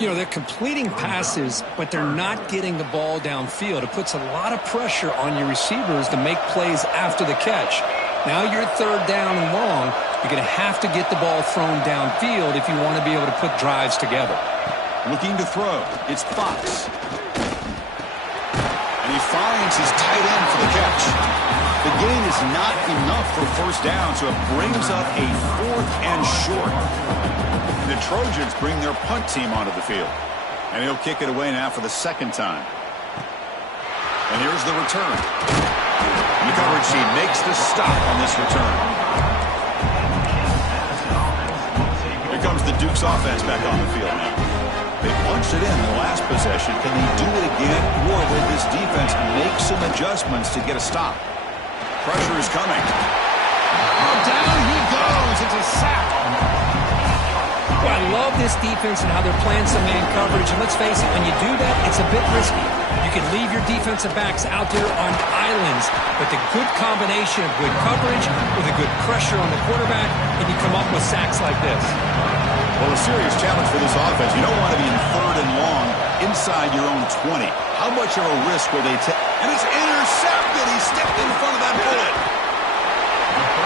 You know, they're completing passes, but they're not getting the ball downfield. It puts a lot of pressure on your receivers to make plays after the catch. Now you're third down and long. You're going to have to get the ball thrown downfield if you want to be able to put drives together. Looking to throw. It's Fox. And he finds his tight end for the catch. The gain is not enough for first down, so it brings up a 4th and short. The Trojans bring their punt team onto the field. And he'll kick it away now for the 2nd time. And here's the return. The coverage team makes the stop on this return. Here comes the Duke's offense back on the field now. They punched it in the last possession. Can they do it again, or will this defense make some adjustments to get a stop? Pressure is coming. Oh, down he goes. It's a sack. Well, I love this defense and how they're playing some man coverage. And let's face it, when you do that, it's a bit risky. You can leave your defensive backs out there on islands, but the good combination of good coverage with a good pressure on the quarterback, and you come up with sacks like this. Well, a serious challenge for this offense. You don't want to be in 3rd and long inside your own 20. How much of a risk will they take? And it's intercepted. He stepped in front of that bullet.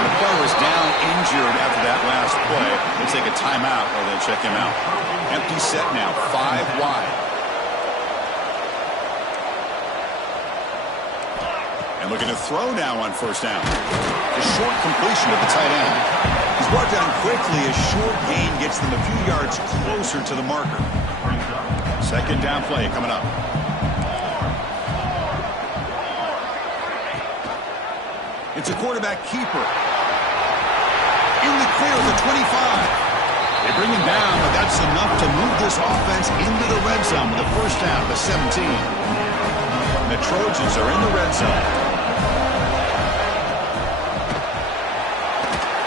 The player was down injured after that last play. They'll take a timeout or they'll check him out. Empty set now, 5 wide. And looking to throw now on first down. A short completion of the tight end. He's brought down quickly. A short gain gets them a few yards closer to the marker. 2nd down play coming up. It's a quarterback keeper. In the clear at the 25. They bring him down, but that's enough to move this offense into the red zone with the first down at the 17. And the Trojans are in the red zone.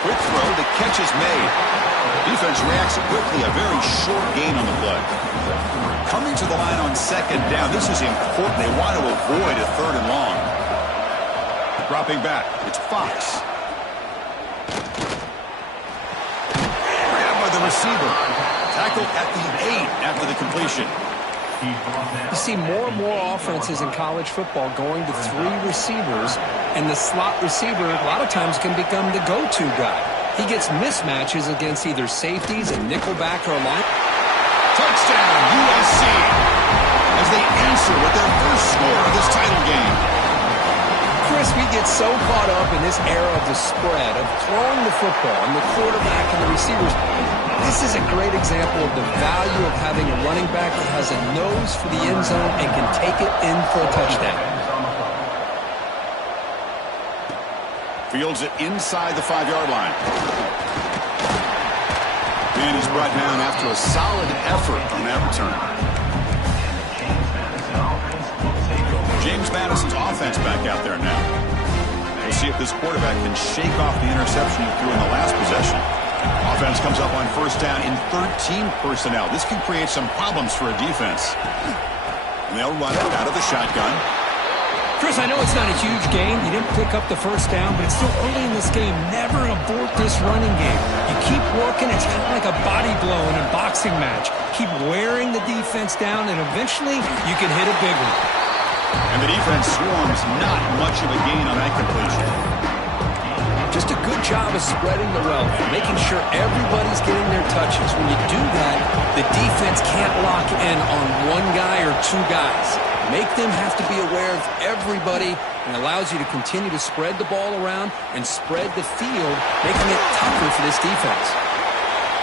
Quick throw, the catch is made. Defense reacts quickly, a very short gain on the play. Coming to the line on 2nd down, this is important. They want to avoid a 3rd and long. Dropping back, it's Fox. Grabbed by the receiver. Tackled at the 8 after the completion. You see more and more offenses in college football going to 3 receivers, and the slot receiver a lot of times can become the go-to guy. He gets mismatches against either safeties and nickelback or a line. Touchdown, USC, as they answer with their first score of this title game. Chris, we get so caught up in this era of the spread, of throwing the football and the quarterback and the receivers. This is a great example of the value of having a running back that has a nose for the end zone and can take it in for a touchdown. Fields it inside the 5-yard line. And he's brought down after a solid effort on that return. James Madison's offense back out there now. We'll see if this quarterback can shake off the interception he threw in the last possession. Offense comes up on first down in 13 personnel. This can create some problems for a defense. And they'll run it out of the shotgun. Chris, I know it's not a huge game. You didn't pick up the first down, but it's still early in this game. Never abort this running game. You keep working. It's kind of like a body blow in a boxing match. Keep wearing the defense down, and eventually you can hit a big one. And the defense swarms not much of a gain on that completion. Just a good job of spreading the wealth, making sure everybody's getting their touches. When you do that, the defense can't lock in on one guy or 2 guys. Make them have to be aware of everybody, and allows you to continue to spread the ball around and spread the field, making it tougher for this defense.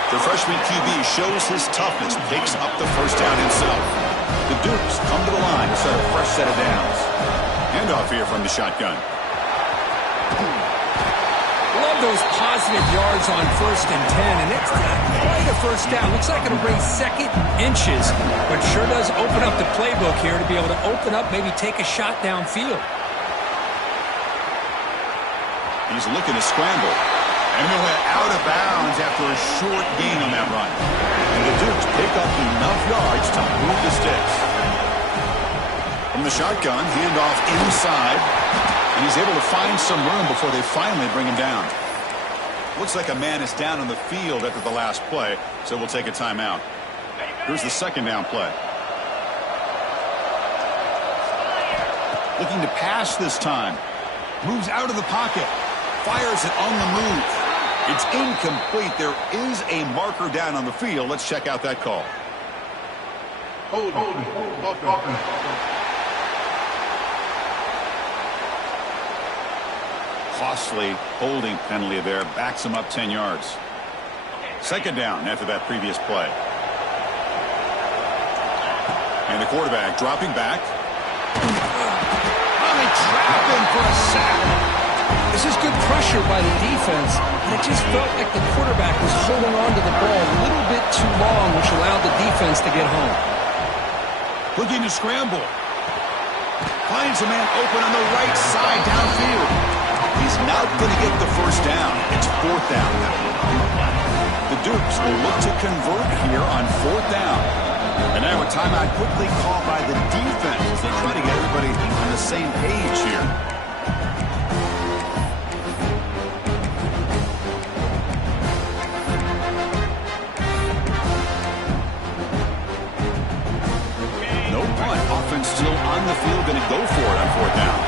The freshman QB shows his toughness, picks up the first down himself. The Dukes come to the line to start a fresh set of downs. Handoff here from the shotgun. Love those positive yards on 1st and 10, and it's not quite a first down. Looks like it'll raise 2nd inches, but sure does open up the playbook here to be able to open up, maybe take a shot downfield. He's looking to scramble. And he'll head out of bounds after a short gain on that run. And the Dukes pick up enough yards to move the sticks. From the shotgun, handoff inside. And he's able to find some room before they finally bring him down. Looks like a man is down on the field after the last play, so we'll take a timeout. Here's the 2nd down play. Looking to pass this time. Moves out of the pocket. Fires it on the move. It's incomplete. There is a marker down on the field. Let's check out that call. Hold. costly holding penalty there. Backs him up 10 yards. Second down after that previous play. And the quarterback dropping back. Oh, they trap him for a sack. This is good pressure by the defense, and it just felt like the quarterback was holding on to the ball a little bit too long, which allowed the defense to get home. Looking to scramble. Finds a man open on the right side downfield. He's not going to get the first down. It's fourth down now. The Dukes will look to convert here on fourth down. And now a timeout quickly called by the defense as they try to get everybody on the same page here. No punt. Offense still on the field, going to go for it on fourth down.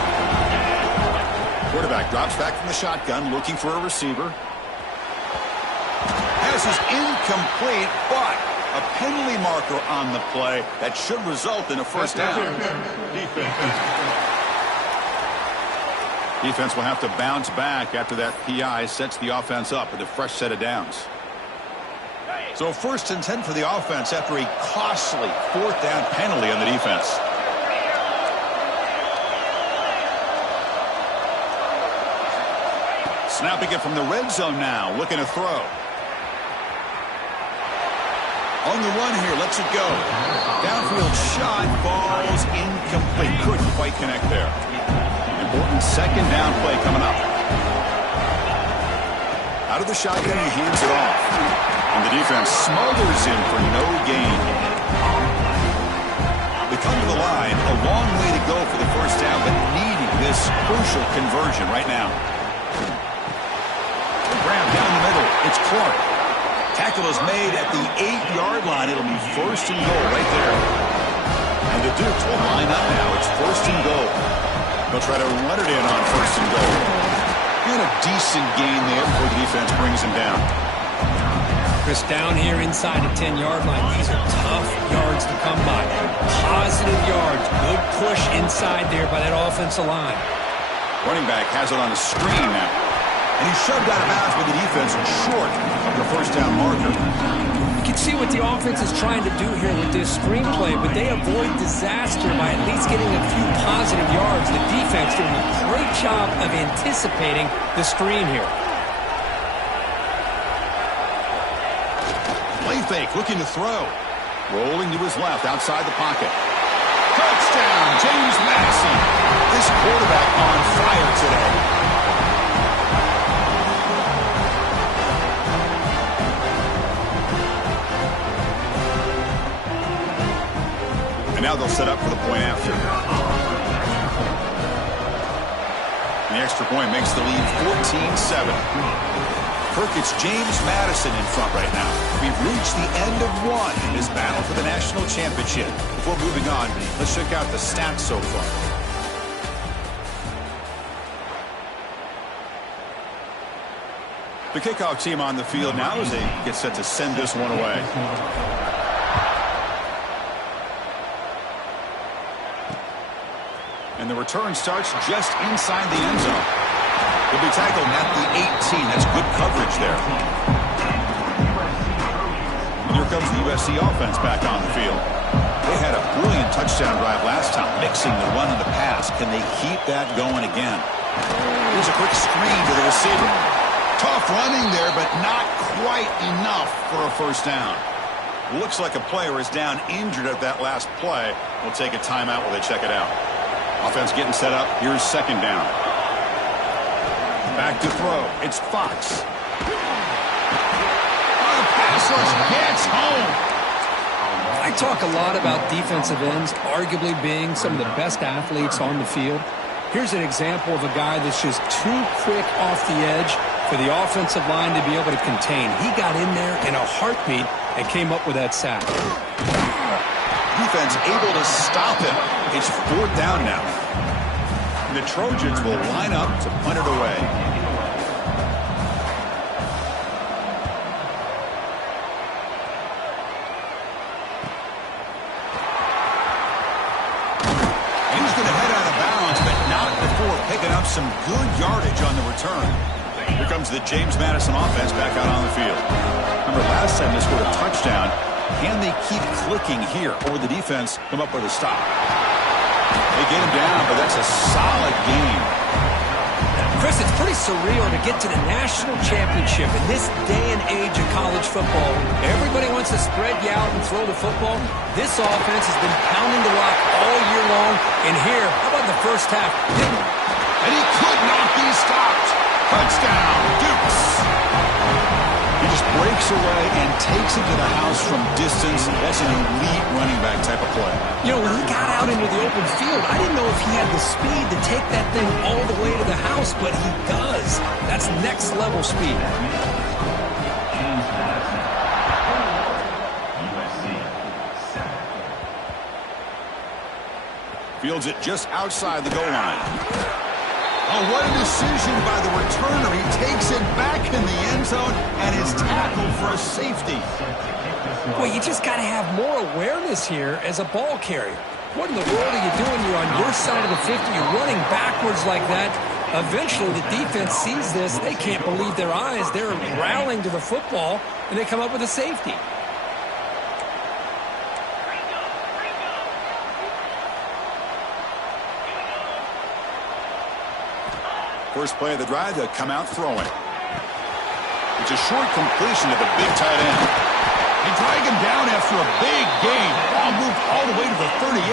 Quarterback drops back from the shotgun, looking for a receiver. Pass is incomplete, but a penalty marker on the play that should result in a first down. Defense will have to bounce back after that PI sets the offense up with a fresh set of downs. So 1st and 10 for the offense after a costly fourth down penalty on the defense. Snapping it from the red zone now, looking to throw. On the run here, lets it go. Downfield shot, falls incomplete. Couldn't quite connect there. Important second down play coming up. Out of the shotgun, he hands it off. And the defense smothers him for no gain. They come to the line, a long way to go for the first down, but needing this crucial conversion right now. Grab down the middle. It's Clark. Tackle is made at the 8-yard line. It'll be 1st and goal right there. And the Dukes will line up now. It's 1st and goal. They'll try to run it in on 1st and goal. And a decent gain there before the defense brings him down. Chris, down here inside the 10-yard line, these are tough yards to come by. Positive yards. Good push inside there by that offensive line. Running back has it on a screen now. And he's shoved out of bounds with the defense short of the first down marker. You can see what the offense is trying to do here with this screenplay, but they avoid disaster by at least getting a few positive yards. The defense doing a great job of anticipating the screen here. Play fake, looking to throw. Rolling to his left, outside the pocket. Touchdown, James Madison. This quarterback on fire today. Now they'll set up for the point after. And the extra point makes the lead 14-7. Kirk, it's James Madison in front right now. We've reached the end of one in this battle for the national championship. Before moving on, let's check out the stats so far. The kickoff team on the field now as they get set to send this one away. And the return starts just inside the end zone. He'll be tackled at the 18. That's good coverage there. And here comes the USC offense back on the field. They had a brilliant touchdown drive last time, mixing the run and the pass. Can they keep that going again? Here's a quick screen to the receiver. Tough running there, but not quite enough for a first down. Looks like a player is down injured at that last play. We'll take a timeout while they check it out. Offense getting set up. Here's second down. Back to throw. It's Fox. Pass rush gets home. I talk a lot about defensive ends arguably being some of the best athletes on the field. Here's an example of a guy that's just too quick off the edge for the offensive line to be able to contain. He got in there in a heartbeat and came up with that sack. Defense able to stop him. It's fourth down now. And the Trojans will line up to punt it away. And he's going to head out of bounds, but not before picking up some good yardage on the return. Here comes the James Madison offense back out on the field. Remember, last time they scored a touchdown. Can they keep clicking here, or the defense come up with a stop? They get him down, but that's a solid game. Chris, it's pretty surreal to get to the national championship in this day and age of college football. Everybody wants to spread you out and throw the football. This offense has been pounding the rock all year long. And here, how about the first half? And he could not be stopped. Touchdown, Dukes. He just breaks away and takes it to the house from distance. That's an elite running back type of play. You know, when he got out into the open field, I didn't know if he had the speed to take that thing all the way to the house, but he does. That's next level speed. James Madison. USC. 7. Fields it just outside the goal line. Oh, what a decision by the returner. He takes it back in the end zone and is tackled for a safety. Well, you just got to have more awareness here as a ball carrier. What in the world are you doing? You're on your side of the 50. You're running backwards like that. Eventually, the defense sees this. They can't believe their eyes. They're rallying to the football, and they come up with a safety. First play of the drive, they'll come out throwing. It's a short completion to the big tight end. They drag him down after a big gain. Ball moved all the way to the 38.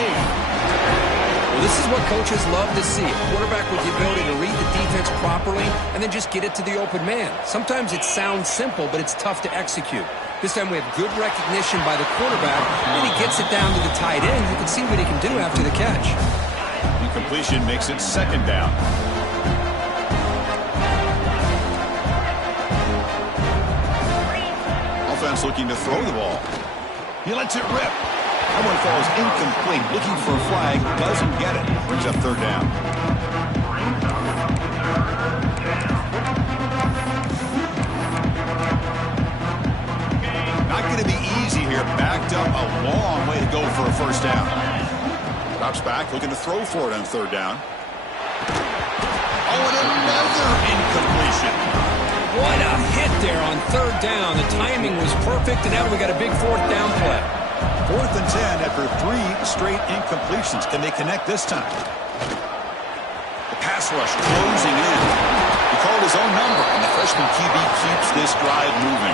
Well, this is what coaches love to see. A quarterback with the ability to read the defense properly and then just get it to the open man. Sometimes it sounds simple, but it's tough to execute. This time we have good recognition by the quarterback, and he gets it down to the tight end. You can see what he can do after the catch. Incompletion makes it second down. Offense looking to throw the ball. He lets it rip. That one falls incomplete. Looking for a flag. Doesn't get it. Brings up third down. Not going to be easy here. Backed up a long way to go for a first down. Drops back. Looking to throw for it on third down. Oh, and another incompletion. What a hit there on third down. The timing was perfect, and now we got a big fourth down play. 4th and 10 after 3 straight incompletions. Can they connect this time? The pass rush closing in. He called his own number, and the freshman QB keeps this drive moving.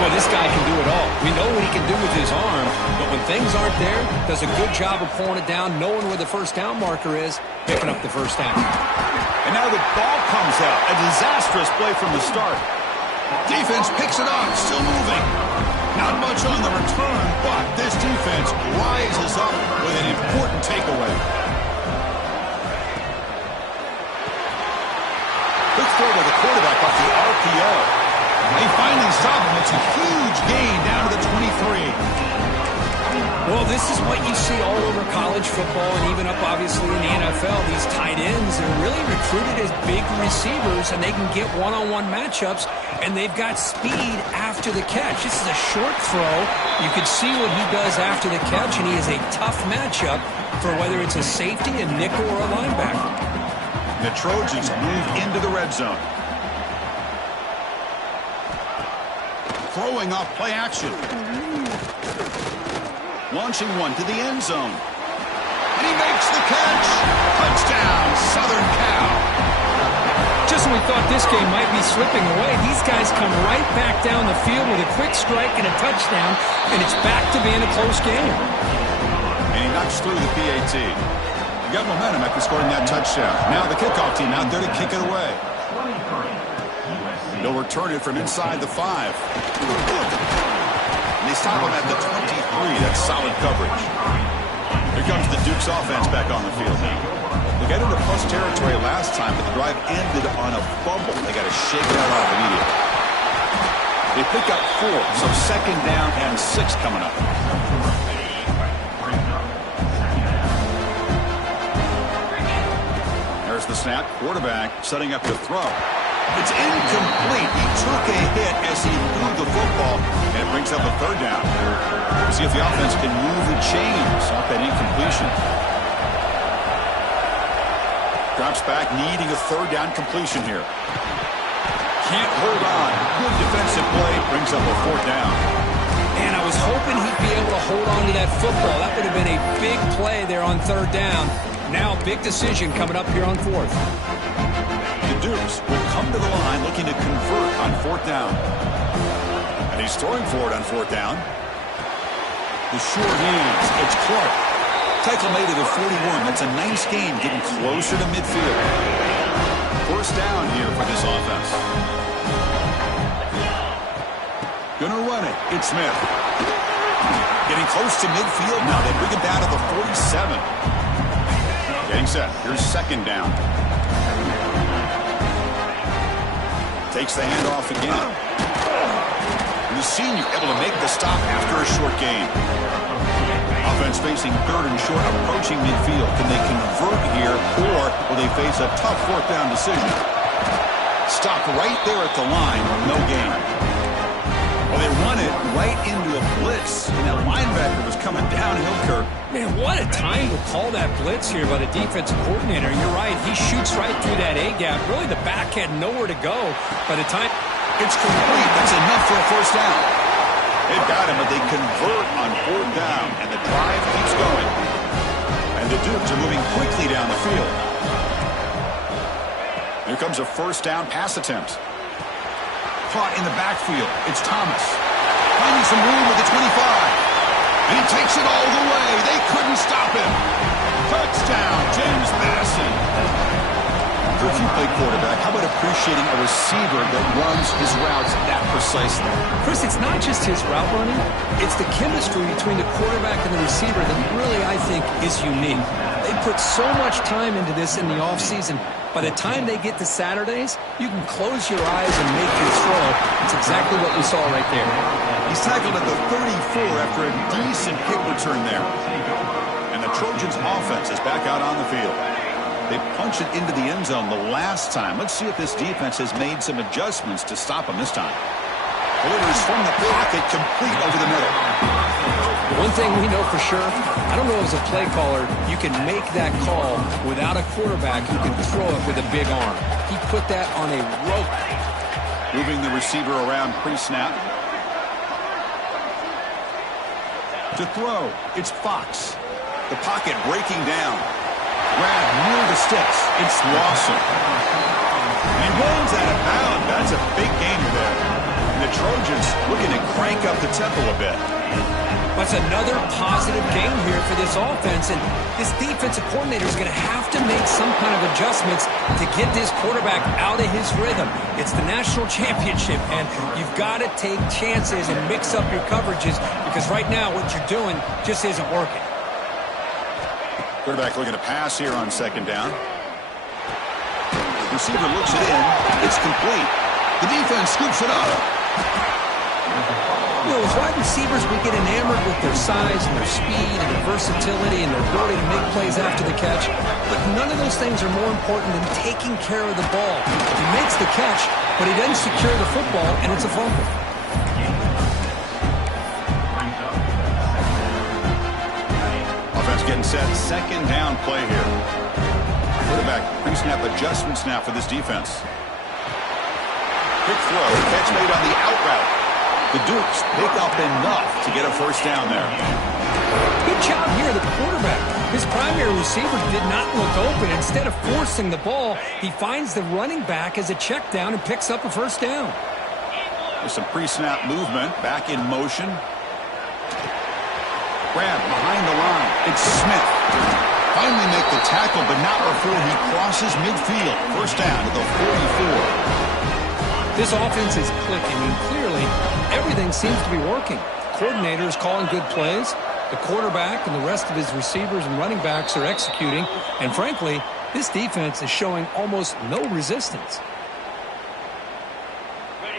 Boy, this guy can do it all. We know what he can do with his arm, but when things aren't there, does a good job of pulling it down, knowing where the first down marker is, picking up the first down. And now the ball comes out. A disastrous play from the start. Defense picks it up, still moving. Not much on the return, but this defense rises up with an important takeaway. Quick throw to the quarterback off the RPO. They finally stop him. It's a huge gain down to the 23. Well, this is what you see all over college football and even up, obviously, in the NFL. These tight ends are really recruited as big receivers, and they can get one-on-one matchups, and they've got speed after the catch. This is a short throw. You can see what he does after the catch, and he is a tough matchup for whether it's a safety, a nickel, or a linebacker. The Trojans move into the red zone. Throwing off play action. Launching one to the end zone. And he makes the catch. Touchdown, Southern Cal. Just when we thought this game might be slipping away, these guys come right back down the field with a quick strike and a touchdown, and it's back to being a close game. And he knocks through the PAT. He got momentum after scoring that touchdown. Now the kickoff team out there to kick it away. They'll return it from inside the 5. And they stop him at the 23. That's solid coverage. Here comes the Dukes offense back on the field now. They got into plus territory last time, but the drive ended on a fumble. They got to shake that off immediately. They pick up 4, so second down and 6 coming up. There's the snap. Quarterback setting up to throw. It's incomplete. He took a hit as he threw the football, and it brings up a third down. We'll see if the offense can move the chains off that incompletion. Drops back, needing a third down completion here. Can't hold on. Good defensive play. Brings up a fourth down. And I was hoping he'd be able to hold on to that football. That would have been a big play there on third down. Now, big decision coming up here on fourth. The Dukes will come to the line looking to convert on fourth down. And he's throwing for it on fourth down. The short hands. It's Clark. Tackle made at the 41. That's a nice gain, getting closer to midfield. First down here for this offense. Gonna run it. It's Smith. Getting close to midfield now. They bring it down to the 47. Getting set. Here's second down. Takes the handoff again. And the senior able to make the stop after a short gain. Offense facing third and short, approaching midfield. Can they convert here, or will they face a tough fourth down decision? Stop right there at the line. No gain. Well, they run it right into a blitz, and that linebacker was coming downhill, Kirk. Man, what a time to call that blitz here by the defensive coordinator. You're right. He shoots right through that A-gap. Really, the back had nowhere to go by the time. It's complete. That's enough for a first down. They've got him, but they convert on fourth down, and the drive keeps going. And the Dukes are moving quickly down the field. Here comes a first down pass attempt. Caught in the backfield. It's Thomas. Finding some room with the 25. And he takes it all the way. They couldn't stop him. Touchdown, James Madison. If you play quarterback, how about appreciating a receiver that runs his routes that precisely? Chris, it's not just his route running. It's the chemistry between the quarterback and the receiver that really, I think, is unique. They put so much time into this in the offseason. By the time they get to Saturdays, you can close your eyes and make your throw. It's exactly what we saw right there. He's tackled at the 34 after a decent kick return there. And the Trojans' offense is back out on the field. They punched it into the end zone the last time. Let's see if this defense has made some adjustments to stop them this time. Delivers from the pocket, complete over the middle. One thing we know for sure, I don't know as a play caller, you can make that call without a quarterback who can throw it with a big arm. He put that on a rope. Moving the receiver around pre-snap. To throw, it's Fox. The pocket breaking down. Grab near the sticks. It's Lawson. And he rolls out of bounds. That's a big gainer there. And the Trojans looking to crank up the tempo a bit. That's another positive game here for this offense, and this defensive coordinator is going to have to make some kind of adjustments to get this quarterback out of his rhythm. It's the national championship, and you've got to take chances and mix up your coverages because right now what you're doing just isn't working. Quarterback looking to pass here on second down. Receiver looks it in. It's complete. The defense scoops it up. You know, as wide receivers, we get enamored with their size and their speed and their versatility and their ability to make plays after the catch. But none of those things are more important than taking care of the ball. He makes the catch, but he doesn't secure the football, and it's a fumble. Offense getting set. Second down play here. Quarterback pre-snap adjustment snap for this defense. Quick throw. Catch made on the out route. The Dukes pick up enough to get a first down there. Good job here, the quarterback. His primary receiver did not look open. Instead of forcing the ball, he finds the running back as a check down and picks up a first down. There's some pre-snap movement. Back in motion. Grab behind the line. It's Smith. Finally make the tackle, but not before he crosses midfield. First down at the 44. This offense is clicking, and clearly everything seems to be working. The coordinator is calling good plays. The quarterback and the rest of his receivers and running backs are executing. And frankly, this defense is showing almost no resistance.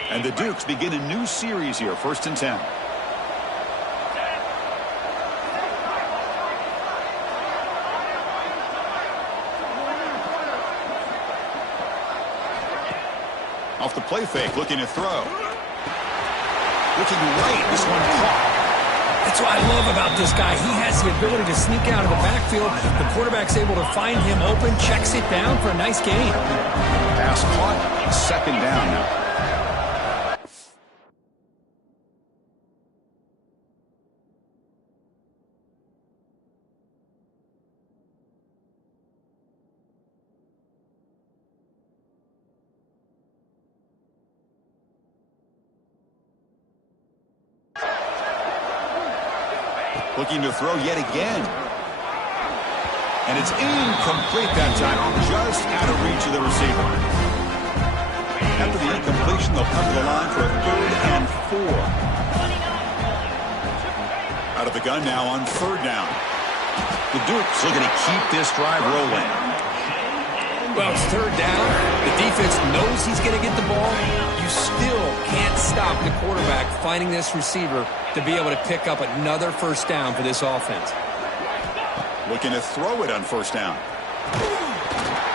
And the Dukes begin a new series here, 1st and 10. Off the play fake, looking to throw. Looking right, this one caught. That's what I love about this guy. He has the ability to sneak out of the backfield. The quarterback's able to find him open, checks it down for a nice gain. Pass caught, second down now. Looking to throw yet again. And it's incomplete that time. Just out of reach of the receiver. After the incompletion, they'll come to the line for a 3rd and 4. Out of the gun now on 3rd down. The Dukes looking to keep this drive rolling. Well, it's 3rd down. The defense knows he's going to get the ball. You still can't stop the quarterback finding this receiver to be able to pick up another 1st down for this offense. Looking to throw it on 1st down.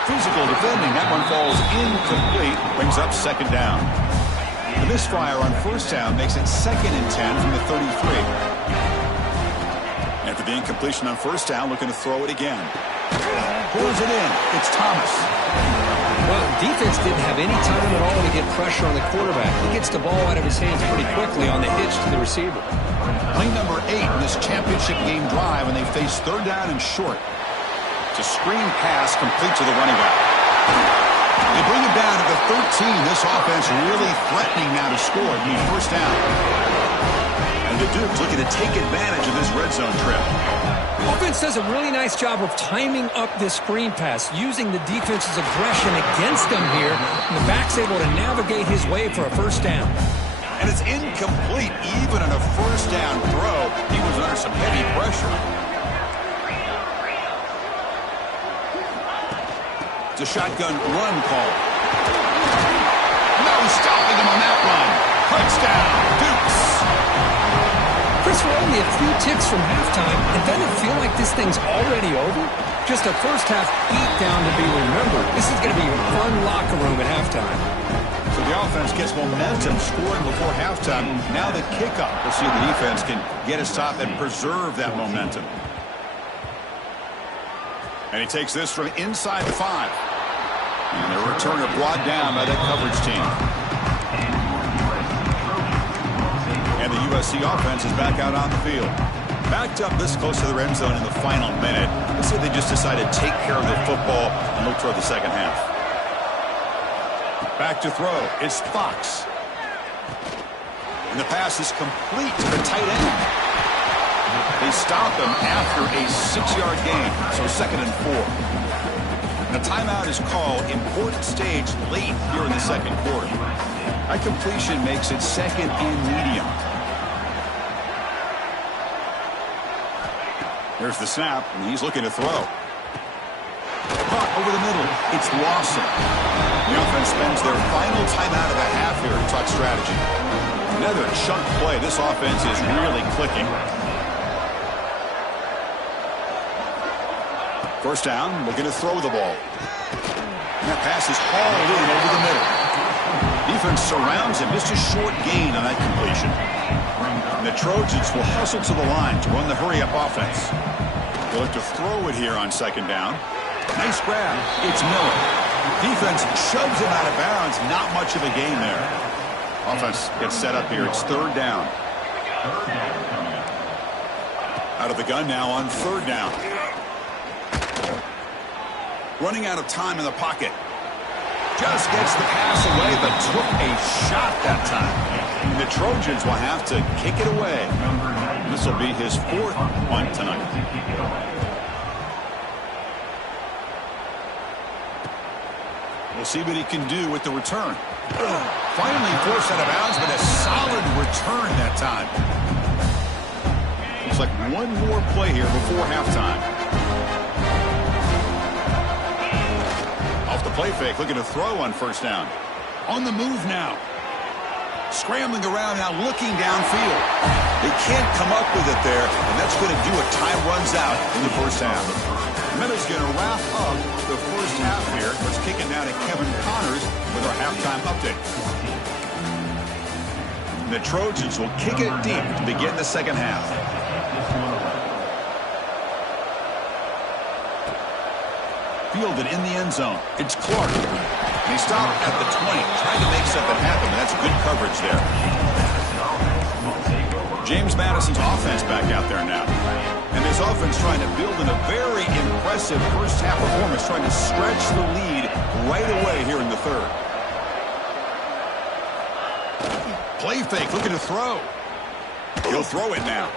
Physical defending. That one falls incomplete. Brings up 2nd down. The misfire on 1st down makes it 2nd and 10 from the 33. After the incompletion on 1st down, looking to throw it again. Pulls it in. It's Thomas. Well, defense didn't have any time at all to get pressure on the quarterback. He gets the ball out of his hands pretty quickly on the hitch to the receiver. Play number 8 in this championship game drive, and they face 3rd down and short. It's a screen pass complete to the running back. They bring him down to the 13. This offense really threatening now to score. It means 1st down. And the Dukes looking to take advantage of this red zone trip. Offense does a really nice job of timing up this screen pass, using the defense's aggression against them here, and the back's able to navigate his way for a 1st down. And it's incomplete. Even on a 1st down throw, he was under some heavy pressure. It's a shotgun run call. No stopping him on that run. Touchdown, Dukes. Chris, we're only a few ticks from halftime, and doesn't it feel like this thing's already over? Just a 1st half beatdown to be remembered. This is going to be a fun locker room at halftime. So the offense gets momentum scoring before halftime. Now the kickoff. We'll see if the defense can get a stop and preserve that momentum. And he takes this from inside the 5. And the returner brought down by that coverage team. And the USC offense is back out on the field. Backed up this close to the end zone in the final minute. Let's see if they just decide to take care of their football and look toward the 2nd half. Back to throw. It's Fox. And the pass is complete to the tight end. They stop him after a 6-yard gain. So 2nd and 4. And a timeout is called. Important stage late here in the 2nd quarter. That completion makes it 2nd and medium. There's the snap, and he's looking to throw. Caught over the middle. It's Lawson. The offense spends their final timeout of the half here to talk strategy. Another chunk play. This offense is really clicking. 1st down, looking to throw the ball. And that pass is hauled in over the middle. Defense surrounds him. Just a short gain on that completion. And the Trojans will hustle to the line to run the hurry-up offense. They'll look to throw it here on 2nd down. Nice grab. It's Miller. Defense shoves him out of bounds. Not much of a gain there. Offense gets set up here. It's 3rd down. Out of the gun now on 3rd down. Running out of time in the pocket. Just gets the pass away, but took a shot that time. And the Trojans will have to kick it away. This will be his 4th one tonight. We'll see what he can do with the return. Finally forced out of bounds, but a solid return that time. Looks like one more play here before halftime. Off the play fake, looking to throw on 1st down. On the move now. Scrambling around now, looking downfield. They can't come up with it there, and that's going to do it. Time runs out in the 1st half. Miller's going to wrap up the 1st half here. Let's kick it now to Kevin Connors with our halftime update. The Trojans will kick it deep to begin the 2nd half. fielded in the end zone. It's Clark. And he stopped at the 20, trying to make something happen, and that's good coverage there. James Madison's offense back out there now. And this offense trying to build in a very impressive first half performance, trying to stretch the lead right away here in the third. Play fake, looking to throw. He'll throw it now.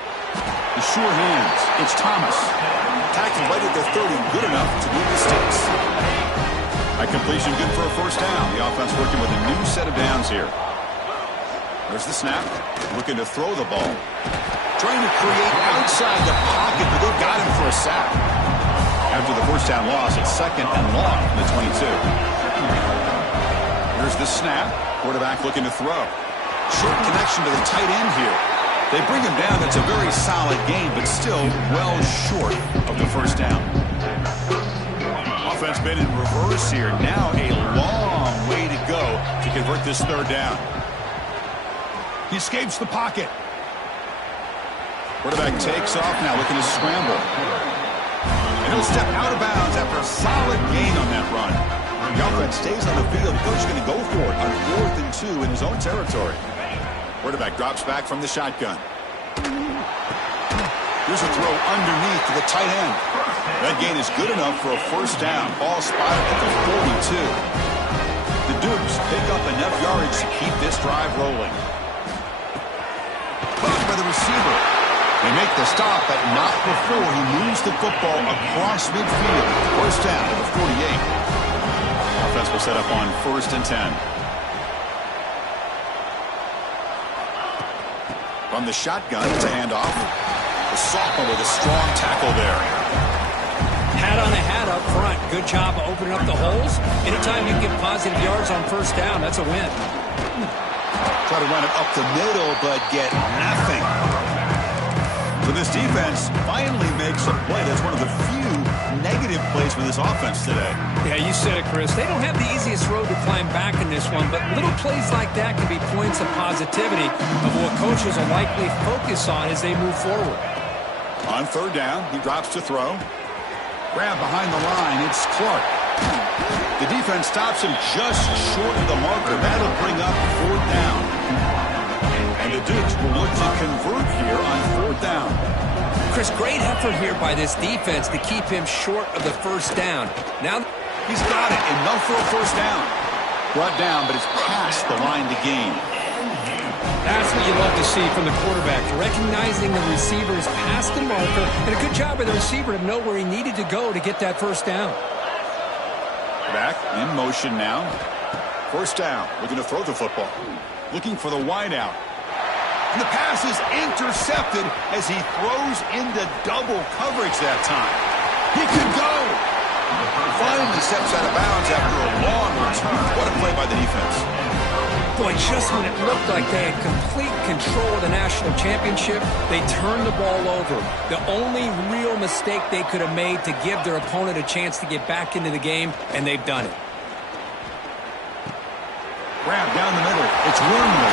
The sure hands. It's Thomas. Tackled right at the 30, good enough to move the sticks. That completion good for a first down. The offense working with a new set of downs here. There's the snap. Looking to throw the ball. Trying to create outside the pocket, but they got him for a sack. After the first down loss, it's second and long from the 22. Here's the snap. Quarterback looking to throw. Short connection to the tight end here. They bring him down. That's a very solid game, but still well short of the first down. Offense been in reverse here. Now a long way to go to convert this third down. He escapes the pocket. Quarterback takes off now, looking to scramble. And he'll step out of bounds after a solid gain on that run. The offense stays on the field. The coach is going to go for it on 4th and 2 in his own territory. Quarterback drops back from the shotgun. Here's a throw underneath to the tight end. That gain is good enough for a first down. Ball spotted at the 42. The Dukes pick up enough yardage to keep this drive rolling. Caught by the receiver. They make the stop, but not before he moves the football across midfield. First down to the 48. Offense will set up on 1st and 10. From the shotgun, it's a handoff. The sophomore with a strong tackle there. Hat on a hat up front. Good job of opening up the holes. Anytime you get positive yards on first down, that's a win. Try to run it up the middle, but get nothing. So this defense finally makes a play. That's one of the few negative plays for this offense today. Yeah, you said it, Chris. They don't have the easiest road to climb back in this one, but little plays like that can be points of positivity of what coaches will likely focus on as they move forward. On third down, he drops to throw. Grab behind the line. It's Clark. The defense stops him just short of the marker. That'll bring up 4th down. And the Dukes will look to convert here on 4th down. Chris, great effort here by this defense to keep him short of the first down. Now he's got it. Enough for a first down. Brought down, but it's past the line to gain. That's what you love to see from the quarterback, recognizing the receiver is past the marker, and a good job by the receiver to know where he needed to go to get that first down. Back in motion now. First down. Looking to throw the football. Looking for the wideout. And the pass is intercepted as he throws into double coverage that time. He could go. Finally steps out of bounds after a long return. What a play by the defense. Boy, just when it looked like they had complete control of the national championship, they turned the ball over. The only real mistake they could have made to give their opponent a chance to get back into the game, and they've done it. Grab down the middle. It's Wormley.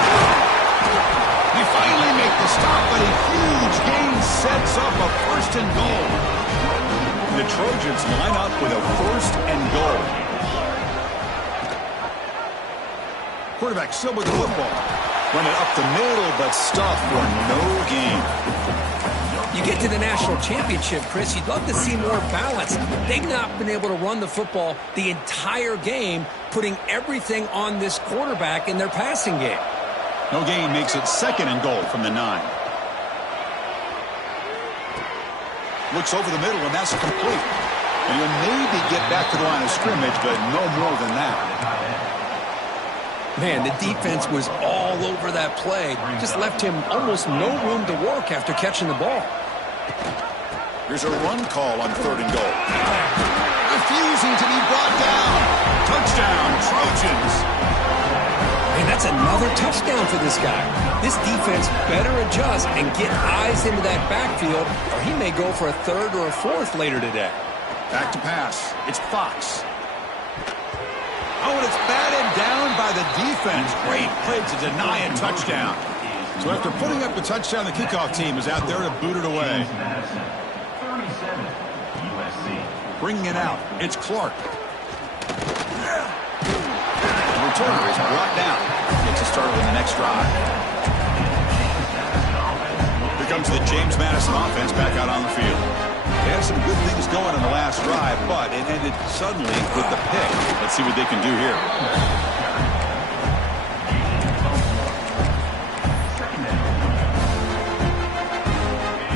They finally make the stop, but a huge gain sets up a 1st and goal. The Trojans line up with a 1st and goal. Quarterback still with the football. Run it up the middle, but stuff for no gain. You get to the national championship, Chris, you'd love to see more balance. They've not been able to run the football the entire game, putting everything on this quarterback in their passing game. No gain makes it 2nd and goal from the 9. Looks over the middle, and that's complete. And you'll maybe get back to the line of scrimmage, but no more than that. Man, the defense was all over that play. Just left him almost no room to work after catching the ball. Here's a run call on 3rd and goal. Refusing to be brought down. Touchdown, Trojans. And that's another touchdown for this guy. This defense better adjust and get eyes into that backfield, or he may go for a 3rd or a 4th later today. Back to pass. It's Fox. Oh, and it's batted down by the defense. Great play to deny a touchdown. So after putting up the touchdown, the kickoff team is out there to boot it away. Bringing it out. It's Clark. The returner is brought down. Gets a start on the next drive. Here comes the James Madison offense back out on the field. They had some good things going in the last drive, but it ended suddenly with the pick. Let's see what they can do here.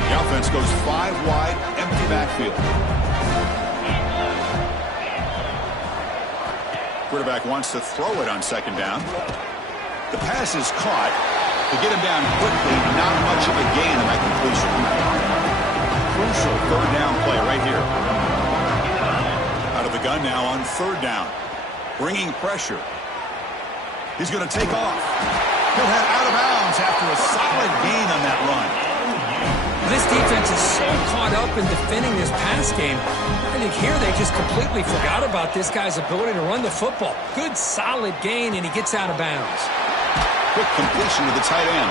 The offense goes 5 wide, empty backfield. Quarterback wants to throw it on second down. The pass is caught. To get him down quickly, not much of a gain on that completion. Crucial third down play right here. Out of the gun now on third down. Bringing pressure. He's going to take off. He'll head out of bounds after a solid gain on that run. This defense is so caught up in defending this pass game. I think here they just completely forgot about this guy's ability to run the football. Good, solid gain, and he gets out of bounds. Quick completion to the tight end.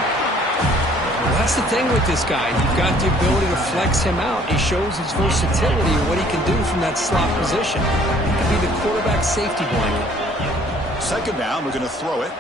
Well, that's the thing with this guy. You've got the ability to flex him out. He shows his versatility and what he can do from that slot position. He can be the quarterback safety blanket. Second down, we're going to throw it.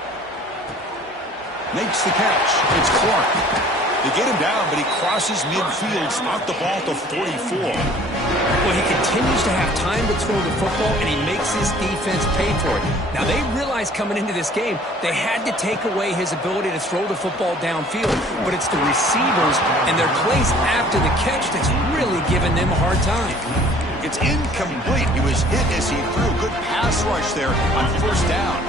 Makes the catch. It's Clark. They get him down, but he crosses midfield, spot the ball to 44. Well, he continues to have time to throw the football, and he makes his defense pay for it. Now, they realized coming into this game, they had to take away his ability to throw the football downfield, but it's the receivers and their plays after the catch that's really giving them a hard time. It's incomplete. He was hit as he threw. Good pass rush there on first down.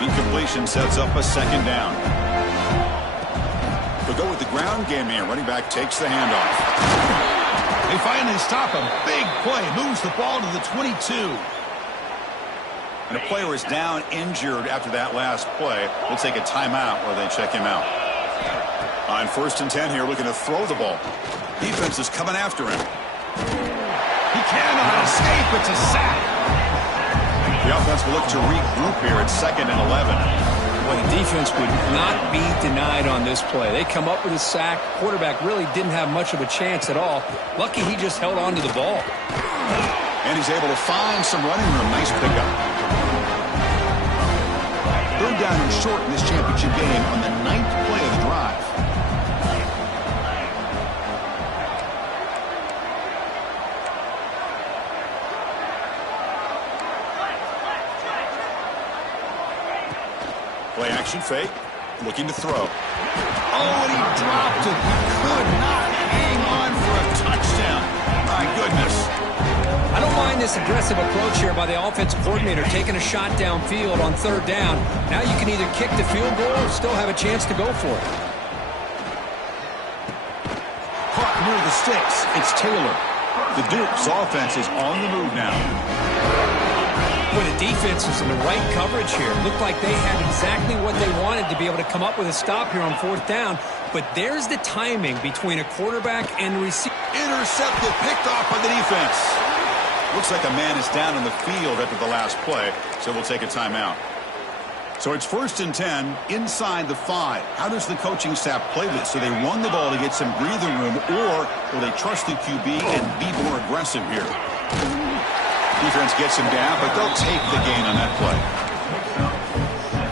Incompletion sets up a second down. They'll go with the ground game here. Running back takes the handoff. They finally stop him. Big play. Moves the ball to the 22. And a player is down injured after that last play. They'll take a timeout while they check him out. On 1st and 10 here, looking to throw the ball. Defense is coming after him. He cannot escape. It's a sack. The offense will look to regroup here at 2nd and 11. Well, the defense would not be denied on this play. They come up with a sack. Quarterback really didn't have much of a chance at all. Lucky he just held on to the ball. And he's able to find some running room. Nice pickup. Third down and short in this championship game on the 9th play of the drive. Play action fake. Looking to throw. Oh, and he dropped it. He could not hang on for a touchdown. My goodness. I don't mind this aggressive approach here by the offensive coordinator, taking a shot downfield on third down. Now you can either kick the field goal or still have a chance to go for it. Caught near the sticks. It's Taylor. The Duke's offense is on the move now. Well, the defense was in the right coverage here. Looked like they had exactly what they wanted to be able to come up with a stop here on fourth down. But there's the timing between a quarterback and the receiver. Intercepted, picked off by the defense. Looks like a man is down in the field after the last play, so we'll take a timeout. So it's 1st and 10 inside the 5. How does the coaching staff play this? So they run the ball to get some breathing room, or will they trust the QB and be more aggressive here? Defense gets him down, but they'll take the gain on that play.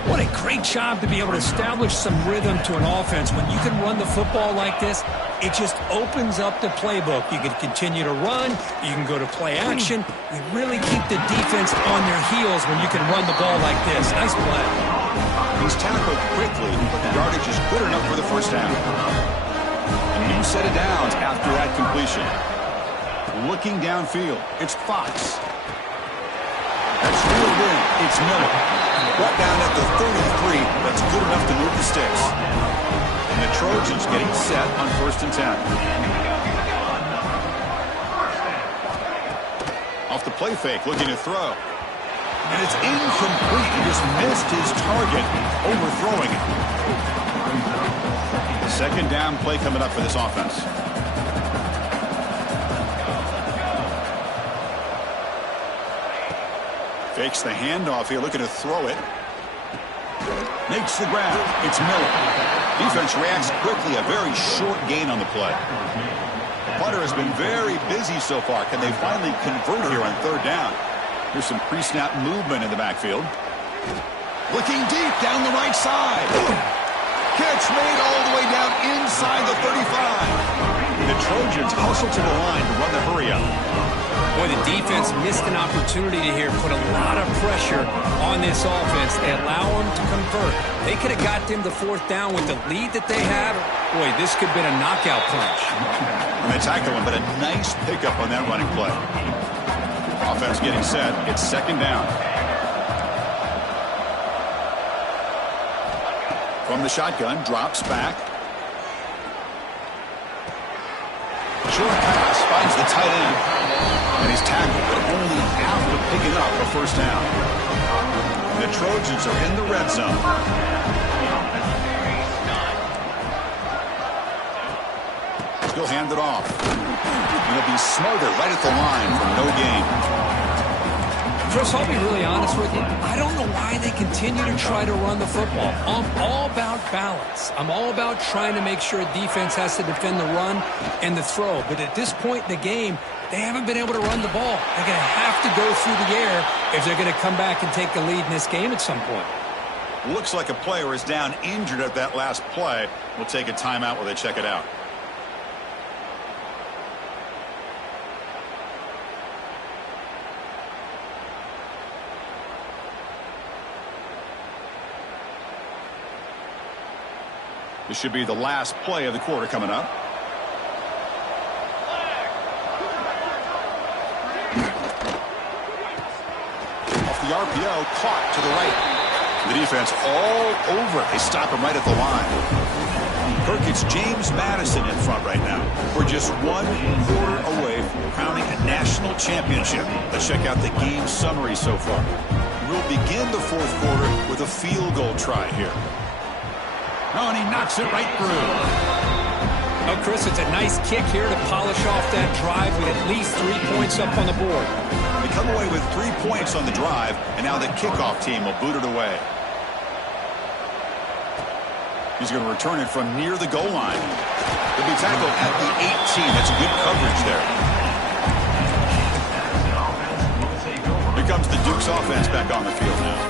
What a great job to be able to establish some rhythm to an offense. When you can run the football like this, it just opens up the playbook. You can continue to run. You can go to play action. You really keep the defense on their heels when you can run the ball like this. Nice play. He's tackled quickly, but the yardage is good enough for the first down. A new set of downs after that completion. Looking downfield, it's Fox. That's reeled in. It's Miller. Brought down at the 33. That's good enough to move the sticks. And the Trojans getting set on 1st and 10. Off the play fake, looking to throw. And it's incomplete. He just missed his target, overthrowing it. Second down play coming up for this offense. Fakes the handoff here, looking to throw it. Makes the grab. It's Miller. Defense reacts quickly. A very short gain on the play. punter has been very busy so far. Can they finally convert here on third down? Here's some pre-snap movement in the backfield. Looking deep down the right side. Catch made all the way down inside the 35. The Trojans hustle to the line to run the hurry up. Boy, the defense missed an opportunity to here put a lot of pressure on this offense. They allow them to convert. They could have got them to fourth down with the lead that they have. Boy, this could have been a knockout punch. And they tackle him, but a nice pickup on that running play. Offense getting set. It's second down. From the shotgun, drops back. Short pass finds the tight end. And he's tackled, but only after picking up a first down. The Trojans are in the red zone. Still handed off. It'll be smothered right at the line for no gain. Chris, I'll be really honest with you. I don't know why they continue to try to run the football. I'm all about balance. I'm all about trying to make sure a defense has to defend the run and the throw. But at this point in the game, they haven't been able to run the ball. They're going to have to go through the air if they're going to come back and take the lead in this game at some point. Looks like a player is down injured at that last play. We'll take a timeout while they check it out. This should be the last play of the quarter coming up. Off the RPO, caught to the right. The defense all over. They stop him right at the line. Kirk, it's James Madison in front right now. We're just 1 quarter away from crowning a national championship. Let's check out the game summary so far. We'll begin the fourth quarter with a field goal try here. Oh, and he knocks it right through. Oh, Chris, it's a nice kick here to polish off that drive with at least 3 points up on the board. They come away with 3 points on the drive, and now the kickoff team will boot it away. He's going to return it from near the goal line. He'll be tackled at the 18. That's good coverage there. Here comes the Duke's offense back on the field now.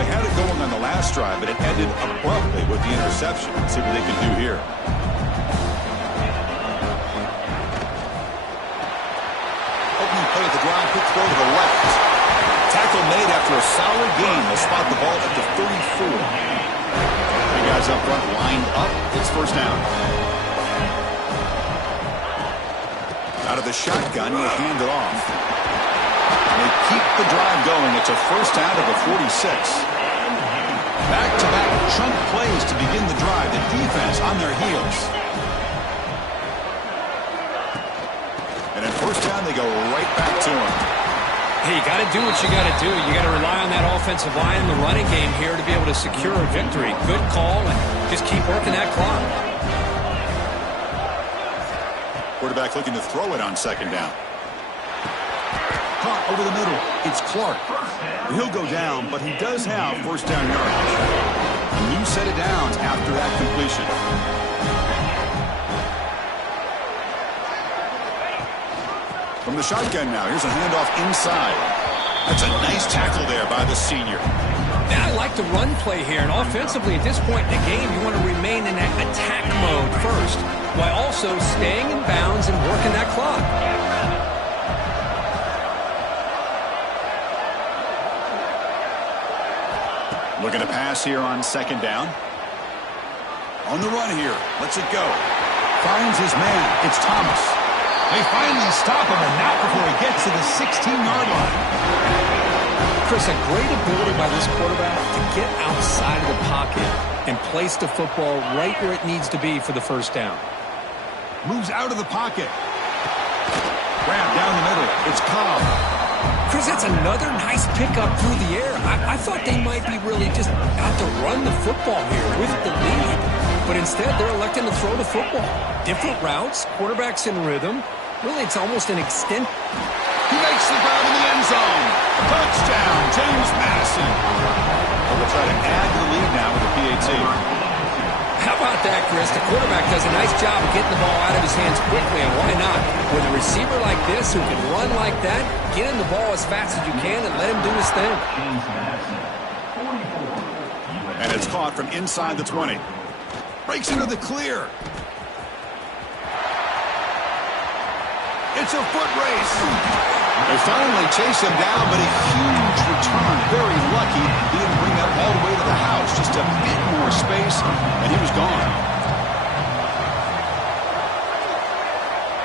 They had it going on the last drive, but it ended abruptly with the interception. Let's see what they can do here. Opening play at the drive, quick throw to the left. Tackle made after a solid gain. They'll spot the ball at the 34. The guys up front lined up. It's first down. Out of the shotgun, you hand it off. They keep the drive going. It's a first down at the 46. Back-to-back chunk plays to begin the drive. The defense on their heels. And in first down, they go right back to him. Hey, you got to do what you got to do. You got to rely on that offensive line in the running game here to be able to secure a victory. Good call, and just keep working that clock. Quarterback looking to throw it on second down. Caught over the middle. It's Clark. He'll go down, but he does have first down yardage. A new set of downs after that completion. From the shotgun now, here's a handoff inside. That's a nice tackle there by the senior. Now, I like the run play here, and offensively at this point in the game, you want to remain in that attack mode first, while also staying in bounds and working that clock. Looking to pass here on second down. On the run here. Lets it go. Finds his man. It's Thomas. They finally stop him, and not before he gets to the 16-yard line. Chris, a great ability by this quarterback to get outside of the pocket and place the football right where it needs to be for the first down. Moves out of the pocket. Grab down the middle. It's Cobb. Chris, that's another nice pickup through the air. I thought they might be really just out to run the football here with the lead. But instead, they're electing to throw the football. Different routes, quarterbacks in rhythm. Really, it's almost an extent. He makes the grab in the end zone. Touchdown, James Madison. We'll try to add to the lead now with the PAT. How about that, Chris? The quarterback does a nice job of getting the ball out of his hands quickly, and why not? With a receiver like this who can run like that, get him the ball as fast as you can and let him do his thing. And it's caught from inside the 20. Breaks into the clear. It's a foot race. They finally chase him down, but a huge return. Very lucky he didn't bring that all the way to the house. Just a bit more space, and he was gone.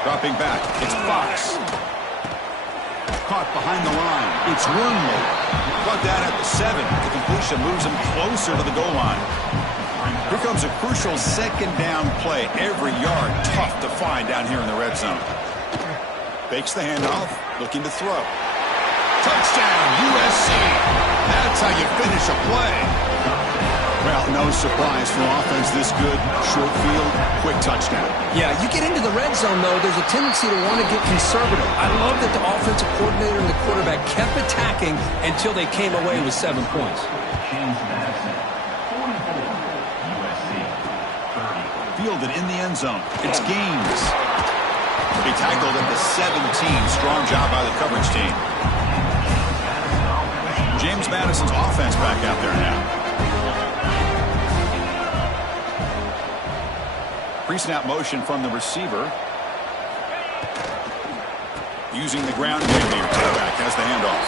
Dropping back, it's Fox. Caught behind the line. It's Wormley. Caught that at the 7. The completion moves him closer to the goal line. Here comes a crucial second down play. Every yard tough to find down here in the red zone. Fakes the handoff, looking to throw. Touchdown, USC. That's how you finish a play. Well, no surprise for offense this good. Short field, quick touchdown. Yeah, you get into the red zone, though, there's a tendency to want to get conservative. I love that the offensive coordinator and the quarterback kept attacking until they came away with 7 points. Fielded in the end zone. It's Gaines. He tackled at the 17. Strong job by the coverage team. James Madison's offense back out there now. Pre-snap motion from the receiver. Using the ground game here. Tailback has the handoff.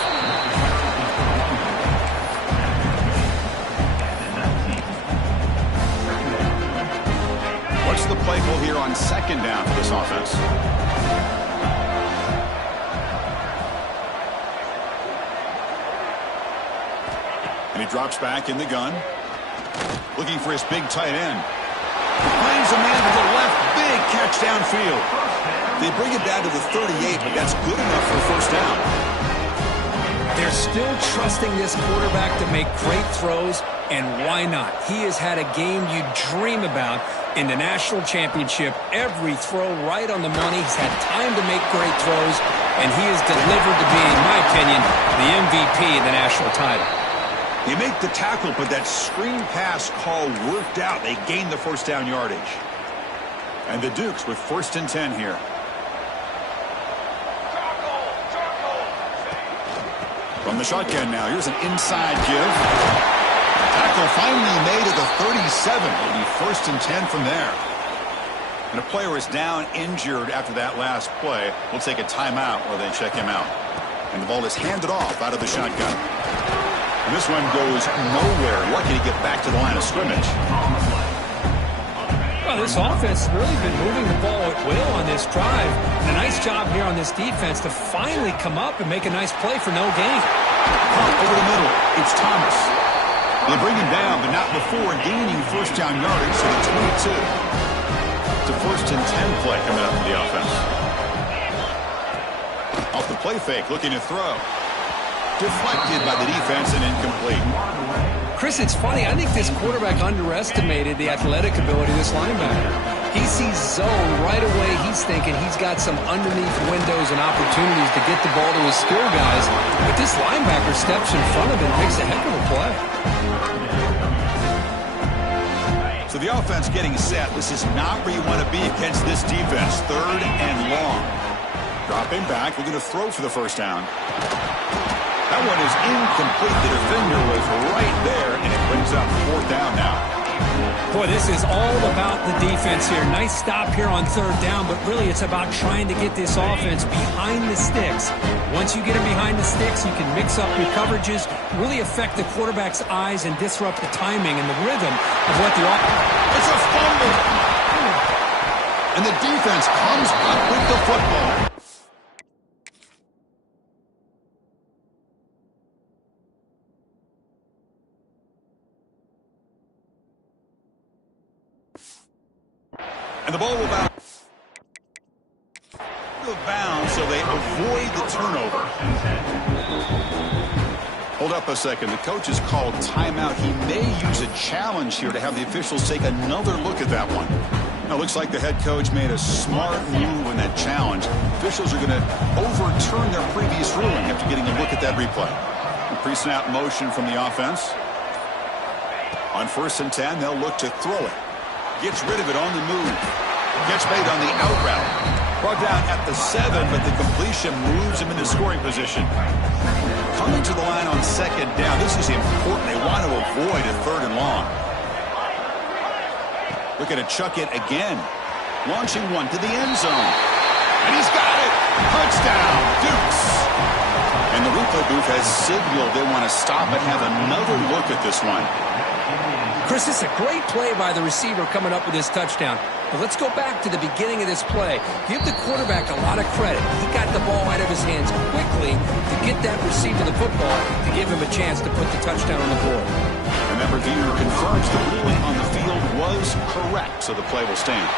What's the play call here on second down for this offense? And he drops back in the gun. Looking for his big tight end. Finds a man to the left. Big catch downfield. They bring it down to the 38, but that's good enough for a first down. They're still trusting this quarterback to make great throws, and why not? He has had a game you dream about in the national championship. Every throw right on the money. He's had time to make great throws, and he has delivered to be, in my opinion, the MVP of the national title. They make the tackle, but that screen pass call worked out. They gained the first down yardage. And the Dukes with 1st and 10 here. From the shotgun now, here's an inside give. Tackle finally made at the 37. It'll be 1st and 10 from there. And a player is down injured after that last play. We'll take a timeout while they check him out. And the ball is handed off out of the shotgun. And this one goes nowhere. Lucky to get back to the line of scrimmage. Well, this offense has really been moving the ball at will on this drive. And a nice job here on this defense to finally come up and make a nice play for no gain. Caught over the middle. It's Thomas. They bring him down, but not before gaining first down yardage to the 22. It's a 1st and 10 play coming up for the offense. Off the play fake, looking to throw. Deflected by the defense and incomplete. Chris, it's funny. I think this quarterback underestimated the athletic ability of this linebacker. He sees zone right away. He's thinking he's got some underneath windows and opportunities to get the ball to his skill guys. But this linebacker steps in front of him and makes a heck of a play. So the offense getting set. This is not where you want to be against this defense. 3rd and long. Dropping back. We're going to throw for the first down. That one is incomplete. The defender was right there, and it brings up 4th down now. Boy, this is all about the defense here. Nice stop here on 3rd down, but really it's about trying to get this offense behind the sticks. Once you get them behind the sticks, you can mix up your coverages, really affect the quarterback's eyes, and disrupt the timing and the rhythm of what the offense. It's a fumble. And the defense comes up with the football. And the ball will bounce, so they avoid the turnover. Hold up a second. The coach has called timeout. He may use a challenge here to have the officials take another look at that one. Now, it looks like the head coach made a smart move in that challenge. Officials are going to overturn their previous ruling after getting a look at that replay. The pre-snap motion from the offense. On 1st and 10, they'll look to throw it. Gets rid of it on the move. Gets made on the out route. Brought down at the 7, but the completion moves him into scoring position. Coming to the line on second down. This is important. They want to avoid a 3rd and long. Looking to chuck it again. Launching one to the end zone. And he's got it. Touchdown, Dukes. And the replay booth has signaled they want to stop and have another look at this one. Chris, it's a great play by the receiver coming up with this touchdown. But let's go back to the beginning of this play. Give the quarterback a lot of credit. He got the ball out of his hands quickly to get that receiver the football to give him a chance to put the touchdown on the board. And that review confirms the ruling on the field was correct, so the play will stand.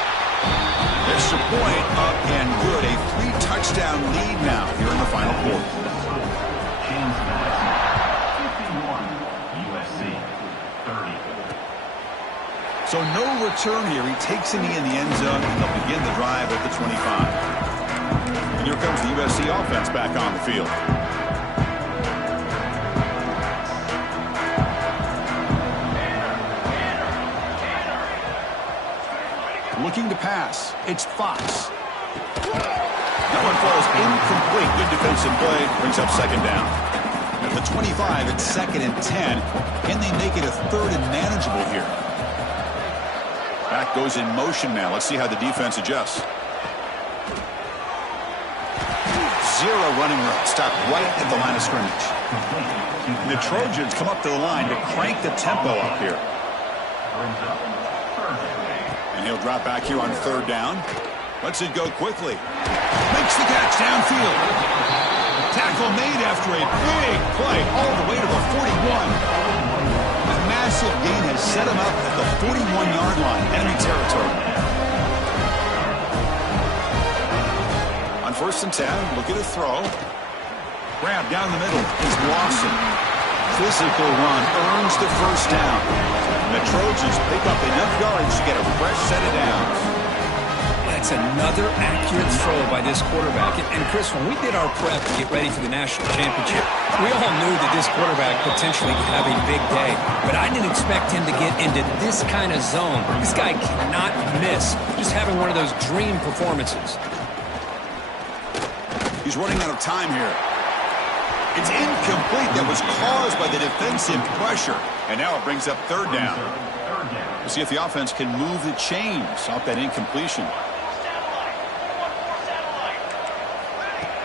Extra point up and good. A 3-touchdown lead now here in the final quarter. James Madison, 51, USC, 30. So no return here. He takes him in the end zone, and they'll begin the drive at the 25. And here comes the USC offense back on the field. Looking to pass. It's Fox. That one falls incomplete. Good defensive play. Brings up second down. At the 25, it's 2nd and 10. Can they make it a 3rd and manageable here? Back goes in motion now. Let's see how the defense adjusts. Zero running route. Stop right at the line of scrimmage. And the Trojans come up to the line to crank the tempo up here. And he'll drop back here on 3rd down. Lets it go quickly. Makes the catch downfield. Tackle made after a big play all the way to the 41. A massive gain has set him up at the 41-yard line, enemy territory. On 1st and 10, look at a throw. Grab down the middle is Lawson. Physical run earns the 1st down. And the Trojans pick up enough yards to get a fresh set of downs. That's another accurate throw by this quarterback. And Chris, when we did our prep to get ready for the national championship, we all knew that this quarterback potentially could have a big day. But I didn't expect him to get into this kind of zone. This guy cannot miss. Just having one of those dream performances. He's running out of time here. It's incomplete. That was caused by the defensive pressure. And now it brings up 3rd down. We'll see if the offense can move the chains off that incompletion.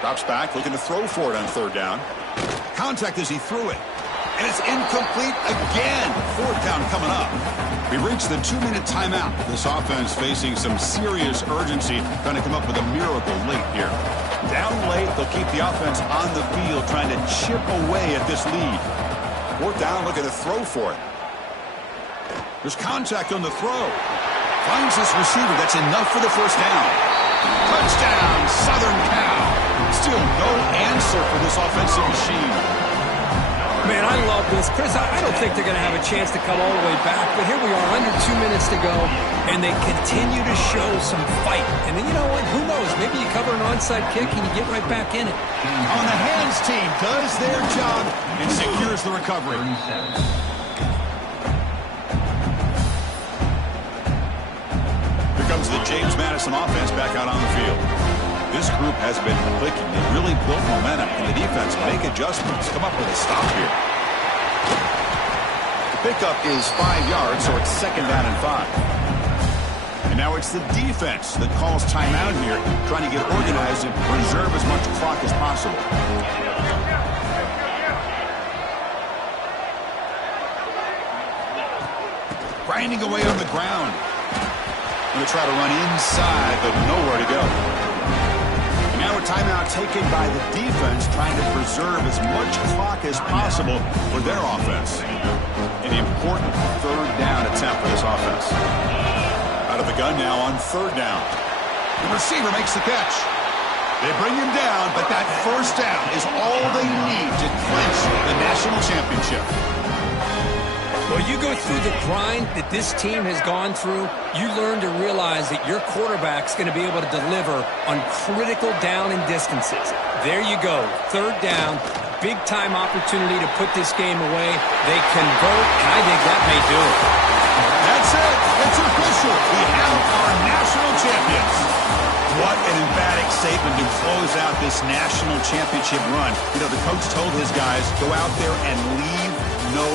Drops back, looking to throw for it on 3rd down. Contact as he threw it. And it's incomplete again. 4th down coming up. We reached the 2-minute timeout. This offense facing some serious urgency, trying to come up with a miracle late here. Down late, they'll keep the offense on the field, trying to chip away at this lead. 4th down, looking to throw for it. There's contact on the throw. Finds this receiver. That's enough for the 1st down. Touchdown, Southern Cal. Still no answer for this offensive machine. Man, I love this. Chris, I don't think they're going to have a chance to come all the way back, but here we are, under 2 minutes to go, and they continue to show some fight. And then, you know what? Who knows? Maybe you cover an onside kick and you get right back in it. On the hands team does their job and secures the recovery. Here comes the James Madison offense back out on the field. This group has been clicking. They really built momentum, and the defense make adjustments. Come up with a stop here. The pickup is 5 yards, so it's 2nd down and 5. And now it's the defense that calls timeout here, trying to get organized and preserve as much clock as possible. Grinding away on the ground. Going to try to run inside, but nowhere to go. Now a timeout taken by the defense, trying to preserve as much clock as possible for their offense. An important 3rd down attempt for this offense. Out of the gun now on 3rd down. The receiver makes the catch. They bring him down, but that 1st down is all they need to clinch the national championship. Well, you go through the grind that this team has gone through, you learn to realize that your quarterback's going to be able to deliver on critical down and distances. There you go, 3rd down, big-time opportunity to put this game away. They convert, and I think that may do it. That's it. It's official. official. We have our national champions. What an emphatic statement to close out this national championship run. You know, the coach told his guys, go out there and leave no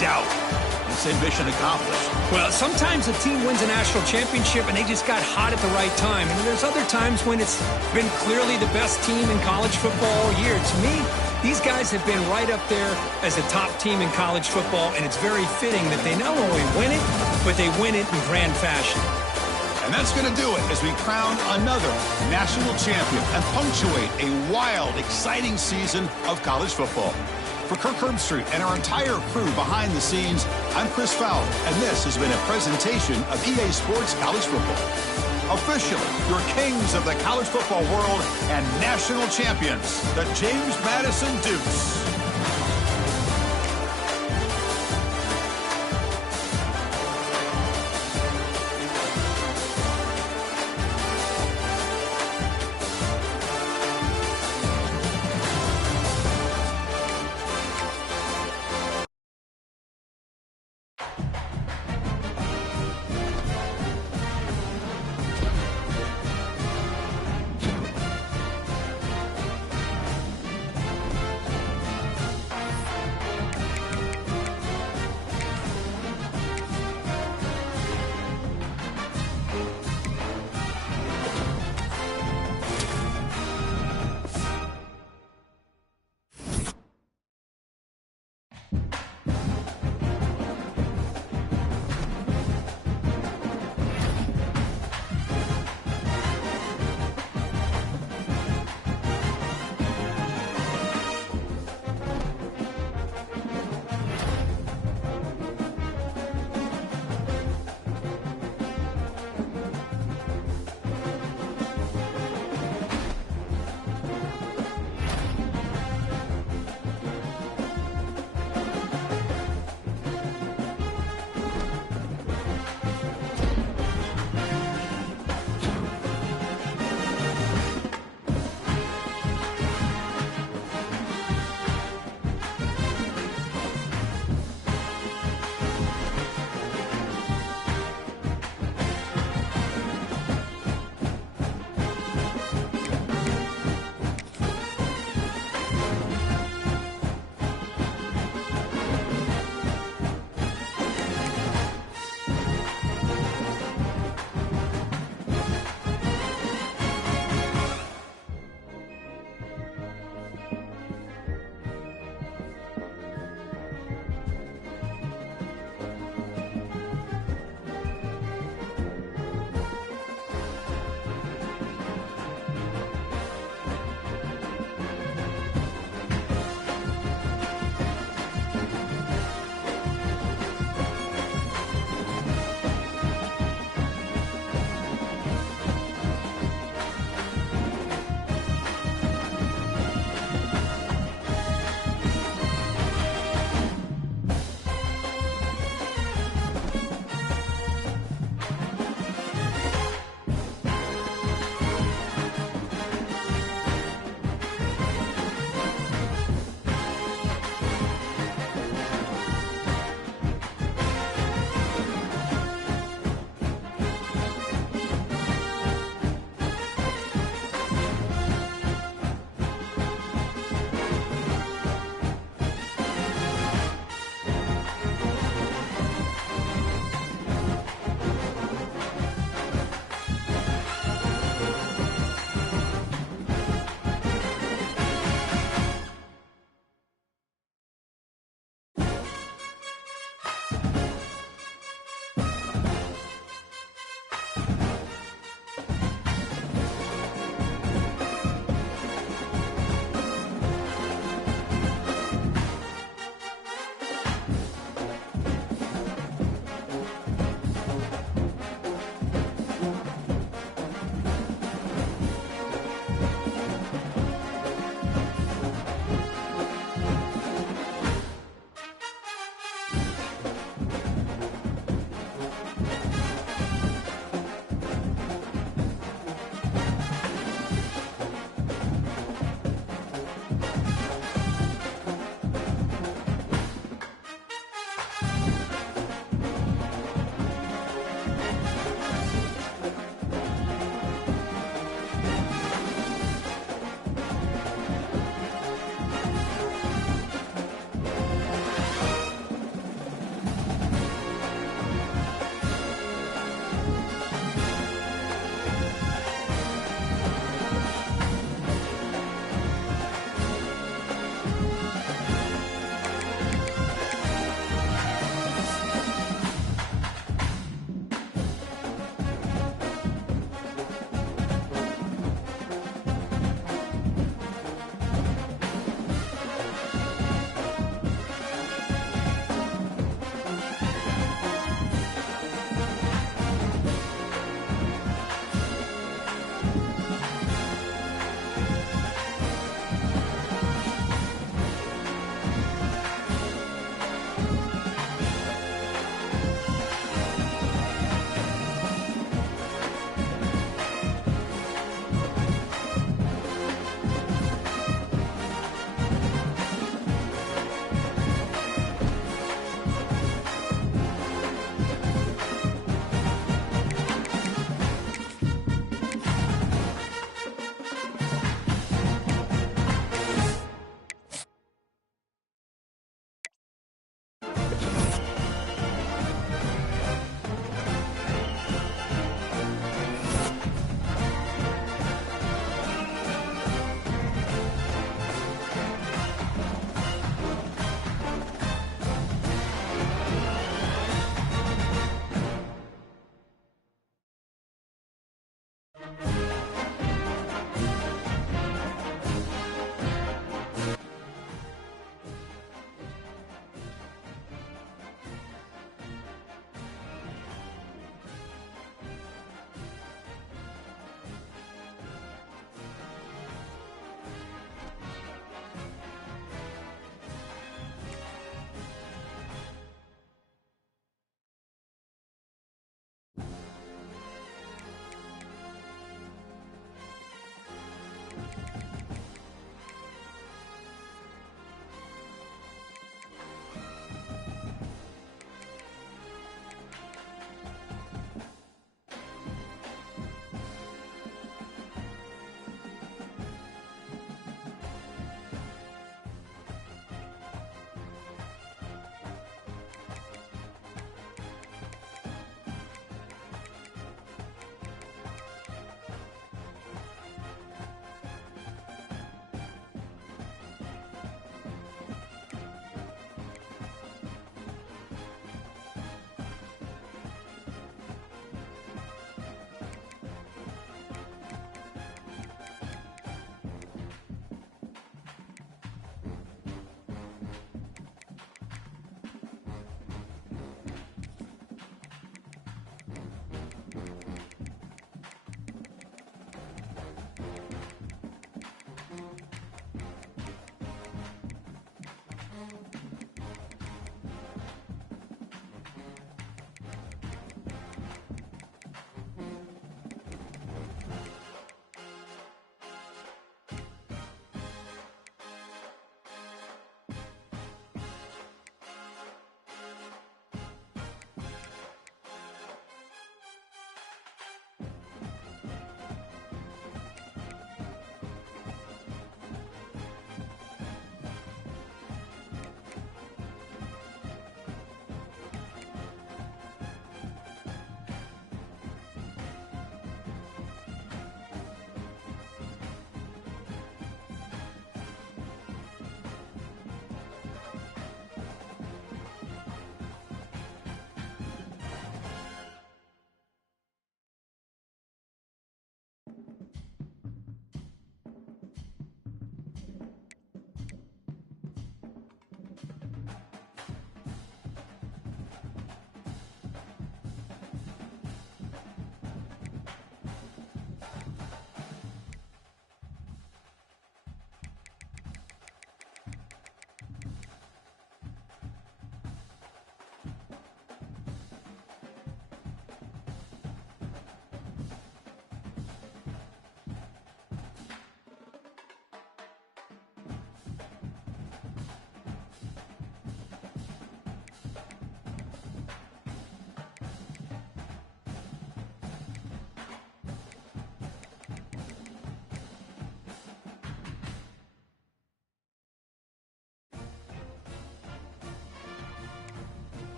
doubt. He said mission accomplished. Well, sometimes a team wins a national championship and they just got hot at the right time. And there's other times when it's been clearly the best team in college football all year. To me, these guys have been right up there as a top team in college football, and it's very fitting that they not only win it, but they win it in grand fashion. And that's going to do it as we crown another national champion and punctuate a wild, exciting season of college football. For Kirk Herbstreit and our entire crew behind the scenes, I'm Chris Fowler, and this has been a presentation of EA Sports College Football. Officially, your kings of the college football world and national champions, the James Madison Dukes.